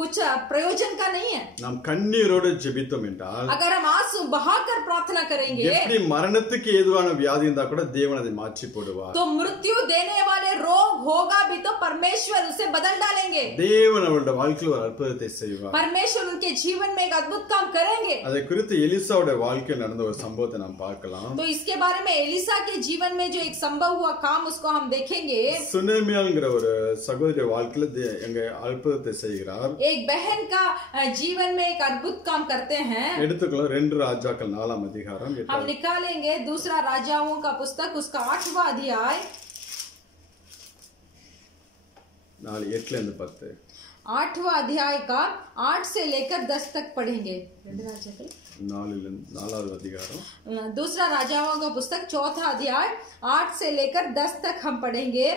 कुछ प्रयोजन का नहीं है. நாம் கண்ணீரோடு ஜெபித்தோம் என்றால் अगर हम आंसू बहाकर प्रार्थना करेंगे எப்படி மரணத்துக்கு ஏதுவான வியாதி இருந்தா கூட தேவன் அதை மாற்றி போடுவார். तो मृत्यु देने वाले रोग होगा भी तो परमेश्वर उसे बदल डालेंगे. தேவன் அவருடைய வாழ்க்கையில் ஒரு அற்புதத்தை செய்வார். परमेश्वर उनके जीवन में अद्भुत काम करेंगे. அதை குறித்து எலிசாவுடைய வாழ்க்கையில் நடந்த ஒரு சம்பவத்தை நாம் பார்க்கலாம். तो इसके बारे में एलिसा के जीवन में जो एक संभव हुआ काम उसको हम देखेंगे. சுனேமியாங்கிற ஒரு சகோதரி வாழ்க்கையில எங்க அற்புதத்தை செய்கிறார். एक बहन का जीवन में एक अद्भुत काम करते हैं. எடுத்துக்கலாம் 2 ராஜாக்கள் 4ஆம் அதிகாரம். हम निकालेंगे दूसरा राजाओं का पुस्तक उसका 8वां अध्याय 4:8-10. 8वां अध्याय का 8 से लेकर 10 तक पढ़ेंगे. 4வது அதிகாரம் दूसरा राजाओं का पुस्तक 4था अध्याय 8 से लेकर 10 तक हम पढ़ेंगे.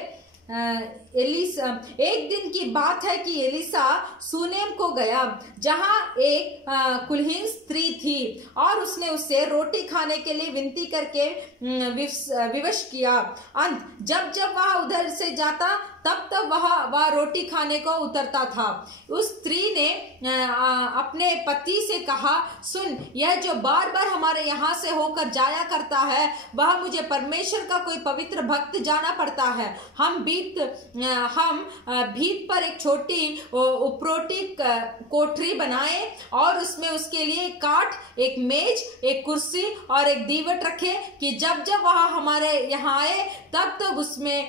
एलिसा एक दिन की बात है कि एलिसा सुनेम को गया जहां एक कुलीन स्त्री थी और उसने उससे रोटी खाने के लिए विनती करके विवश किया. जब जब वह उधर से जाता तब वह रोटी खाने को उतरता था. उस स्त्री ने अपने पति से कहा, सुन, यह जो बार बार हमारे यहाँ से होकर जाया करता है वह मुझे परमेश्वर का कोई पवित्र भक्त जाना पड़ता है. हम भीत पर एक छोटी उपरोटी कोठरी बनाए और उसमें उसके लिए काठ, एक मेज, एक कुर्सी और एक दीवट रखे कि जब जब वह हमारे यहाँ आए तब उसमें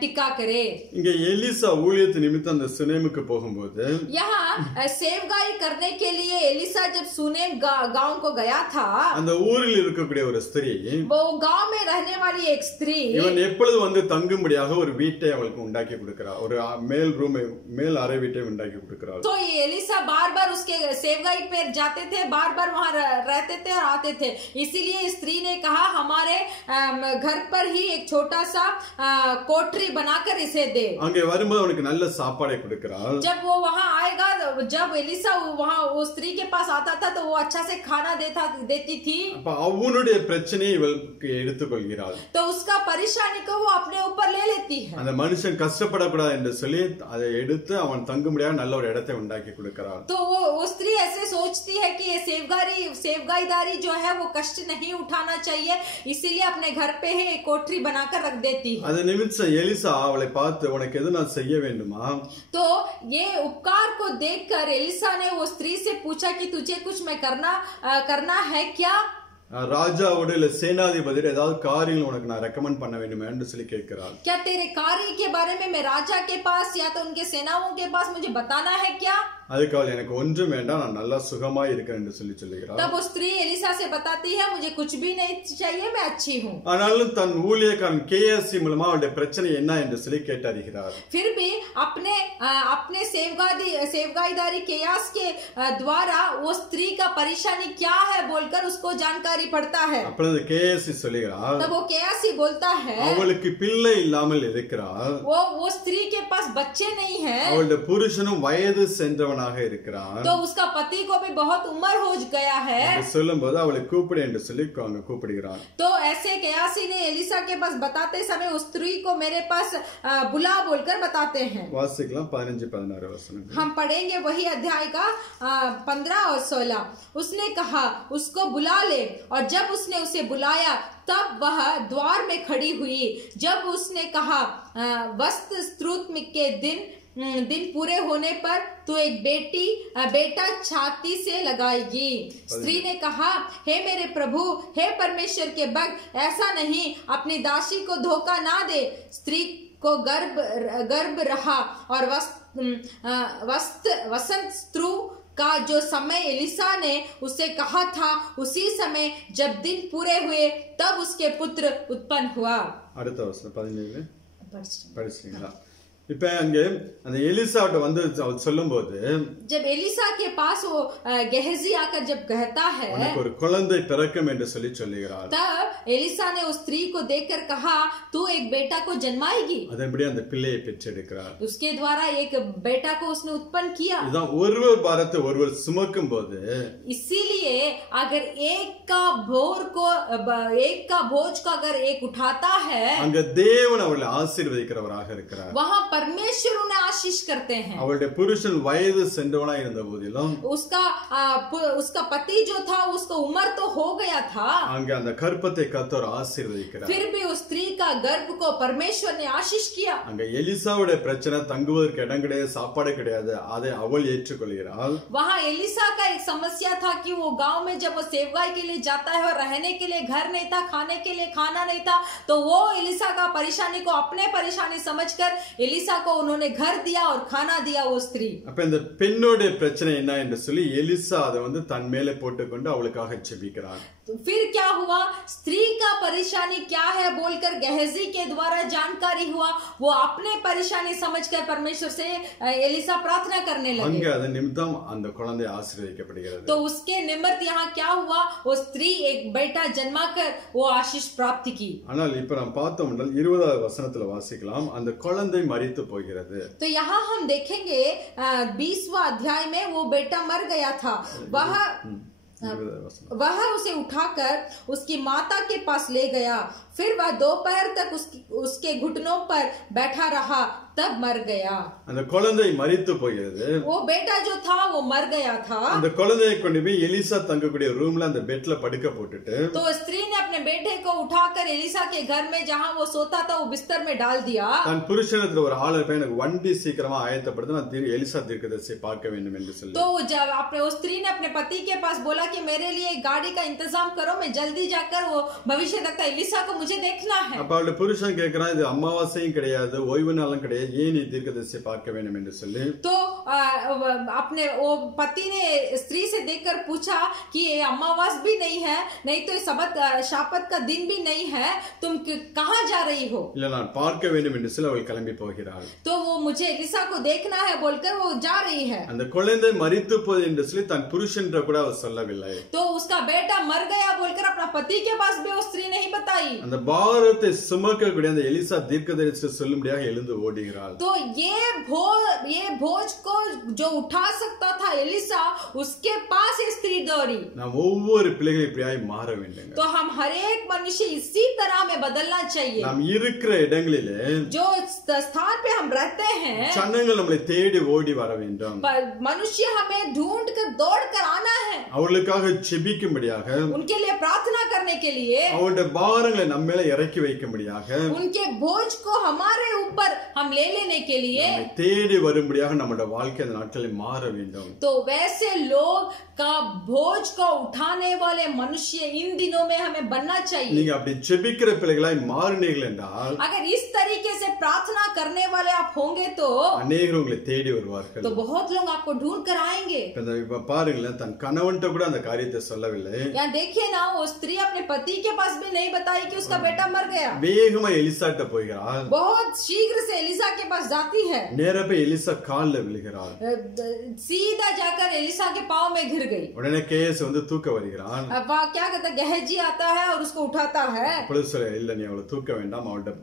टिका करे. இங்க எலிசா ஊழியத்து நிமித்தம் அந்த சுனேமுக்கு போகும்போது यहाँ सेवगाई करने के लिए एलिसा जब सुनेम गांव को गया था அந்த ஊரில் இருக்கக்கூடிய ஒரு ஸ்திரீ वो गांव में रहने वाली एक स्त्री இவன் எப்பொழுது வந்து தங்கும்படியாக ஒரு வீட்டை அவளுக்கு உண்டாக்கி கொடுக்கிறார். ஒரு மேல் அறை வீட்டை உண்டாக்கி கொடுக்கிறார். तो ये एलिसा बार बार उसके सेवगाई पे जाते थे, बार बार वहां रहते थे और आते थे. इसीलिए स्त्री ने कहा हमारे घर पर ही एक छोटा सा कोठरी बनाकर इसे दे. அங்கே வரும்போது அவனுக்கு நல்ல சாப்பாடை கொடுக்கிறாள். जब वो वहां आएगा, जब एलिसा वहां वो स्त्री के पास आता था तो वो अच्छा से खाना देती थी. அப்ப அவனுடைய பிரச்சனையை இவளுக்கு எடுத்துக்கொள்கிறாள். तो उसका परेशानी को वो अपने ऊपर ले लेती है. அந்த மனுஷன் கஷ்டப்படக்கூடாது என்று சொல்லி அதை எடுத்து அவன் தங்கும்படியாக நல்ல ஒரு இடத்தை உண்டாக்கி கொடுக்கிறாள். तो वो स्त्री ऐसे सोचती है कि ये सेवगाईदारी जो है वो कष्ट नहीं उठाना चाहिए, इसीलिए अपने घर पे ही एक कोठरी बनाकर रख देती है. அது நிமித்தம் எலிசா அவளை பார்த்து உனக்கு எது நான் செய்ய வேண்டுமா? तो ये उपकार को देखकर एलिसा ने वो स्त्री से पूछा कि तुझे कुछ मैं करना है क्या? ராஜாவோட இல்ல சேனாதிபதி ஏதாவது காரியம் உனக்கு நான் ரெக்கமெண்ட் பண்ண வேண்டுமா என்று சொல்லி கேட்கிறாள். क्या तेरे कार्य के बारे में मैं राजा के पास या तो उनके सेनाओं के पास मुझे बताना है क्या? அதுக்கு அவள் எனக்கு ஒன்றும் வேண்டாம், நான் நல்லா சுகமா இருக்கிறேன் என்று சொல்லி சொல்லுகிறாள். तब वो स्त्री एलिसा से बताती है मुझे कुछ भी नहीं चाहिए, मैं अच्छी हूँ. ஆனாலும் தன் ஊழியக்காரன் கேஎஸ்சி மூலமா அவளுடைய பிரச்சனை என்ன என்று சொல்லி கேட்டறிகிறார். फिर भी अपने सेवगाईदारी केयास के द्वारा वो स्त्री का परेशानी क्या है बोलकर उसको जानकारी पड़ता है. அப்பொழுது கேஎஸ்சி சொல்லுகிறார், तब वो केयासी बोलता है அவளுக்கு பிள்ளை இல்லாமல் இருக்கிறார். वो स्त्री के पास बच्चे नहीं है. அவளுடைய புருஷனும் வயது சென்றவன் இருக்கிறான். तो उसका पति को भी बहुत उम्र हो गया है. சொல்லும்போது அவளை கூப்பிடு என்று சொல்லி அவங்க கூப்பிடுகிறான். तो ऐसे केयासी ने एलिसा के पास बताते समय उस स्त्री को मेरे पास बुला बोलकर बताते हैं. வாசிக்கலாம் 15-16 वचन. हम पढ़ेंगे वही अध्याय का 15 और 16. उसने कहा उसको बुला ले, और जब उसने उसे बुलाया तब वह द्वार में खड़ी हुई. जब उसने कहा वस्त्र स्तुति के दिन दिन पूरे होने पर तू एक बेटा छाती से लगाएगी। स्त्री ने कहा, हे मेरे प्रभु, हे परमेश्वर के भक्त, ऐसा नहीं, अपनी दासी को धोखा ना दे। स्त्री को गर्भ रहा और वसंत ऋतु का जो समय एलिसा ने उसे कहा था, उसी समय जब दिन पूरे हुए तब उसके पुत्र उत्पन्न हुआ। அடுத்த வசனம் 17 படிச்சீங்களா? இப்ப அங்க அந்த எலிசாட்ட வந்து சொல்லும்போது, जब एलिसा के पास वो गेहजी आकर जब कहता है, உனக்கு ஒரு குழந்தை பிறக்கும் என்று சொல்லுகிறார். तब एलिसा ने उस स्त्री को देखकर कहा, तू एक बेटा को जन्माएगी। அதன்படி அந்த பிள்ளையை பெற்றெடுக்கிறார். उसके द्वारा एक बेटा को उसने उत्पन्न किया। இதான் ஒருவர் பாரத்தை ஒருவர் சுமக்கும் போது, इसीलिए अगर एक का बोझ को अगर एक उठाता है, அங்க தேவன் அவளை ஆசீர்வதிக்கிறவராக இருக்கிறார். वहाँ परमेश्वर उन्हें आशीष करते हैं। அவளுடைய புருஷன் வயது சென்றவனா இருந்த போதிலும், उसका पति जो था उसको उम्र तो हो गया था, அங்க அந்த கற்பத்தை கர்த்தர் ஆசீர்வதிக்கிறார். फिर भी उस स्त्री का गर्भ को परमेश्वर ने आशीष किया। அங்க எலிசாவுடைய பிரச்சனை தங்குவதற்கு இடம் கிடையாது, சாப்பாடு கிடையாது, அதை அவள் ஏற்றுக்கொள்கிறாள். वहाँ एलिसा का एक समस्या था कि वो गांव में जब वो सेवकाई के लिए जाता है और रहने के लिए घर नहीं था, खाने के लिए खाना नहीं था, तो वो एलिसा का परेशानी को अपने परेशानी समझकर एलिसा को उन्होंने घर दिया और खाना दिया वो स्त्री। அப்ப இந்த பெண்ணோட பிரச்சனை என்ன என்று சொல்லி எலிசா அதை வந்து தன் மேலே போட்டுக்கொண்டு அவளுக்காக ஜெபிக்கிறார். तो फिर क्या हुआ, स्त्री का परेशानी क्या है बोलकर गेहजी के द्वारा जानकारी हुआ, वो अपने परेशानी समझकर परमेश्वर से एलिसा प्रार्थना करने लगे। அங்க அதன் நிமித்தம் அந்த குழந்தை ஆசீர்வதிக்கப்படுகிறது. तो उसके निमित्त यहाँ क्या हुआ, वो स्त्री एक बेटा जन्माकर वो आशीष प्राप्ति की। ஆனால் இப்ப நாம் பார்த்தோம் என்றால் 20வது வசனத்துல வாசிக்கலாம், அந்த குழந்தை மரித்து போகிறது. तो यहाँ हम देखेंगे 20वां अध्याय में वो बेटा मर गया था। वह उसे उठाकर उसकी माता के पास ले गया, फिर वह दोपहर तक उसके घुटनों पर बैठा रहा, तब मर गया। அந்த குழந்தை மரித்து போகிறது. वो बेटा जो था वो मर गया था। அந்த குழந்தையை கொண்டு போய் எலிசா தங்கக்கூடிய ரூம்ல அந்த பெட்ல படுக்க போட்டுட்டு, तो स्त्री ने अपने बेटे को उठाकर एलिसा के घर में जहाँ वो सोता था वो बिस्तर में डाल दिया। தன் புருஷனத்துல ஒரு ஆளை போய் எனக்கு வண்டி சீக்கிரமா ஆயத்தப்படுத்த, நான் எலிசா தீர்க்கதரிசியை பார்க்க வேண்டும் என்று சொல்லி, तो जब वो स्त्री ने अपने पति के पास बोला कि मेरे लिए एक गाड़ी का इंतजाम करो, मैं जल्दी जाकर वो भविष्य तक एलिसा को मुझे देखना है। அப்ப அவளுடைய புருஷன் கேட்கிறான், இது அமாவாசையும் கிடையாது, ஓய்வு நாளும் கிடையாது, ஏன் நீ தீர்க்கதரிசியை பார்க்க வேண்டும் என்று சொல்லி, तो अपने वो पति ने स्त्री से देखकर पूछा कि ये अमावास भी नहीं है, नहीं तो शापत का दिन भी नहीं है, तुम कहाँ जा रही हो? இல்ல நான் பார்க்க வேண்டும் என்று சொல்லி அவள் கிளம்பி போகிறாள். तो वो मुझे एलिसा को देखना है बोलकर वो जा रही है। அந்த குழந்தை மரித்து போகுது என்று சொல்லி தன் புருஷன் கூட அவள் சொல்லவில்லை. तो उसका बेटा मर गया बोलकर अपना पति के पास भी वो स्त्री नहीं बताई। அந்த பாரத்தை சுமக்கக்கூடிய அந்த எலிசா தீர்க்கதரிசி சொல்லும்படியாக எழுந்து ஓடுகிறாள். तो ये भोज को जो उठा सकता था एलिसा, उसके पास ये स्त्री दौड़ी। நாம் ஒவ்வொரு பிள்ளைகளும் இப்படியாய் மாற வேண்டும். तो हम हर एक मनुष्य इसी तरह में बदलना चाहिए। நாம் இருக்கிற இடங்களிலே जो स्थान पे हम रहते हैं, ஜனங்கள் நம்மளை தேடி ஓடி வர வேண்டும். मनुष्य हमें ढूंढ कर दौड़ कर आना है, அவர்களுக்காக ஜெபிக்கும்படியாக, उनके लिए प्रार्थना करने के लिए, அவருடைய பாரங்களை நம்ம மேல இறக்கி வைக்கும்படியாக, उनके बोझ को हमारे ऊपर हम ले लेने के लिए, நம்மை தேடி வரும்படியாக நம்முடைய வாழ்க்கை அந்த நாட்களில் மாற வேண்டும். तो वैसे लोग का बोझ को उठाने वाले मनुष्य इन दिनों में हमें बनना चाहिए। நீங்க அப்படி ஜெபிக்கிற பிள்ளைகளாய் மாறினீர்கள் என்றால், अगर इस तरीके से प्रार्थना करने वाले आप होंगे तो அநேகர் உங்களை தேடி வருவார்கள். तो बहुत लोग आपको ढूंढ कर आएंगे। இப்ப பாருங்களேன், தன் கணவன்கிட்ட கூட அந்த காரியத்தை சொல்லவில்லை. यहाँ देखिए ना, वो स्त्री अपने पति के पास भी नहीं बताई कि उसका बेटा मर गया। வேகமா எலிசாட்ட போகிறாள். बहुत शीघ्र से एलिसा के पास जाती है, நேரா போய் எலிசா கால்ல விழுகிறாள். सीधा जाकर एलिसा के पांव में गिर गई। உடனே கேஸ் வந்து தூக்க வருகிறான். अब वह क्या कहता है, गेहजी आता है और उसको उठाता है। அப்பொழுது சொல்ல, இல்ல நீ அவளை தூக்க வேண்டாம், அவளுடைய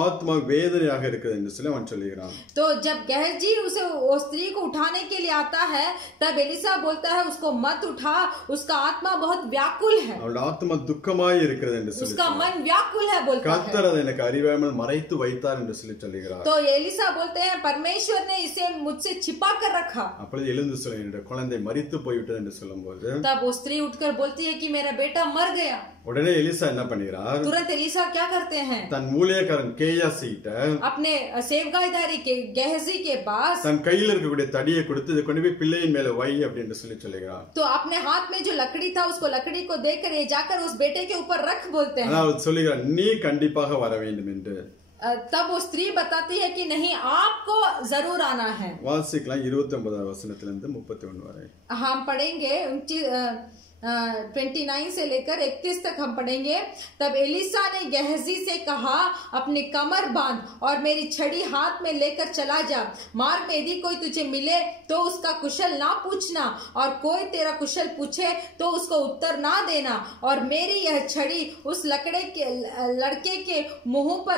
ஆத்மா வேதனையாக இருக்குது என்று சொல்லி அவன் சொல்லுகிறான். तो जब गेहजी उसे वो स्त्री को उठाने के लिए आता है, तब एलिसा बोलता है उसको मत उठा, उसका आत्मा बहुत व्याकुल है, அவளுடைய ஆத்மா துக்கமாய் இருக்கிறது என்று சொல்லி, उसका मन व्याकुल है बोलता है। கர்த்தர் அதை எனக்கு அறியாமல் மறைத்து வைத்தார் என்று சொல்லி சொல்லுகிறார். तो एलिसा बोलते हैं परमेश्वर ने इसे मुझसे छिपा कर रखा। அப்பொழுது எழுந்து சொல்ல, என்னுடைய குழந்தை மரித்து போய்விட்டது என்று சொல்லும்போது, तब वो स्त्री उठकर बोलती है कि मेरा बेटा मर गया। உடனே எலிசா என்ன பண்ணுகிறார்? तुरंत एलिसा क्या करते हैं? தன் ஊழியக்காரன் கேயாசிட்ட अपने सेवकाईदारी के गेहजी के पास தன் கையில் இருக்கக்கூடிய தடியை கொடுத்து இதை கொண்டு போய் பிள்ளையின் மேல வை அப்படின்னு சொல்லுகிறார். तो अपने हाथ में जो लकड़ी था उसको लकड़ी को देकर ये जाकर उस बेटे के ऊपर रख बोलते हैं. அதாவது சொல்லுகிறார், நீ கண்டிப்பாக வர வேண்டும் என்று. तब वो स्त्री बताती है कि नहीं, आपको जरूर आना है. வாசிக்கலாம் 29 வசனத்திலிருந்து 31 வரை. हम पढ़ेंगे 29 से लेकर 31 तक हम पढ़ेंगे. तब एलिसा ने गेहजी से कहा, अपनी कमर बांध और मेरी छड़ी हाथ में लेकर चला जा. मार्ग में यदि कोई तुझे मिले तो उसका कुशल ना पूछना, और कोई तेरा कुशल पूछे तो उसको उत्तर ना देना. और मेरी यह छड़ी उस लड़के के मुंह पर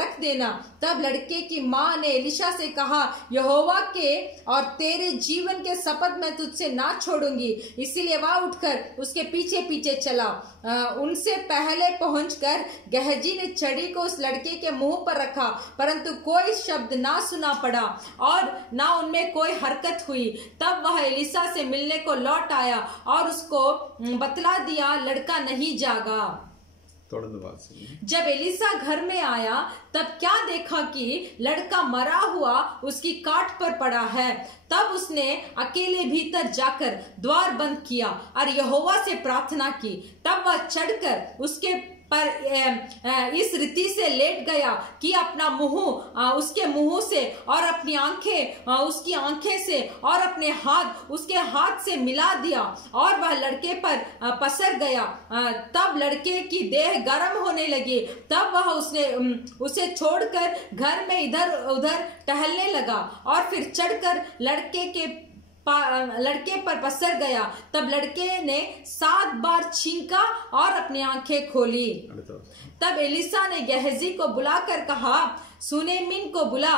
रख देना. तब लड़के की माँ ने एलिशा से कहा, यहोवा के और तेरे जीवन के शपथ मैं तुझसे ना छोड़ूंगी. इसीलिए वह उठकर उसके पीछे पीछे चला. उनसे पहले पहुंचकर गेहजी ने छड़ी को उस लड़के के मुंह पर रखा, परंतु कोई शब्द ना सुना पड़ा और ना उनमें कोई हरकत हुई. तब वह एलिसा से मिलने को लौट आया और उसको बतला दिया, लड़का नहीं जागा. जब एलिसा घर में आया तब क्या देखा कि लड़का मरा हुआ उसकी काट पर पड़ा है. तब उसने अकेले भीतर जाकर द्वार बंद किया और यहोवा से प्रार्थना की. तब वह चढ़कर उसके पर इस रीति से लेट गया कि अपना मुंह उसके मुंह से और अपनी आंखें उसकी आंखें से और अपने हाथ उसके हाथ से मिला दिया और वह लड़के पर पसर गया. तब लड़के की देह गर्म होने लगी. तब वह उसे छोड़कर घर में इधर उधर टहलने लगा और फिर चढ़कर लड़के पर पसर गया. तब लड़के ने 7 बार छींका और अपनी आंखें खोली. तब एलिसा ने गेहजी को बुलाकर कहा, सुनेमिन को बुला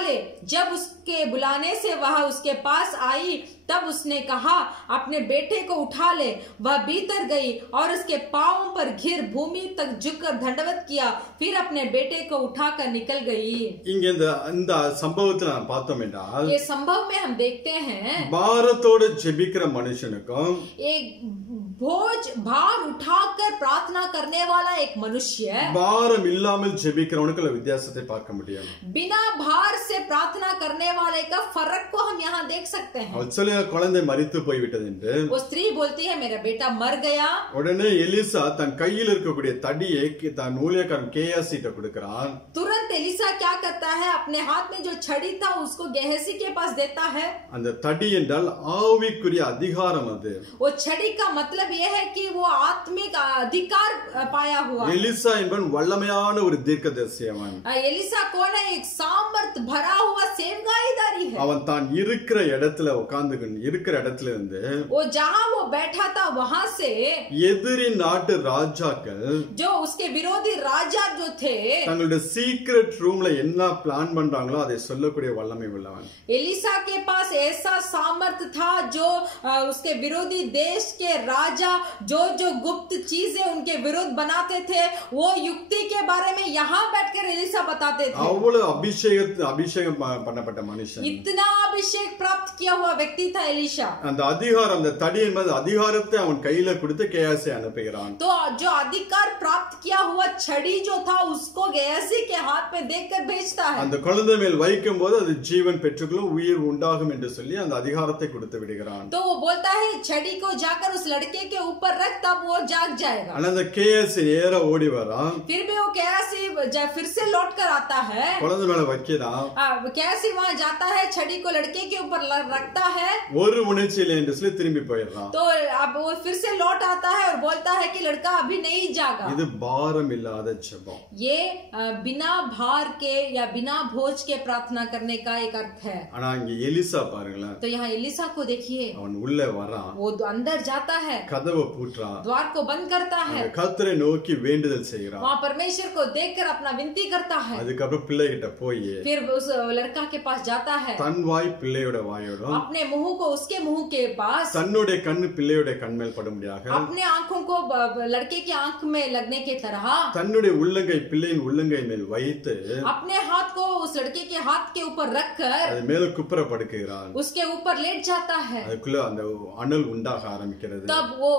ले. जब उसके बुलाने से वह उसके पास आई तब उसने कहा, अपने बेटे को उठा ले. वह भीतर गई और उसके पांवों पर घिर भूमि तक झुककर दंडवत किया, फिर अपने बेटे को उठाकर निकल गई. இந்த சம்பவத்துல நாம் பார்த்தோம் என்றால், ये संभव में हम देखते हैं பாரத்தோடு ஜெபிக்கிற மனுஷனுக்கும் एक भार उठाकर प्रार्थना करने वाला एक मनुष्य, பாரம் இல்லாமல் ஜெபிக்கிறவனுக்கு வித்தியாசத்தை பார்க்க முடியும். बिना भार से प्रार्थना करने वाले का फर्क को हम यहाँ देख सकते हैं. அவள் சொல்லுங்க, குழந்தை மரித்து போய்விட்டது என்று. वो स्त्री बोलती है, मेरा बेटा मर गया. உடனே எலிசா தன் கையில் இருக்கக்கூடிய தடியை தன் ஊழியக்காரன் கேயாசிட்ட கொடுக்கிறான். तुरंत एलिसा क्या करता है, अपने हाथ में जो छड़ी था उसको गेहजी के पास देता है. அந்த தடி என்றால் ஆவிக்குரிய அதிகாரம். அது वो छड़ी का मतलब यह है कि वो आत्मिक अधिकार पाया हुआ. எலிசா என்பவன் வல்லமையான ஒரு தீர்க்கதரிசியவன். एलिसा कौन है? एक सामर्थ भरा हुआ सेवकाईदारी है. அவன் தான் இருக்கிற இடத்துல உட்கார்ந்து இருக்கிற இடத்துல இருந்து वो जहां वो बैठा था वहां से எதிரி நாட்டு ராஜாக்கள், जो उसके विरोधी राजा जो थे, தங்களுடைய சீக்ரெட் ரூம்ல என்ன பிளான் பண்றாங்களோ அதை சொல்லக்கூடிய வல்லமை உள்ளவன். एलिसा के पास ऐसा सामर्थ था जो उसके विरोधी देश के राजा जो गुप्त चीजें उनके विरुद्ध बनाते थे वो युक्ति के बारे में यहाँ बैठकर एलिसा बताते थे. அவ்வளவு அபிஷேகம் பண்ணப்பட்ட மனுஷன், इतना अभिषेक प्राप्त किया हुआ व्यक्ति था एलिशा. அந்த அதிகாரம், அந்த தடி என்பது அதிகாரத்தை அவன் கையில கொடுத்து கேயாசி அனுப்புகிறான். तो जो अधिकार प्राप्त किया हुआ छड़ी जो था उसको गेहजी के हाथ में देकर भेजता है. அந்த குழந்தை மேல் வைக்கும் போது அது ஜீவன் பெற்றுக்கொள்ளும், உயிர் உண்டாகும் என்று சொல்லி அந்த அதிகாரத்தை கொடுத்து விடுகிறான். तो वो बोलता है छड़ी को जाकर उस लड़के के ऊपर रख, तब वो जाग जाएगा. ஆனா அந்த கேயாசி நேரா ஓடி வரான். फिर भी वो कैसी फिर से लौट कर आता है, குழந்தை மேல வைக்கிறான். कैसी वहां जाता है, छड़ी को लड़के के ऊपर रखता है. ஒரு உணர்ச்சியில என்று சொல்லி திரும்பி போயிடுறான். तो अब वो फिर से लौट आता है और बोलता है कि लड़का अभी नहीं जागा. இது பாரம் இல்லாத ஜெபம். ये बिना भार के या बिना बोझ के प्रार्थना करने का एक अर्थ है. ஆனா இங்க எலிசா பாருங்களேன், तो यहाँ एलिसा को देखिए, அவன் உள்ள வரான், वो अंदर जाता है, கதவை பூட்டுறான், द्वार को बंद करता है, கர்த்தரை நோக்கி வேண்டுதல் செய்கிறான். वहाँ परमेश्वर को देखकर अपना विनती करता है. அதுக்கப்புறம் பிள்ளை கிட்ட போய் फिर उस लड़का के पास जाता है, தன் வாய் பிள்ளையோட வாயோடும் अपने मुंह को उसके मुंह के पास, தன்னுடைய கண்ணு பிள்ளையோட கண்மேல் படும்படியாக अपने आंखों को लड़के की आंख में लगने की तरह தன்னுடைய உள்ளங்கை பிள்ளையின் உள்ளங்கை மேல் வைத்து अपने हाथ को उस लड़के के हाथ के ऊपर रखकर அது மேல குப்புற படுக்கிறான். उसके ऊपर लेट जाता है. அதுக்குள்ள அந்த அனல் உண்டாக ஆரம்பிக்கிறது. तब वो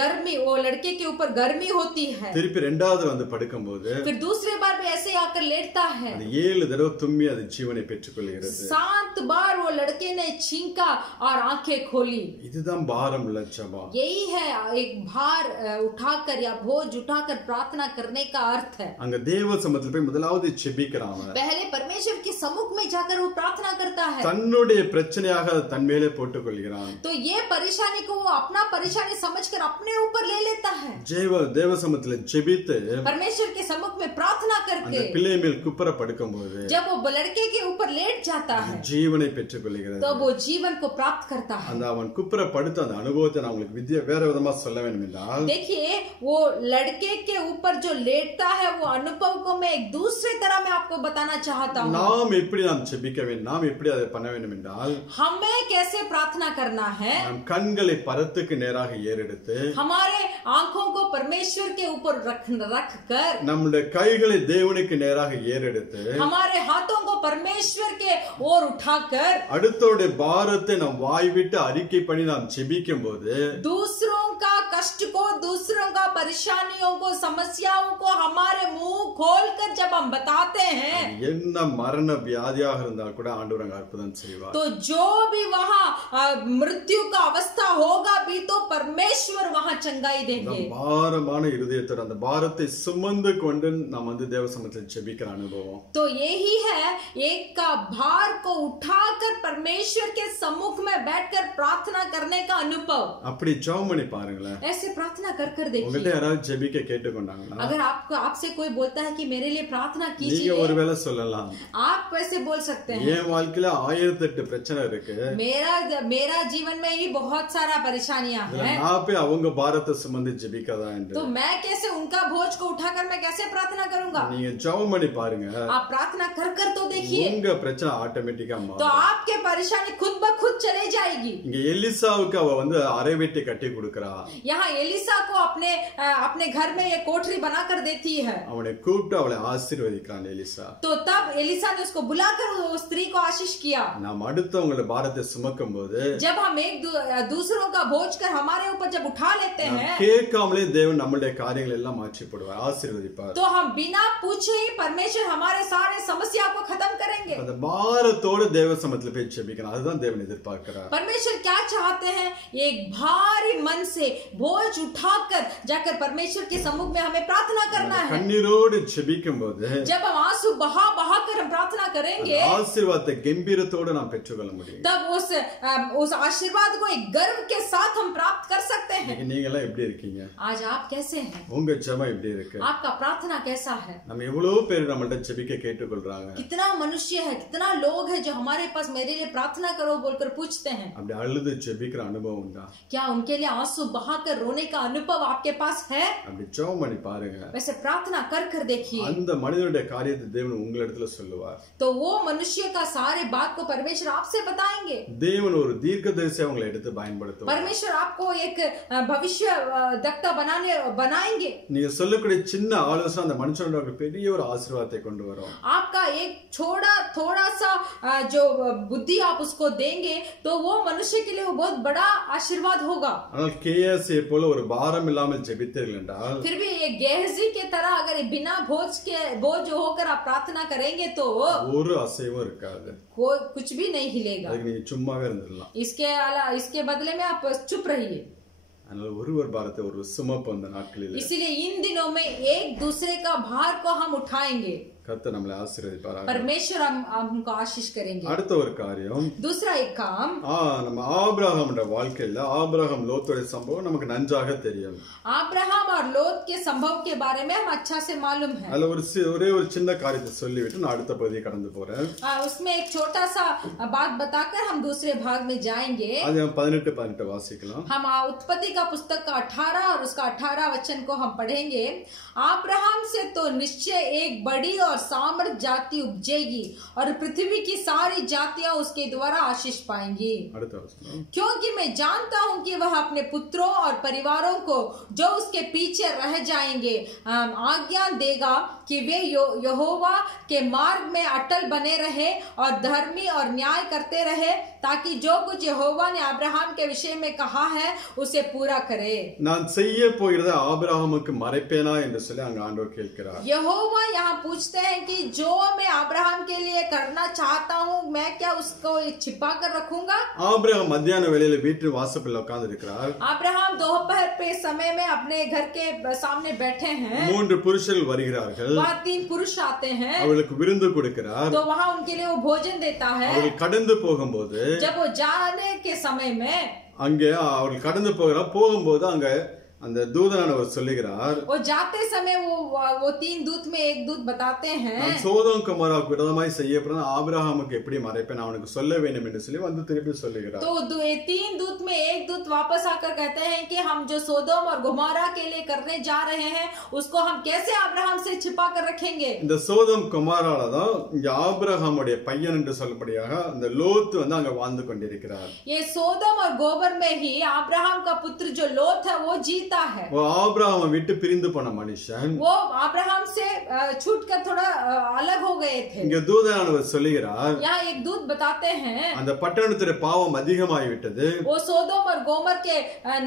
गर्मी, वो लड़के के ऊपर गर्मी होती है. திருப்பி இரண்டாவது வந்து படுக்கும்போது फिर दूसरे बार भी ऐसे आकर लेटता है. அது 7 தடவை தும்மி அது ஜீவனை பெற்றுக்கொள்கிறது. 7 बार वो लड़के ने छींका और आंखें खोली. இதுதான் பாரம் உள்ள ஜெபம். यही है एक भार उठाकर या बोझ उठाकर प्रार्थना करने का अर्थ है. அங்க தேவ சமூகத்துல போய் முதலாவது ஜெபிக்கிறான். पहले परमेश्वर के सम्मुख में जाकर वो प्रार्थना करता है. தன்னுடைய பிரச்சனையாக தன் மேலே போட்டுக் கொள்கிறான். तो ये परेशानी को वो अपना परेशानी समझकर अपने ऊपर ले लेता है. தேவ சமூகத்துல ஜெபித்து परमेश्वर के सम्मुख में प्रार्थना அந்த करके பிள்ளை மேல் குப்புற படுக்கும்போது जब वो लड़के के ऊपर लेट जाता है ஜீவனை பெற்றுக்கொள்கிறது. तो वो जीवन को प्राप्त करता है. அந்த அவன் குப்புற படுத்த அந்த அனுபவத்தை நான் உங்களுக்கு வேற விதமா சொல்ல வேண்டும் என்றால், देखिए वो लड़के के ऊपर जो लेटता है वो अनुभव को मैं एक दूसरे तरह में आपको बताना चाहता हूँ. நாம் எப்படி நாம் ஜெபிக்க வேண்டும், நாம் எப்படி அதை பண்ண வேண்டும் என்றால், हमें कैसे प्रार्थना करना है. நம் கண்களை பரத்துக்கு நேராக ஏறெடுத்து हमारे आंखों को परमेश्वर के ऊपर रख कर நம்முடைய கைகளை தேவனுக்கு நேராக ஏறெடுத்து हमारे हाथों को परमेश्वर के ओर उठाकर அடுத்தோட பாரத்தை நாம் வாய் விட்டு அறிக்கை பண்ணி நாம் ஜெபிக்கும் போது दूसरों का कष्ट को, दूसरों का परेशानियों को, समस्याओं को हमारे मुंह खोलकर जब हम बताते हैं என்ன மரண வியாதியாக இருந்தால் கூட ஆண்டவர் அங்க அற்புதம் செய்வார். तो जो भी वहाँ मृत्यु का अवस्था होगा भी तो परमेश्वर वहाँ चंगाई देंगे. பாரமான இருதயத்தோட அந்த பாரத்தை சுமந்து கொண்டு நாம் வந்து தேவ சமூகத்தில் ஜெபிக்கிற அனுபவம். तो यही है एक का भार को उठाकर परमेश्वर के सम्मुख में बैठकर प्रार्थना करने का अनुभव. அப்படி ஜெபம் பண்ணி பாருங்களேன். ऐसे प्रार्थना कर कर உங்கள்ட்ட देखिए. யாராவது ஜெபிக்க கேட்டுக்கொண்டாங்களா? अगर आपको आपसे कोई बोलता है कि मेरे लिए प्रार्थना நீங்க कीजिए, ஒருவேளை சொல்லலாம், आप वैसे बोल सकते हैं என் வாழ்க்கையில 1008 பிரச்சனை இருக்கு, मेरा जीवन में ही बहुत सारा परेशानियां हैं, நான் போய் அவங்க பாரத்தை சுமந்து ஜெபிக்கதா என்று. तो मैं कैसे उनका बोझ को उठाकर मैं कैसे प्रार्थना करूंगा. நீங்க ஜெபம் பண்ணி பாருங்க, आप प्रार्थना कर कर तो देखिए, உங்க பிரச்சனை ஆட்டோமேட்டிக்கா तो மாறும். आपके परेशानी खुद ब खुद चले जाएगी. இங்க எலிசாவுக்கு அவ வந்து அறை வெட்டி கட்டி கொடுக்கறா. यहाँ एलिसा को अपने घर में एक कोठरी बनाकर देती है. அவனை கூப்பிட்டு அவளை ஆசீர்வதிக்கிறான் எலிசா. तो तब एलिसा ने उसको बुलाकर उस स्त्री को आशीष किया. நாம் அடுத்தவங்கள பாரத்தை சுமக்கும் போது जब हम एक दूसरों का बोझ कर हमारे ऊपर जब उठा लेते हैं கேட்காமலே தேவன் நம்மளுடைய காரியங்கள் எல்லாம் மாற்றி போடுவார், ஆசீர்வதிப்பார். तो हम बिना पूछे ही परमेश्वर हमारे सारे समस्या को खत्म करेंगे. அந்த பாரத்தோட தேவ சமூகத்துல போய் ஜெபிக்கணும், அதுதான் தேவன் எதிர்பார்க்கிறார். परमेश्वर क्या चाहते हैं, एक भारी मन से बोझ उठाकर जाकर परमेश्वर के सम्मुख में हमें प्रार्थना करना है. கண்ணீரோடு ஜெபிக்கும் போது जब हम आंसू बहा बहा कर हम प्रार्थना करेंगे ஆசீர்வாதத்தை கம்பீரத்தோடு நாம் பெற்றுக்கொள்ள முடியும். तब उस आशीर्वाद को एक गर्व के साथ हम प्राप्त कर सकते हैं. நீங்க எல்லாம் எப்படி இருக்கீங்க? आज आप कैसे हैं, உங்க ஜெபம் எப்படி இருக்கு? आपका प्रार्थना कैसा है. நம்ம எவ்வளவு பேர் நம்மள்ட்ட ஜெபிக்க கேட்டுக்கொள்றாங்க, कितना मनुष्य है, कितना लोग है जो हमारे पास मेरे लिए प्रार्थना करो बोलकर पूछते हैं. அப்படி அழுது ஜெபிக்கிற அனுபவம் உண்டா? क्या उनके लिए आंसू बहाकर रोने का अनुभव आपके पास है. அப்படி ஜெபம் பண்ணி பாருங்க, वैसे प्रार्थना कर कर देखिए, அந்த மனிதனுடைய காரியத்தை தேவன் உங்களிடத்துல சொல்லுவார். तो वो मनुष्य का सारे बात को परमेश्वर आपसे बताएंगे. தேவன் ஒரு தீர்க்கதரிசியை உங்களை எடுத்து பயன்படுத்துவார். परमेश्वर आपको एक भविष्य दक्ता बनाएंगे. நீங்க சொல்லக்கூடிய சின்ன ஆலோசனை அந்த மனுஷனோட பெரிய ஒரு ஆசீர்வாதத்தை கொண்டு வரும். आपका एक थोड़ा सा जो बुद्धि आप उसको देंगे तो वो मनुष्य के लिए वो बहुत बड़ा आशीर्वाद होगा. ஆனால் கேஎஸ்ஏ போல ஒரு பாரம் இல்லாமல் ஜெபித்தீர்கள் என்றால், फिर भी ये गेहजी के तरह अगर बिना बोझ होकर आप प्रार्थना करेंगे तो ஒரு அசைவும் இருக்காது, कुछ भी नहीं हिलेगा. அதுக்கு நீங்க சும்மாவே இருந்துடலாம். इसके बदले में आप चुप रहिए. அதனால ஒருவர் பாரத்தை ஒரு சுமப்பு அந்த நாட்களில் इसीलिए इन दिनों में एक दूसरे का भार को हम उठाएंगे. கர்த்தர் நம்மளை ஆசீர்வதிப்பார். परमेश्वर हमको आशीष करेंगे. அடுத்த ஒரு காரியம், दूसरा एक काम, நம்ம ஆபிரகாமோட வாழ்க்கையில ஆபிரகாம் லோத்தோட சம்பவம் நமக்கு நன்றாக தெரியும். अब्राहम और लोत के संभव के बारे में हम अच्छा से मालूम है. அதுல ஒரே ஒரு சின்ன காரியத்தை சொல்லிவிட்டு நான் அடுத்த பகுதியை கடந்து போறேன். उसमें एक छोटा सा बात बताकर हम दूसरे भाग में जाएंगे. அது 18 வாசிக்கலாம். हम उत्पत्ति का पुस्तक का 18 और उसका 18 वचन को हम पढ़ेंगे. अब्राहम से तो निश्चय एक बड़ी और सामर्थ जाति उपजेगी और पृथ्वी की सारी जातियां उसके द्वारा आशीष पाएंगी। அடுத்த வசனம், क्योंकि मैं जानता हूं कि वह अपने पुत्रों और परिवारों को जो उसके पीछे रह जाएंगे आज्ञा देगा कि वे यहोवा के मार्ग में अटल बने रहे और धर्मी और न्याय करते रहे, ताकि जो कुछ यहोवा ने अब्राहम के विषय में कहा है उसे पूरा करे। நான் செய்ய போகிறதை ஆபிரகாமுக்கு மறைப்பேனா என்று சொல்லி அங்க ஆண்டவர் கேட்கிறார். यहोवा यहाँ पूछते हैं कि जो मैं अब्राहम के लिए करना चाहता हूँ मैं क्या उसको छिपा कर रखूंगा? ஆபிரகாம் மத்தியான வேளையில வீட்டு வாசப்படில உட்கார்ந்து இருக்கிறார். अब्राहम दोपहर पे समय में अपने घर के सामने बैठे हैं। 3 புருஷர்கள் வருகிறார்கள். वहाँ 3 पुरुष आते हैं। அவர்களுக்கு விருந்து கொடுக்கிறார். तो वहाँ उनके लिए वो भोजन देता है। அவர்கள் கடந்து போகும்போது जब वो जाने के समय में அங்கே அவர்கள் கடந்து போகும்போது அங்க அந்த தூதனானவர் சொல்லுகிறார், वो जाते समय वो 3 दूत में एक दूत बताते हैं, நான் சோதோம் குமாராவுக்கு விரோதமாய் செய்யப்படுற ஆபிரகாமுக்கு எப்படி மறைப்பேன் அவனுக்கு சொல்ல வேண்டும் என்று சொல்லி வந்து திருப்பி சொல்லுகிறார். तो 3 दूत में एक दूत वापस आकर कहते हैं कि हम जो सोदोम और गोमोरा के लिए करने जा रहे हैं उसको हम कैसे अब्राहम से छिपा कर रखेंगे? இந்த சோதோம் குமாரால தான் இங்க ஆபிரகாமுடைய பையன் என்று சொல்லப்படியாக அந்த லோத் வந்து அங்க வாழ்ந்து கொண்டிருக்கிறார். ये सोदोम और गोबर में ही अब्राहम का पुत्र जो लोत है वो जीता है। वो ஆபிரகாமை விட்டு பிரிந்து போன மனுஷன் वो अब्राहम से छूटकर थोड़ा अलग हो गए थे। இங்க தூதனானவர் சொல்லுகிறார், यहाँ एक दूत बताते हैं அந்த பட்டணத்திலே பாவம் அதிகமாகி விட்டது, वो सोदोम और गोमर के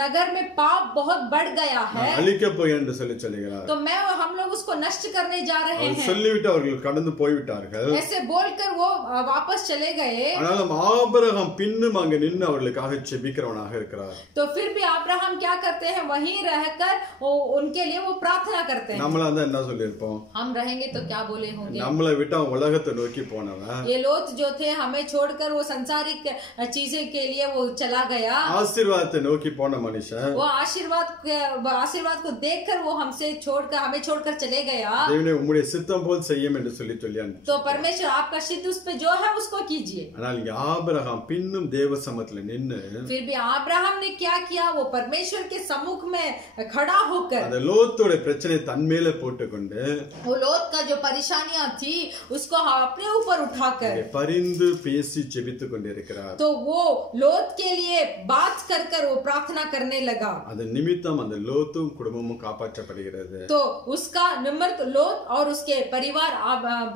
नगर में पाप बहुत बढ़ गया है, அழிக்க போய் என்று சொல்லுகிறார். तो मैं और हम लोग उसको नष्ट करने जा रहे हैं। சொல்லிவிட்டு அவர்கள் கடந்து போய்விட்டார்கள். ऐसे बोलकर वो वापस चले गए। ஆனாலும் ஆபிரகாம் பின்னும் அங்க நின்று அவர்களுக்காக ஜெபிக்கிறவனாக இருக்கிறார். तो फिर भी अब्राहम क्या करते हैं, वहीं रहकर वो उनके लिए वो प्रार्थना करते हैं। நம்மள வந்து என்ன சொல்லிருப்போம், हम रहेंगे तो क्या बोले होंगे, நம்மளை விட்டு அவன் உலகத்தை நோக்கி போனவன், ये लोथ जो थे हमें छोड़कर वो संसारिक चीजें के लिए वो चला गया, ஆசீர்வாதத்தை நோக்கி போன மனுஷன் वो आशीर्वाद को देखकर वो हमें छोड़कर चले गया। தேவனே உம்முடைய சித்தம் போல் செய்யும் என்று சொல்லி அனுப்பிச்சார். तो परमेश्वर आपका सिद्ध उस पे जो है उसको कीजिए। ஆனால் இங்க ஆபிரகாம் பின்னும் தேவ சமூகத்துல நின்னு फिर भी अब्राहम ने क्या किया, वो परमेश्वर के सम्मुख में खड़ा होकर அந்த லோத்தோட பிரச்சனை தன் மேல போட்டுக்கொண்டு वो लोत का जो परेशानियां थी उसको अपने ऊपर उठाकर பரிந்து பேசி ஜெபித்துக் கொண்டிருக்கிறார். तो वो लोत के लिए बात कर वो प्रार्थना करने लगा। அது நிமித்தம் அந்த லோத்தும் குடும்பமும் காப்பாற்றப்படுகிறது. तो उसका निमित्त लोत और उसके परिवार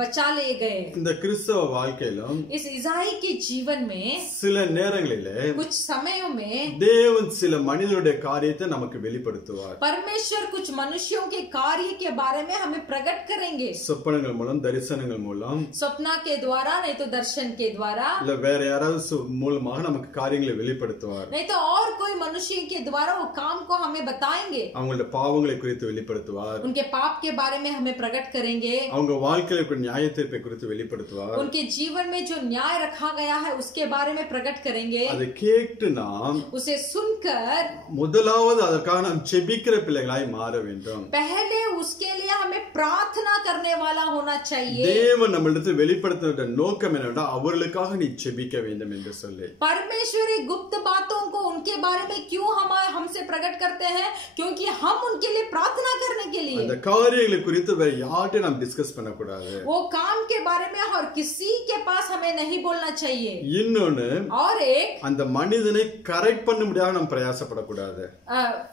बचा ले गए। இந்த கிறிஸ்தவ வாழ்க்கையிலும் इस ईसाई के जीवन में சில நேரங்களிலே कुछ समयों में தேவன் சில மனிதனுடைய காரியத்தை நமக்கு வெளிப்படுத்துவார். परमेश्वर कुछ मनुष्यों के कार्य के बारे में हमें प्रकट करेंगे, சொப்பனங்கள் மூலம் தரிசனங்கள் மூலம் स्वप्न के द्वारा नहीं तो दर्शन के द्वारा, இல்ல வேற யாராவது மூலமாக நமக்கு காரியங்களை வெளிப்படுத்துவார். नहीं तो और कोई मनुष्य के द्वारा वो काम को हमें बताएंगे, அவங்களுடைய பாவங்களை குறித்து வெளிப்படுத்துவார், उनके पाप के बारे में हमें प्रकट करेंगे, அவங்க வாழ்க்கையில இருக்கிற நியாய தீர்ப்பை குறித்து வெளிப்படுத்துவார். उनके जीवन में जो न्याय रखा गया है उसके बारे में प्रकट करेंगे। அதை கேட்டு நாம் उसे सुनकर முதலாவது அதற்காக நாம் ஜெபிக்கிற பிள்ளைகளாய் மாற வேண்டும். पहले उसके लिए हमें प्रार्थना करने वाला होना चाहिए। தேவன் நம்மளிடத்தில் வெளிப்படுத்த நோக்கம் என்னவென்றால் அவர்களுக்காக நீ ஜெபிக்க வேண்டும் என்று சொல்லி. परमेश्वर गुप्त बातों को उनके बारे में क्यों हमसे प्रकट करते हैं, क्योंकि हम उनके लिए प्रार्थना करने के लिए। அந்த காரியங்களை குறித்து வேற யார்கிட்ட நாம் டிஸ்கஸ் பண்ணக்கூடாது. वो काम के बारे में और किसी के पास हमें नहीं बोलना चाहिए। இன்னொன்னு, और एक அந்த மனிதனை கரெக்ட் பண்ண முடியாத நாம் பிரயாசப்படக்கூடாது.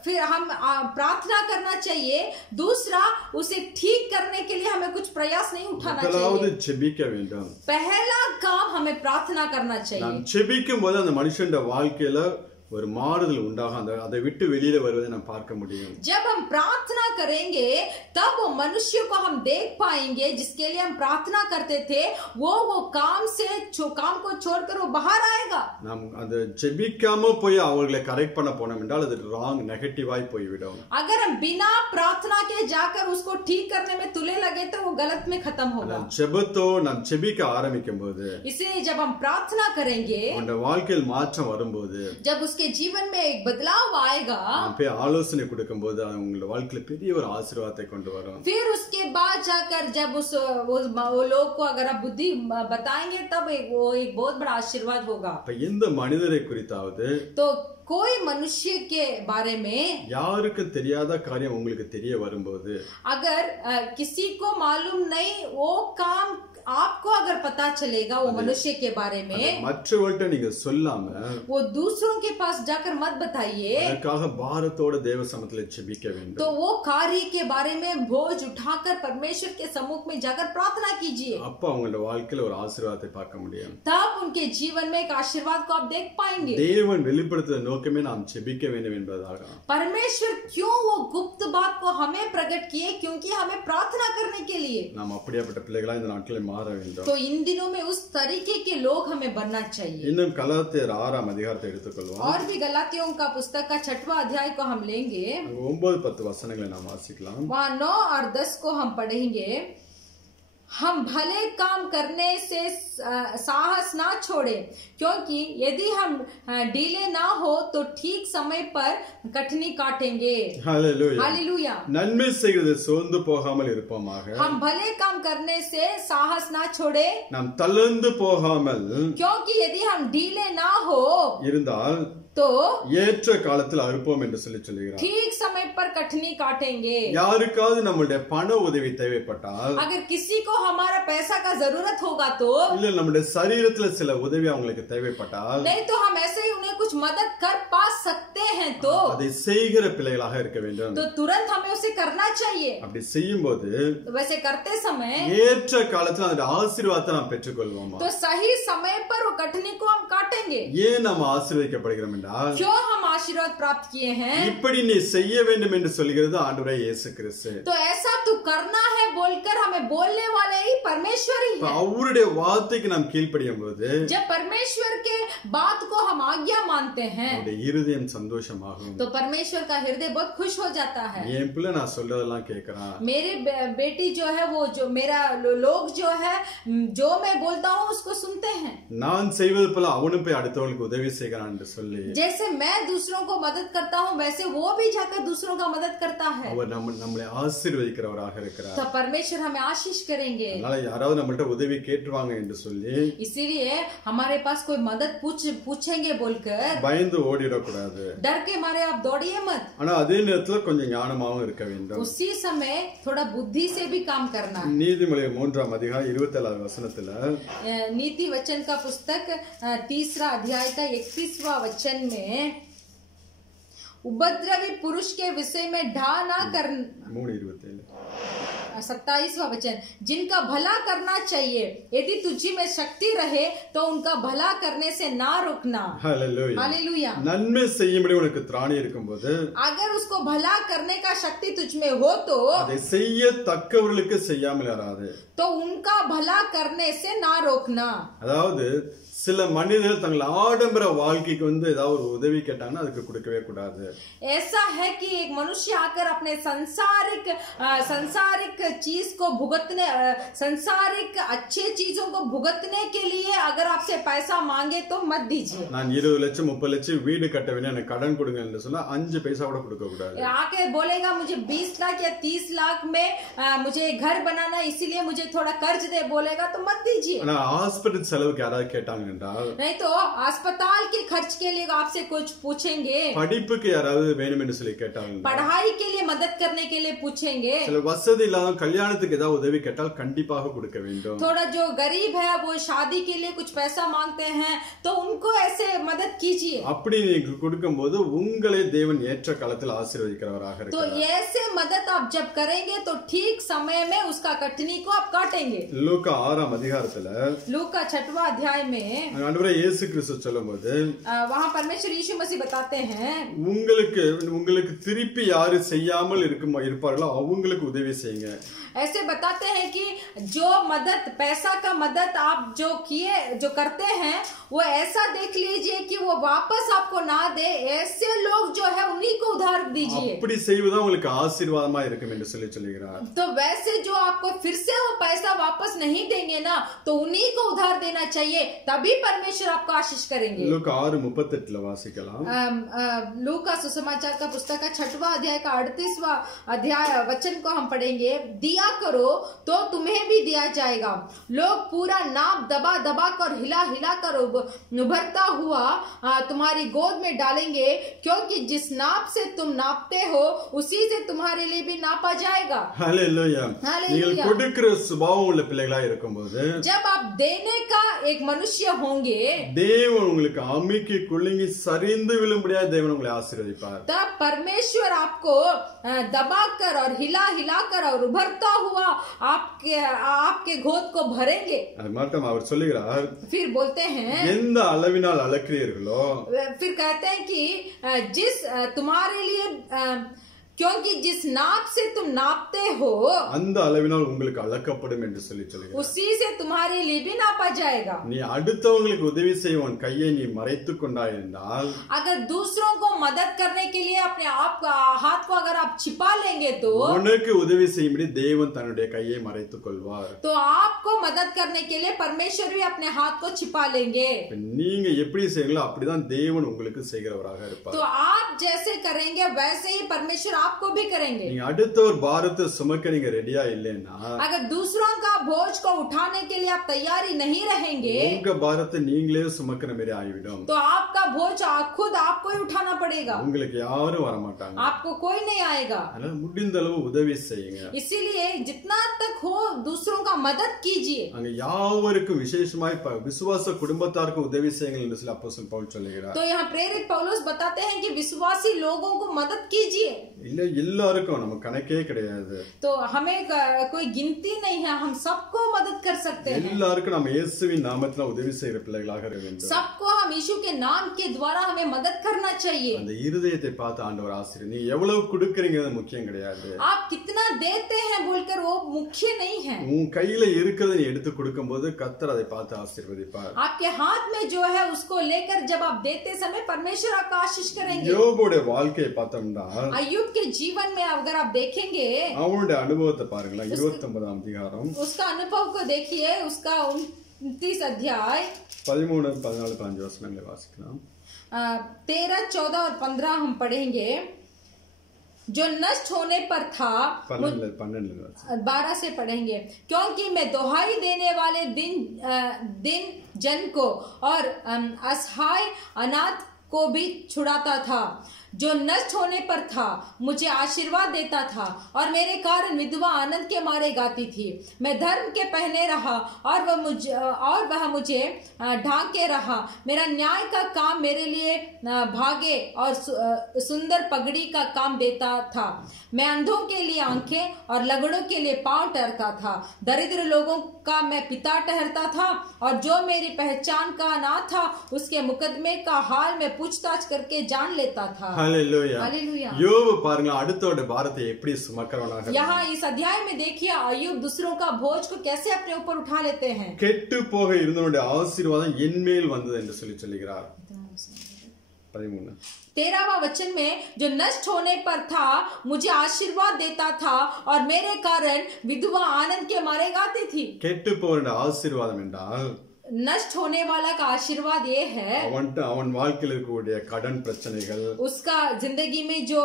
फिर हम प्रार्थना करना चाहिए। दूसरा, उसे ठीक करने के लिए हमें कुछ प्रयास नहीं उठाना முதலாவது चाहिए। ஜெபிக்க வேண்டும். पहला काम हमें प्रार्थना करना चाहिए। நாம் ஜெபிக்கும் போது அந்த மனுஷனுடைய வாழ்க்கையில ஒரு மாறுதல் உண்டாகும். அதை விட்டு வெளியில வருவதை நாம் பார்க்க முடியும். जब हम प्रार्थना करेंगे तब वो मनुष्य को हम देख पाएंगे जिसके लिए हम प्रार्थना करते थे, वो काम को छोड़कर वो बाहर आएगा। நாம் அந்த ஜெபிக்காம போய் அவர்களை கரெக்ட் பண்ண போனோம் என்றால் அது ராங் நெகட்டிவாய் போய்விடும். अगर हम बिना प्रार्थना के जाकर उसको ठीक करने में तुले लगे तो वो गलत में खत्म होगा। ஜெபத்தோ நாம் ஜெபிக்க ஆரம்பிக்கும் போது इसलिए जब हम प्रार्थना करेंगे, அந்த வாழ்க்கையில் மாற்றம் வரும்போது जब उसके उनके जीवन में एक बदलाव आएगा, நாம் போய் ஆலோசனை கொடுக்கும்போது அது உங்களோட வாழ்க்கையில பெரிய ஒரு ஆசீர்வாதத்தை கொண்டு வரும். फिर उसके बाद जाकर जब वो लोग को अगर आप बुद्धि बताएंगे तब वो एक बहुत बड़ा आशीर्वाद होगा. அப்ப எந்த மனிதரை குறித்தாவது तो कोई मनुष्य के बारे में யாருக்கும் தெரியாத காரியம் உங்களுக்கு தெரிய வரும்போது, अगर किसी को मालूम नहीं वो काम आपको अगर पता चलेगा वो मनुष्य के बारे में, மற்றவர்கள்ட்ட நீங்க சொல்லாம वो दूसरों के पास जाकर मत बताइए. அதற்காக பாரத்தோட தேவ சமூகத்துல ஜெபிக்க வேண்டும். तो वो कार्य के बारे में बोझ उठाकर परमेश्वर के सम्मुख में जाकर प्रार्थना कीजिए. அப்ப அவங்களோட வாழ்க்கையில ஒரு ஆசீர்வாதத்தை பார்க்க முடியும். तब उनके जीवन में एक आशीर्वाद को आप देख पाएंगे. தேவன் வெளிப்படுத்துற நோக்கமே நாம் ஜெபிக்க வேண்டும் என்பதாக. परमेश्वर क्यों वो गुप्त बात को हमें प्रकट किए? क्योंकि हमें प्रार्थना करने के लिए. நாம் அப்படியாப்பட்ட பிள்ளைகளா இந்த நாட்களில் மாற வேண்டும். तो इन दिनों में उस तरीके के लोग हमें बनना चाहिए. இன்னும் கலாத்தியர் 6ஆம் அதிகாரத்தை எடுத்துக்கொள்வோம். और भी गलातियों का पुस्तक का 6वां अध्याय को हम लेंगे. 9-10 वचनங்களை நாம் வாசிக்கலாம். वहाँ 9 और 10 को हम पढ़ेंगे. हम भले काम करने से साहस ना छोड़े, क्योंकि यदि हम ढीले ना हो तो ठीक समय पर कटनी काटेंगे. हालेलुया. हालेलुया. நன்மை செய்கிறது சோர்ந்து போகாமல் இருப்போமாக. हम भले काम करने से साहस ना छोड़े, நாம் தளர்ந்து போகாமல் क्योंकि यदि हम ढीले ना हो இருந்தால் तो ஏற்ற காலத்தில் அறுப்போம் என்று சொல்லுகிறார். ठीक समय पर कटनी काटेंगे. யாருக்காவது நம்மளுடைய பண உதவி தேவைப்பட்டால், अगर किसी को हमारा पैसा का जरूरत होगा तो, இல்ல நம்முடைய சரீரத்துல சில உதவி அவங்களுக்கு தேவைப்பட்டால், नहीं तो हम ऐसे ही उन्हें कुछ मदद कर पा सकते हैं तो அதை செய்கிற பிள்ளைகளாக இருக்க வேண்டும். तो तुरंत हमें उसे करना चाहिए. அப்படி செய்யும்போது तो वैसे करते समय ஏற்ற காலத்துல அந்த ஆசீர்வாதத்தை நாம் பெற்றுக்கொள்வோம். तो सही समय पर वो कटनी को हम काटेंगे. ஏன் நாம் ஆசீர்வதிக்கப்படுகிறோம் என்றால், क्यों हम आशीर्वाद प्राप्त किए हैं? இப்படி நீ செய்ய வேண்டும் என்று சொல்கிறது ஆண்டவராய் இயேசு கிறிஸ்து. तो ऐसा तू करना है बोलकर हमें बोलने वाले ही परमेश्वर ही है. அவருடைய வார்த்தைக்கு நாம் கீழ்ப்படியும் போது, जब परमेश्वर के बात को हम आज्ञा मानते हैं அவருடைய இருதயம் சந்தோஷமாகும். तो परमेश्वर का हृदय बहुत खुश हो जाता है. என் பிள்ளை நான் சொல்றதெல்லாம் கேட்கறான். मेरे बेटी जो है वो जो मेरा लोग जो है जो मैं बोलता हूँ उसको सुनते हैं. நான் செய்வது போல அவனும் போய் அடுத்தவங்களுக்கு உதவி செய்கிறான் என்று சொல்லி, जैसे मैं दूसरों को मदद करता हूँ वैसे वो भी जाकर दूसरों का मदद करता है. அவர் நம்மளை ஆசீர்வதிக்கிறவராக இருக்கிறார். तो परमेश्वर हमें आशीष करेंगे. அதனால யாராவது நம்மள்ட்ட உதவி கேட்டுவாங்க என்று சொல்லி इसीलिए हमारे पास कोई मदद पूछेंगे बोलकर பயந்து ஓடிடக்கூடாது. डर के मारे आप दौड़िए मत. ஆனா அதே நேரத்துல கொஞ்சம் ஞானமாவும் இருக்க வேண்டும். उसी समय थोड़ा बुद्धि से भी काम करना. நீதிமொழி 3ஆம் அதிகாரம் 27வது வசனத்துல, नीति वचन का पुस्तक 3रा अध्याय का 31वां वचन में, उपद्रवी पुरुष के विषय में ढा ना कर 3:27 27वां वचन, जिनका भला करना चाहिए, यदि तुझी में शक्ति रहे तो उनका भला करने से ना रुकना. हालेलुया. हालेलुया. நன்மை செய்யும்படி உனக்கு திராணி இருக்கும்போது, अगर उसको भला करने का शक्ति तुझ में हो तो அதை செய்யத்தக்கவர்களுக்கு செய்யாமல் இராது. तो उनका भला करने से ना रोकना. அதாவது சில மனிதர்கள் தங்கள் ஆடம்பர வாழ்க்கைக்கு ஏதாவது ஒரு உதவி கேட்டாங்கன்னா அதுக்கு கொடுக்கவே கூடாது. ऐसा है कि एक मनुष्य आकर अपने संसारिक चीज को भुगतने, संसारिक अच्छे चीजों को भुगतने के लिए अगर आपसे पैसा मांगे तो मत दीजिए. நான் 20 லட்சம் 30 லட்சம் வீடு கட்ட வேண்டிய எனக்கு கடன் கொடுங்க என்று சொன்னா 5 பைசா கூட கொடுக்க கூடாது. आके बोलेगा मुझे 20 लाख या 30 लाख में मुझे घर बनाना इसीलिए मुझे थोड़ा कर्ज दे बोलेगा तो मत दीजिए. ஆனா ஹாஸ்பிடல் செலவுக்கு யாராவது கேட்டாங்க என்றால், नहीं तो अस्पताल के खर्च के लिए आपसे कुछ पूछेंगे, படிப்புக்கு யாராவது வேணும் என்று சொல்லி கேட்டாங்க, पढ़ाई के लिए मदद करने के लिए पूछेंगे, சில வசதி இல்லாத கல்யாணத்துக்கு ஏதாவது உதவி கேட்டால் கண்டிப்பாக கொடுக்க வேண்டும். थोड़ा जो गरीब है वो शादी के लिए कुछ पैसा मांगते हैं तो उनको ऐसे मदद कीजिए. அப்படி நீங்க கொடுக்கும்போது உங்களை தேவன் ஏற்ற காலத்தில் ஆசீர்வதிக்கிறவராக तो இருக்கிறார். ऐसे मदद आप जब करेंगे तो ठीक समय में उसका कटनी को आप काटेंगे. லூக்கா 6ஆம் அதிகாரத்துல लूका 6वां अध्याय में ஆண்டவரே இயேசு கிறிஸ்து சொல்லும்போது, वहाँ परमेश्वर यीशु मसीह बताते हैं, உங்களுக்கு திருப்பி யாரு செய்யாமல் இருப்பார்களோ அவங்களுக்கு உதவி செய்யுங்க. ऐसे बताते हैं कि जो मदद, पैसा का मदद आप जो करते हैं वो ऐसा देख लीजिए कि वो वापस आपको ना दे, ऐसे लोग जो है उन्हीं को उधार दीजिए। அப்படி செய்வதா உங்களுக்கு ஆசீர்வாதமா இருக்கும் என்று சொல்லி சொல்கிறார். तो वैसे जो आपको फिर से वो पैसा वापस नहीं देंगे ना, तो उन्हीं को उधार देना चाहिए, तभी परमेश्वर आपको आशीष करेंगे। லூக்கா 6:38 வாசிக்கலாம். लूका सुसमाचार का पुस्तक का 6वां अध्याय का 38वां अध्याय वचन को हम पढ़ेंगे। दिया करो तो तुम्हें भी दिया जाएगा, लोग पूरा नाप दबा दबा कर हिला हिला कर उभरता हुआ तुम्हारी गोद में डालेंगे, क्योंकि जिस नाप से तुम नापते हो उसी से तुम्हारे लिए भी नापा जाएगा। ஹalleluya. நீங்கள் கொடுக்கிற சுபாவம் உள்ள பிள்ளைகளா இருக்கும்போது, जब आप देने का एक मनुष्य होंगे, தேவன் உங்களுக்கு அமிக்கி குலுங்கி சரிந்து விழும்படியா தேவன் உங்களை ஆசீர்வதிப்பார். तब परमेश्वर आपको दबाकर और हिला हिलाकर और उभरता हुआ आपके गोद को भरेंगे। அது மட்டும் அவர் சொல்லுகிறார், फिर बोलते हैं, எந்த அளவினால் அளக்கிறீர்களோ, फिर कहते हैं कि जिस तुम्हारे लिए क्योंकि जिस नाप से तुम नापते हो அந்த அளவினால் உங்களுக்கு அளக்கப்படும் என்று சொல்லி சொல்லுகிறார். उसी से तुम्हारे लिए भी नापा जाएगा। நீ அடுத்தவங்களுக்கு உதவி செய்ய உன் கையை நீ மறைத்துக் கொண்டாய் என்றால், अगर दूसरों को मदद करने के लिए अपने आप हाथ को अगर आप छिपा लेंगे तो உனக்கு உதவி செய்யும்படி தேவன் தன்னுடைய கையை மறைத்துக் கொள்வார். तो आपको मदद करने के लिए परमेश्वर भी अपने हाथ को छिपा लेंगे। நீங்க எப்படி செய்யங்களோ அப்படிதான் தேவன் உங்களுக்கு செய்கிறவராக இருப்பார். तो आप जैसे करेंगे वैसे ही परमेश्वर आपको भी करेंगे। நீங்க அடுத்த ஒரு பாரத்தை சுமக்க நீங்க ரெடியா இல்லைன்னா, अगर दूसरों का बोझ को उठाने के लिए आप तैयारी नहीं रहेंगे, உங்க பாரத்தை நீங்களே சுமக்கிற மாதிரி ஆகிவிடும். तो आपका बोझ खुद आपको ही उठाना पड़ेगा, உங்களுக்கு யாரும் வர மாட்டாங்க. आपको कोई नहीं आएगा। அதனால முடிந்த அளவு உதவி செய்யுங்க. इसीलिए जितना तक हो दूसरों का मदद कीजिए। அங்க யாவருக்கும் விசேஷமாய் விசுவாச குடும்பத்தாருக்கும் உதவி செய்யுங்கள் என்று சொல்லி அப்போஸ்தலன் பவுல் சொல்லுகிறார். तो यहाँ प्रेरित पौलुस बताते हैं कि विश्वासी लोगों को मदद कीजिए। இல்ல எல்லாருக்கும் நம்ம கணக்கே கிடையாது. तो हमें कोई गिनती नहीं है, हम सबको मदद कर सकते हैं। எல்லாருக்கும் நம்ம இயேசுவின் நாமத்துல உதவி செய்கிற பிள்ளைகளாக இருக்க வேண்டும். सबको हम यीशु के नाम के द्वारा हमें मदद करना चाहिए। அந்த இருதயத்தை பார்த்து ஆண்டவர் ஆசீர்வதி. நீ எவ்வளவு கொடுக்கறீங்கிறது முக்கியம் கிடையாது. आप कितना देते हैं बोलकर वो मुख्य नहीं है। உன் கையில இருக்கிறதை நீ எடுத்து கொடுக்கும்போது கர்த்தர் அதை பார்த்து ஆசீர்வதிப்பார். आपके हाथ में जो है उसको लेकर जब आप देते समय परमेश्वर आपका आशीष करेंगे। யோபுடைய வாழ்க்கையை பார்த்தோம்னா, अय्यूब के जीवन में अगर आप देखेंगे, அவனுடைய அனுபவத்தை பாருங்களேன். 29ஆம் அதிகாரம் उसका अनुभव को देखिए, उसका 29 अध्याय 13, 14, 15 वचनங்களை வாசிக்கலாம். 13, 14 और 15 हम पढ़ेंगे। जो नष्ट होने पर था, 12 से पढ़ेंगे। क्योंकि मैं दुहाई देने वाले दिन जन को और असहाय अनाथ को भी छुड़ाता था। जो नष्ट होने पर था मुझे आशीर्वाद देता था, और मेरे कारण विधवा आनंद के मारे गाती थी। मैं धर्म के पहने रहा और वह मुझे ढांके रहा। मेरा न्याय का काम मेरे लिए भागे और सुंदर पगड़ी का काम देता था। मैं अंधों के लिए आंखें और लगड़ों के लिए पांव ठहरता था। दरिद्र लोगों का मैं पिता ठहरता था, और जो मेरी पहचान का ना था उसके मुकदमे का हाल में पूछताछ करके जान लेता था। हालेलुया। हालेलुया। யோபு பாருங்க அடுத்தோட பாரத்தை எப்படி சுமக்கிறவனாக. यहाँ इस अध्याय में देखिए अय्यूब दूसरों का बोझ को कैसे अपने ऊपर उठा लेते हैं। கெட்டு போக இருந்தவனுடைய ஆசீர்வாதம் என்மேல் வந்தது என்று சொல்லி சொல்லுகிறார். 13 13वां वचन में, जो नष्ट होने पर था मुझे आशीर्वाद देता था, और मेरे कारण विधवा आनंद के मारे गाती थी। கெட்டு போவனுடைய ஆசீர்வாதம் என்றால், नष्ट होने वाला का आशीर्वाद ये है, அவன் வாழ்க்கையில் இருக்கக்கூடிய கடன் பிரச்சனைகள், उसका जिंदगी में जो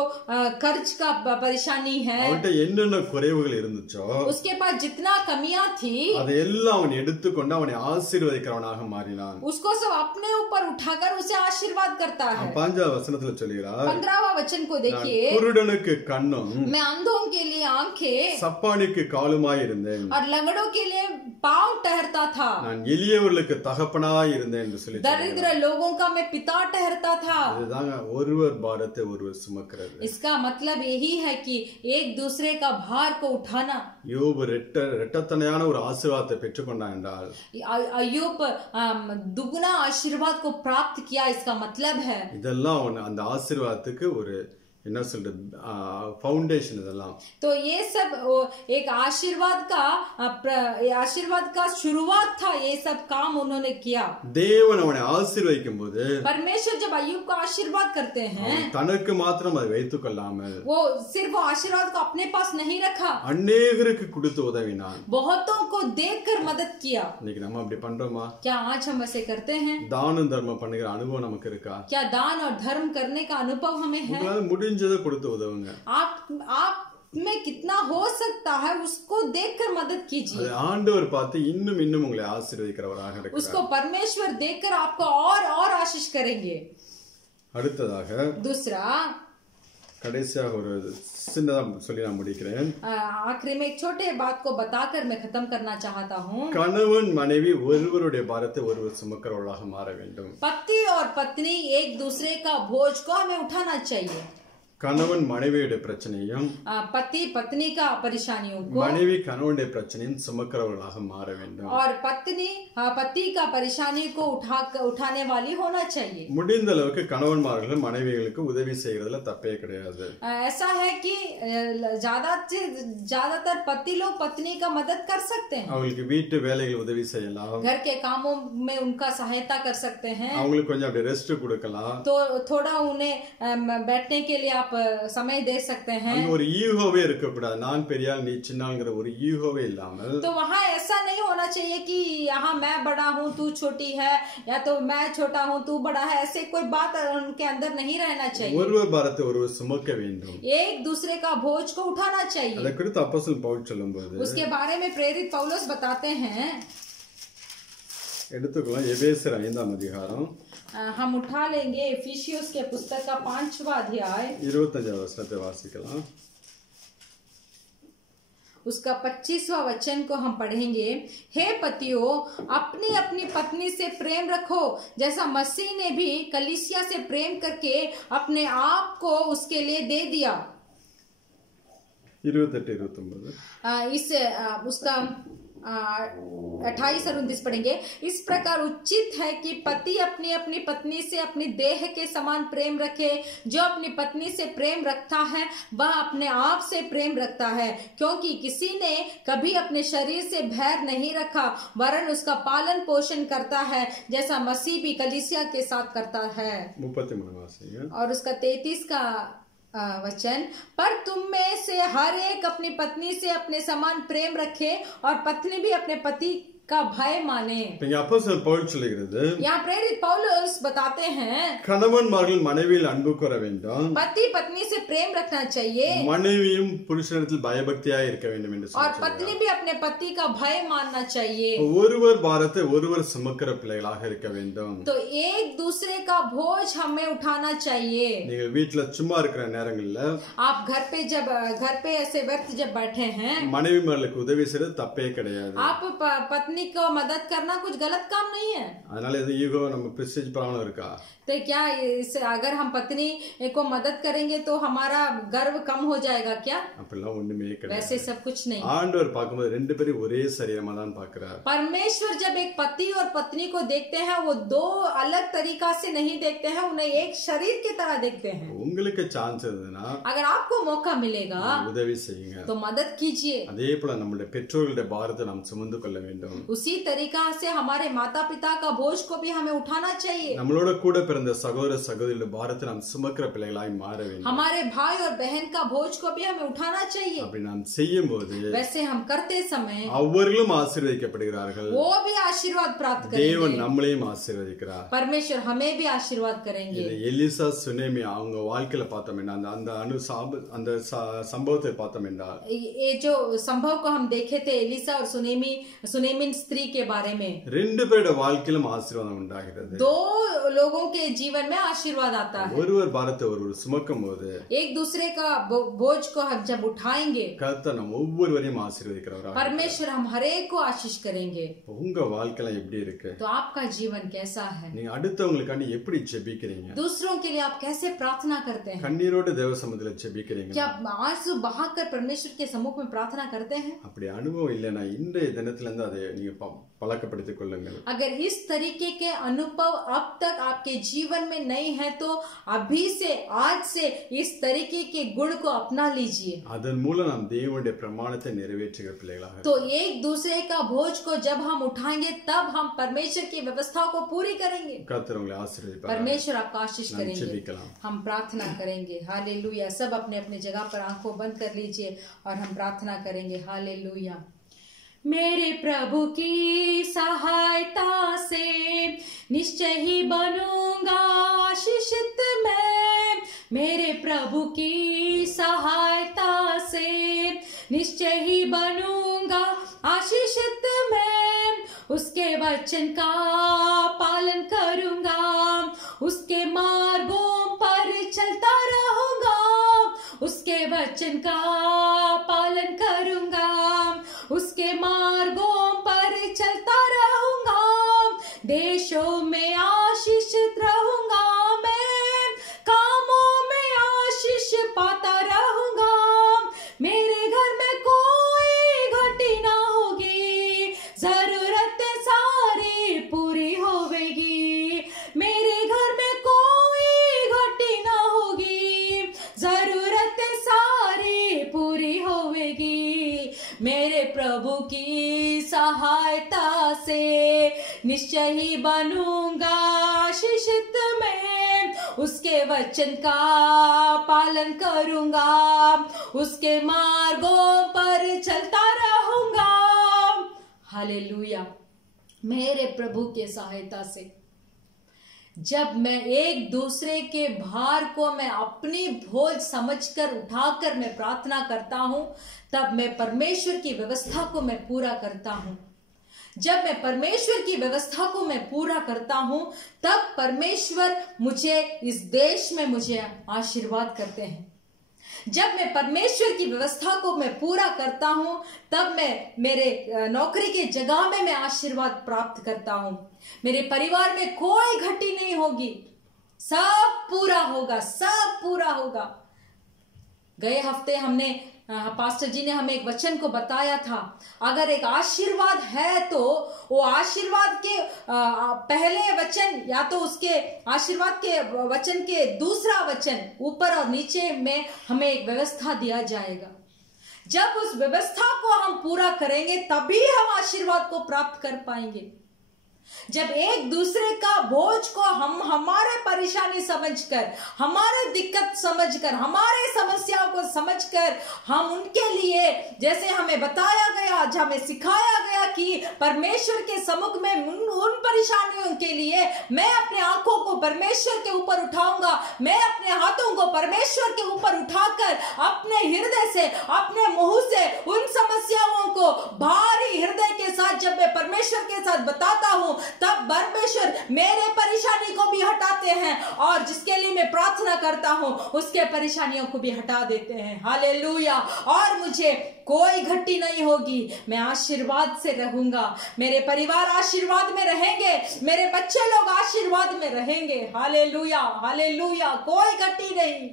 कर्ज का परेशानी है, அவன்கிட்ட என்னென்ன குறைவுகள் இருந்துச்சோ, उसके पास जितना कमियां थी, அதையெல்லாம் அவன் எடுத்துக்கொண்டு அவனை ஆசீர்வதிக்கிறவனாக மாறினான். उसको सब अपने ऊपर उठाकर उसे आशीर्वाद करता है। 5ஆம் वचனத்துல சொல்கிறார், 15वां वचन को देखिए, குருடனுக்கு கண்ணும் मैं अंधों के लिए आंखें சப்பானிக்கு காலுமாய் இருந்தேன், और लंगड़ों के लिए पांव ठहरता था। நான் எளியவர்களுக்கு தகப்பனாய் இருந்தேன் என்று சொல்லி दरिद्र लोगों का मैं पिता ठहरता था। இதுதாங்க ஒருவர் பாரத்தை ஒருவர் சுமக்கிறது. इसका मतलब यही है कि एक दूसरे का भार को उठाना। யோபு இரட்டத்தனையான ஒரு ஆசீர்வாதத்தை பெற்றுக்கொண்டான் என்றால், अय्यूब दुगना आशीर्वाद को प्राप्त किया, इसका मतलब है இதெல்லாம் அந்த ஆசீர்வாதத்துக்கு ஒரு என்ன சொல்றது ஃபவுண்டேஷன் இதெல்லாம். तो ये सब एक आशीर्वाद का शुरुआत था. ये सब काम उन्होंने किया. தேவன் அவனை ஆசீர்வதிக்கும் போது परमेश्वर जब अय्यूब को आशीर्वाद करते हैं, தனக்கு மாத்திரம் அதை வைத்துக் கொள்ளாமல் वो सिर्फ वो आशीर्वाद को अपने पास नहीं रखा, அநேகருக்கு கொடுத்து உதவினான். बहुतों को देकर मदद किया. இன்னைக்கு நம்ம அப்படி பண்றோமா? क्या आज हम ऐसे करते हैं? தானம் தர்மம் பண்ணுகிற அனுபவம் நமக்கு இருக்கா? क्या दान और धर्म करने का अनुभव हमें है? உங்களால முடிஞ்சதை கொடுத்து உதவுங்க. आप में कितना हो सकता है उसको देखकर मदद कीजिए. ஆண்டவர் பார்த்து இன்னும் இன்னும் உங்களை ஆசீர்வதிக்கிறவராக இருக்கிறார். उसको परमेश्वर देखकर आपको और आशीष करेंगे. அடுத்ததாக दूसरा, கடைசியாக ஒரு சின்னதா சொல்லி நான் முடிக்கிறேன். आखिरी में एक छोटे बात को बताकर मैं खत्म करना चाहता हूँ. கணவன் மனைவி ஒருவருடைய பாரத்தை ஒருவர் சுமக்கிறவர்களாக மாற வேண்டும். पति और पत्नी एक दूसरे का बोझ को हमें उठाना चाहिए. கணவன் மனைவியுடைய பிரச்சனையும் पति पत्नी का परेशानियों को, மனைவி கணவனுடைய பிரச்சனையும் சுமக்கிறவர்களாக மாற வேண்டும். और पत्नी पति का परेशानी को उठाने वाली होना चाहिए. முடிந்த அளவுக்கு கணவன்மார்கள் மனைவிகளுக்கு உதவி செய்யறதுல தப்பே கிடையாது. ऐसा है कि ज्यादातर पति लोग पत्नी का मदद कर सकते हैं. அவங்களுக்கு வீட்டு வேலைகள் உதவி செய்யலாம். घर के कामों में उनका सहायता कर सकते हैं. அவங்களுக்கு கொஞ்சம் அப்படி ரெஸ்ட் கொடுக்கலாம். तो थोड़ा उन्हें बैठने के लिए आप समय दे सकते हैं. ஒரு ஈகோவே இருக்க கூடாது. நான் பெரியாள் நீ சின்னங்கிற ஒரு ஈகோவே இல்லாமல், तो वहाँ ऐसा नहीं होना चाहिए कि यहाँ मैं बड़ा हूँ तू छोटी है, या तो मैं छोटा हूँ तू बड़ा है. ऐसे कोई बात उनके अंदर नहीं रहना चाहिए. ஒருவர் பாரத்தை ஒருவர் சுமக்க வேண்டும். एक दूसरे का बोझ को उठाना चाहिए. அதை குறித்து அப்போஸ்தலன் பவுல் சொல்லும்போது उसके बारे में प्रेरित पौलुस बताते हैं. எடுத்துக்கலாம் எபேசியர் 5ஆம் அதிகாரம் हम उठा लेंगे एफिसियोस के पुस्तक का 5वां अध्याय, 25வது वचनத்தை வாசிக்கலாம். उसका 25वां वचन को हम पढ़ेंगे. हे पतियों, अपनी अपनी पत्नी से प्रेम रखो, जैसा मसीह ने भी कलीसिया से प्रेम करके अपने आप को उसके लिए दे दिया. 28-29 उसका 28 और 29 पढ़ेंगे. इस प्रकार उचित है कि पति अपनी अपनी पत्नी से अपनी देह के समान प्रेम रखे. जो अपनी पत्नी से प्रेम रखता है वह अपने आप से प्रेम रखता है, क्योंकि किसी ने कभी अपने शरीर से बैर नहीं रखा, वरन उसका पालन पोषण करता है, जैसा मसीह भी कलीसिया के साथ करता है. 33 வாசிங்க. और उसका 33 का वचन, पर तुम में से हर एक अपनी पत्नी से अपने समान प्रेम रखे और पत्नी भी अपने पति का भय माने. இங்க அப்போஸ்தலன் பவுல் சொல்லுகிறது, यहाँ प्रेरित पौलुस बताते हैं கணவன்மார்கள் மனைவியில் அன்பு கூற வேண்டும், पति पत्नी से प्रेम रखना चाहिए, மனைவியும் புருஷனிடத்தில் பயபக்தியாய் இருக்க வேண்டும் என்று और சொல்றார். पत्नी भी अपने पति का भय मानना चाहिए. ஒருவர் பாரத்தை ஒருவர் சுமக்கிற பிள்ளைகளாக இருக்க வேண்டும். तो एक दूसरे का बोझ हमें उठाना चाहिए. நீங்கள் வீட்டுல சும்மா இருக்கிற நேரங்கள்ல आप घर पे ऐसे व्यर्थ जब बैठे हैं, மனைவிமார்களுக்கு உதவி செய்யறது தப்பே கிடையாது. आप पत्नी को मदद करना कुछ गलत काम नहीं है. அதனால இது ஈகோ நம்ம பிரெஸ்டீஜ் ப்ராப்ளம் இருக்கா? तो क्या अगर हम पत्नी को मदद करेंगे तो हमारा गर्व कम हो जाएगा क्या? அப்படிலாம் ஒண்ணுமே கிடையாது. वैसे सब कुछ नहीं. ஆண்டவர் பார்க்கும்போது ரெண்டு பேரும் ஒரே சரீரமா தான் பார்க்கிறார். परमेश्वर जब एक पति और पत्नी को देखते हैं, वो दो अलग तरीका से नहीं देखते हैं, उन्हें एक शरीर की तरह देखते हैं. உங்களுக்கு சான்ஸ் இருந்ததுன்னா अगर आपको मौका मिलेगा உதவி செய்யுங்க. तो मदद कीजिए. அதே போல நம்முடைய பெற்றோர்களுடைய பாரத்தை நாம் சுமந்து கொள்ள வேண்டும். उसी तरीका से हमारे माता पिता का बोझ को भी हमें उठाना चाहिए. நம்மளோட கூட பிறந்த சகோதர சகோதரிகளுடைய பாரத்தை நாம் சுமக்கிற பிள்ளைகளாய் மாற வேண்டும். हमारे भाई और बहन का बोझ को भी हमें उठाना चाहिए. அப்படி நாம் செய்யும்போது वैसे हम करते समय அவர்களும் ஆசீர்வதிக்கப்படுகிறார்கள். वो भी आशीर्वाद प्राप्त करेंगे. தேவன் நம்மளையும் ஆசீர்வதிக்கிறார். परमेश्वर हमें भी आशीर्वाद करेंगे. இது எலிசா சுனேமி அவங்க வாழ்க்கையில பார்த்தோம்னா அந்த சம்பவத்தை பார்த்தோம்னா ये जो संभव को हम देखे थे एलिसा और सुनेमिन स्त्री के बारे में, ரெண்டு பேரோட வாழ்க்கையிலும் ஆசீர்வாதம் உண்டாகிறது. दो लोगों के जीवन में आशीर्वाद आता है. ஒருவர் பாரத்தை ஒருவர் சுமக்கும் போது एक दूसरे का बोझ को हम जब उठाएंगे, கர்த்தர் நம்ம ஒவ்வொருவரையும் ஆசீர்வதிக்கிறவராக. परमेश्वर हम हर एक को आशीष करेंगे. உங்க வாழ்க்கையில எப்படி இருக்கு? तो आपका जीवन कैसा है? நீங்க அடுத்தவங்களுக்காண்டி எப்படி ஜெபிக்கிறீங்க? दूसरों के लिए आप कैसे प्रार्थना करते हैं? கண்ணீரோட தேவ சமூகத்துல ஜெபிக்கிறீங்க? क्या आप आंसू बहाकर परमेश्वर के सम्मुख में प्रार्थना करते हैं? அப்படி அனுபவம் இல்லைன்னா இன்றைய தினத்துல இருந்து அதை நீங்க பழக்கப்படுத்திக் கொள்ளுங்கள். अगर इस तरीके के अनुभव अब तक आपके जीवन में नहीं है तो अभी से आज से इस तरीके के गुण को अपना लीजिए. அதன் மூலம் நாம் தேவனுடைய பிரமாணத்தை நிறைவேற்றுகிற பிள்ளைகளாக तो एक दूसरे का बोझ को जब हम उठाएंगे तब हम परमेश्वर की व्यवस्था को पूरी करेंगे. கர்த்தர் உங்களை ஆசீர்வதிப்பார். परमेश्वर आपका आशीष करेंगे. ஜெபிக்கலாம். हम प्रार्थना करेंगे. हालेलुया. सब अपने अपने जगह पर आंखों बंद कर लीजिए और हम प्रार्थना करेंगे. हालेलुया. मेरे प्रभु की सहायता से निश्चय ही बनूंगा आशीषित मैं. मेरे प्रभु की सहायता से निश्चय ही बनूंगा आशीषित मैं. उसके वचन का पालन करूंगा, उसके मार्गों पर चलता रहूंगा. उसके वचन का पालन करूंगा, उसके मार्गों पर चलता रहूंगा. देशों में आशीषित रहूंगा, मैं कामों में आशीष पाता रहूंगा. मेरे घर में कोई घटी ना होगी, जरूरतें सारी पूरी होवेगी. मेरे घर में कोई घटी ना होगी, जरूरतें सारी पूरी होवेगी. मेरे प्रभु की सहायता से निश्चय ही बनूंगा आशीषित मैं. उसके वचन का पालन करूंगा, उसके मार्गों पर चलता रहूंगा. हालेलुया. मेरे प्रभु के सहायता से जब मैं एक दूसरे के भार को मैं अपनी बोझ समझकर उठाकर मैं प्रार्थना करता हूं, तब मैं परमेश्वर की व्यवस्था को मैं पूरा करता हूं. जब मैं परमेश्वर की व्यवस्था को मैं पूरा करता हूं, तब परमेश्वर मुझे इस देश में मुझे आशीर्वाद करते हैं. जब मैं परमेश्वर की व्यवस्था को मैं पूरा करता हूं, तब मैं मेरे नौकरी के जगह में मैं आशीर्वाद प्राप्त करता हूं. मेरे परिवार में कोई घटी नहीं होगी, सब पूरा होगा, सब पूरा होगा. गए हफ्ते हमने पास्टर जी ने हमें एक वचन को बताया था. अगर एक आशीर्वाद है तो वो आशीर्वाद के पहले वचन या तो उसके आशीर्वाद के वचन के दूसरा वचन ऊपर और नीचे में हमें एक व्यवस्था दिया जाएगा. जब उस व्यवस्था को हम पूरा करेंगे तभी हम आशीर्वाद को प्राप्त कर पाएंगे. जब एक दूसरे का बोझ को हम हमारे परेशानी समझकर, हमारे दिक्कत समझकर, हमारे समस्याओं को समझकर हम उनके लिए, जैसे हमें बताया गया, आज हमें सिखाया गया कि परमेश्वर के सम्मुख में उन परेशानियों के लिए मैं अपने आंखों को परमेश्वर के ऊपर उठाऊंगा. मैं अपने हाथों को परमेश्वर के ऊपर उठाकर अपने हृदय से, अपने मुंह से उन समस्याओं को भारी हृदय के साथ जब मैं परमेश्वर के साथ बताता हूं, तब परमेश्वर मेरे परेशानी को भी हटाते हैं और जिसके लिए मैं प्रार्थना करता हूं उसके परेशानियों को भी हटा देते हैं. हालेलुया. और मुझे कोई घटी नहीं होगी, मैं आशीर्वाद से रहूंगा. मेरे परिवार आशीर्वाद में रहेंगे, मेरे बच्चे लोग आशीर्वाद में रहेंगे. Hallelujah, hallelujah. कोई घटी नहीं.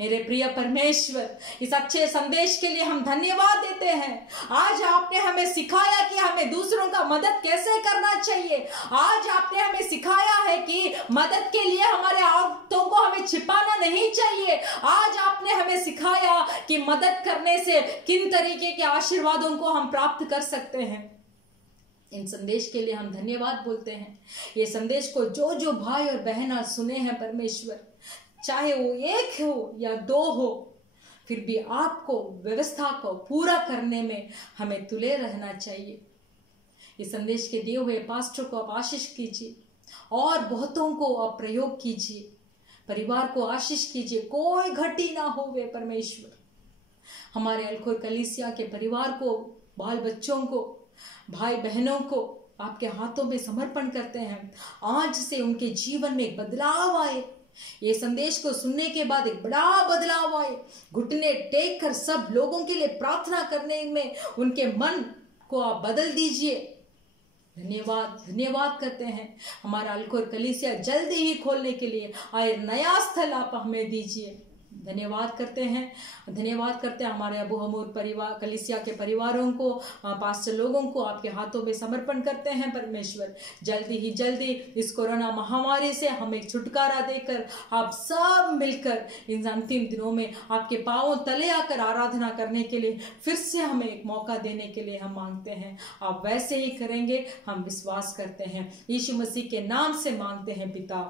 मेरे प्रिय परमेश्वर, इस अच्छे संदेश के लिए हम धन्यवाद देते हैं. आज आपने हमें सिखाया कि हमें दूसरों का मदद कैसे करना चाहिए. आज आपने हमें सिखाया है कि मदद के लिए हमारे हाथों को हमें छिपाना नहीं चाहिए. आज आपने हमें सिखाया कि मदद करने से किन तरीके के आशीर्वादों को हम प्राप्त कर सकते हैं. इन संदेश के लिए हम धन्यवाद बोलते हैं. ये संदेश को जो जो भाई और बहन आज सुने हैं परमेश्वर, चाहे वो एक हो या दो हो, फिर भी आपको व्यवस्था को पूरा करने में हमें तुले रहना चाहिए. इस संदेश के दिए हुए पास्टर को आप आशीष कीजिए और बहुतों को आप प्रयोग कीजिए. परिवार को आशीष कीजिए, कोई घटी ना हो वे परमेश्वर. हमारे अलखोर कलीसिया के परिवार को, बाल बच्चों को, भाई बहनों को आपके हाथों में समर्पण करते हैं. आज से उनके जीवन में एक बदलाव आए. ये संदेश को सुनने के बाद एक बड़ा बदलाव आए. घुटने टेक कर सब लोगों के लिए प्रार्थना करने में उनके मन को आप बदल दीजिए. धन्यवाद, धन्यवाद करते हैं. हमारा अलखोर कलीसिया जल्दी ही खोलने के लिए आए नया स्थल आप हमें दीजिए. धन्यवाद करते हैं हमारे अबू हमूर परिवार कलीसिया के परिवारों को, पास्टर लोगों को आपके हाथों में समर्पण करते हैं। परमेश्वर जल्दी ही जल्दी इस कोरोना महामारी से हमें छुटकारा देकर आप सब मिलकर इन अंतिम दिनों में आपके पांवों तले आकर आराधना करने के लिए फिर से हमें एक मौका देने के लिए हम मांगते हैं। आप वैसे ही करेंगे, हम विश्वास करते हैं। यीशु मसीह के नाम से मांगते हैं पिता,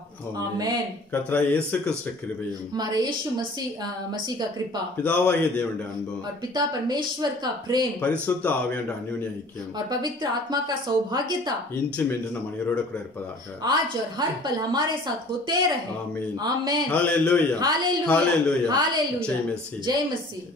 आमेन। கர்த்தராகிய இயேசு கிறிஸ்து கிருபையும் हमारे यीशु मसीह का कृपा பிதாவாகிய தேவனுடைய அன்பும் और पिता परमेश्वर का प्रेम பரிசுத்த ஆவியானவருடைய அந்யோன்ய ஐக்கியம் और पवित्र आत्मा का सौभाग्यता இன்றும் என்றும் நம் அனைவரோடு கூட இருப்பதாக आज और हर पल हमारे साथ होते रहे। आमीन amen. Hallelujah hallelujah hallelujah hallelujah. जय मसीह जय मसीह।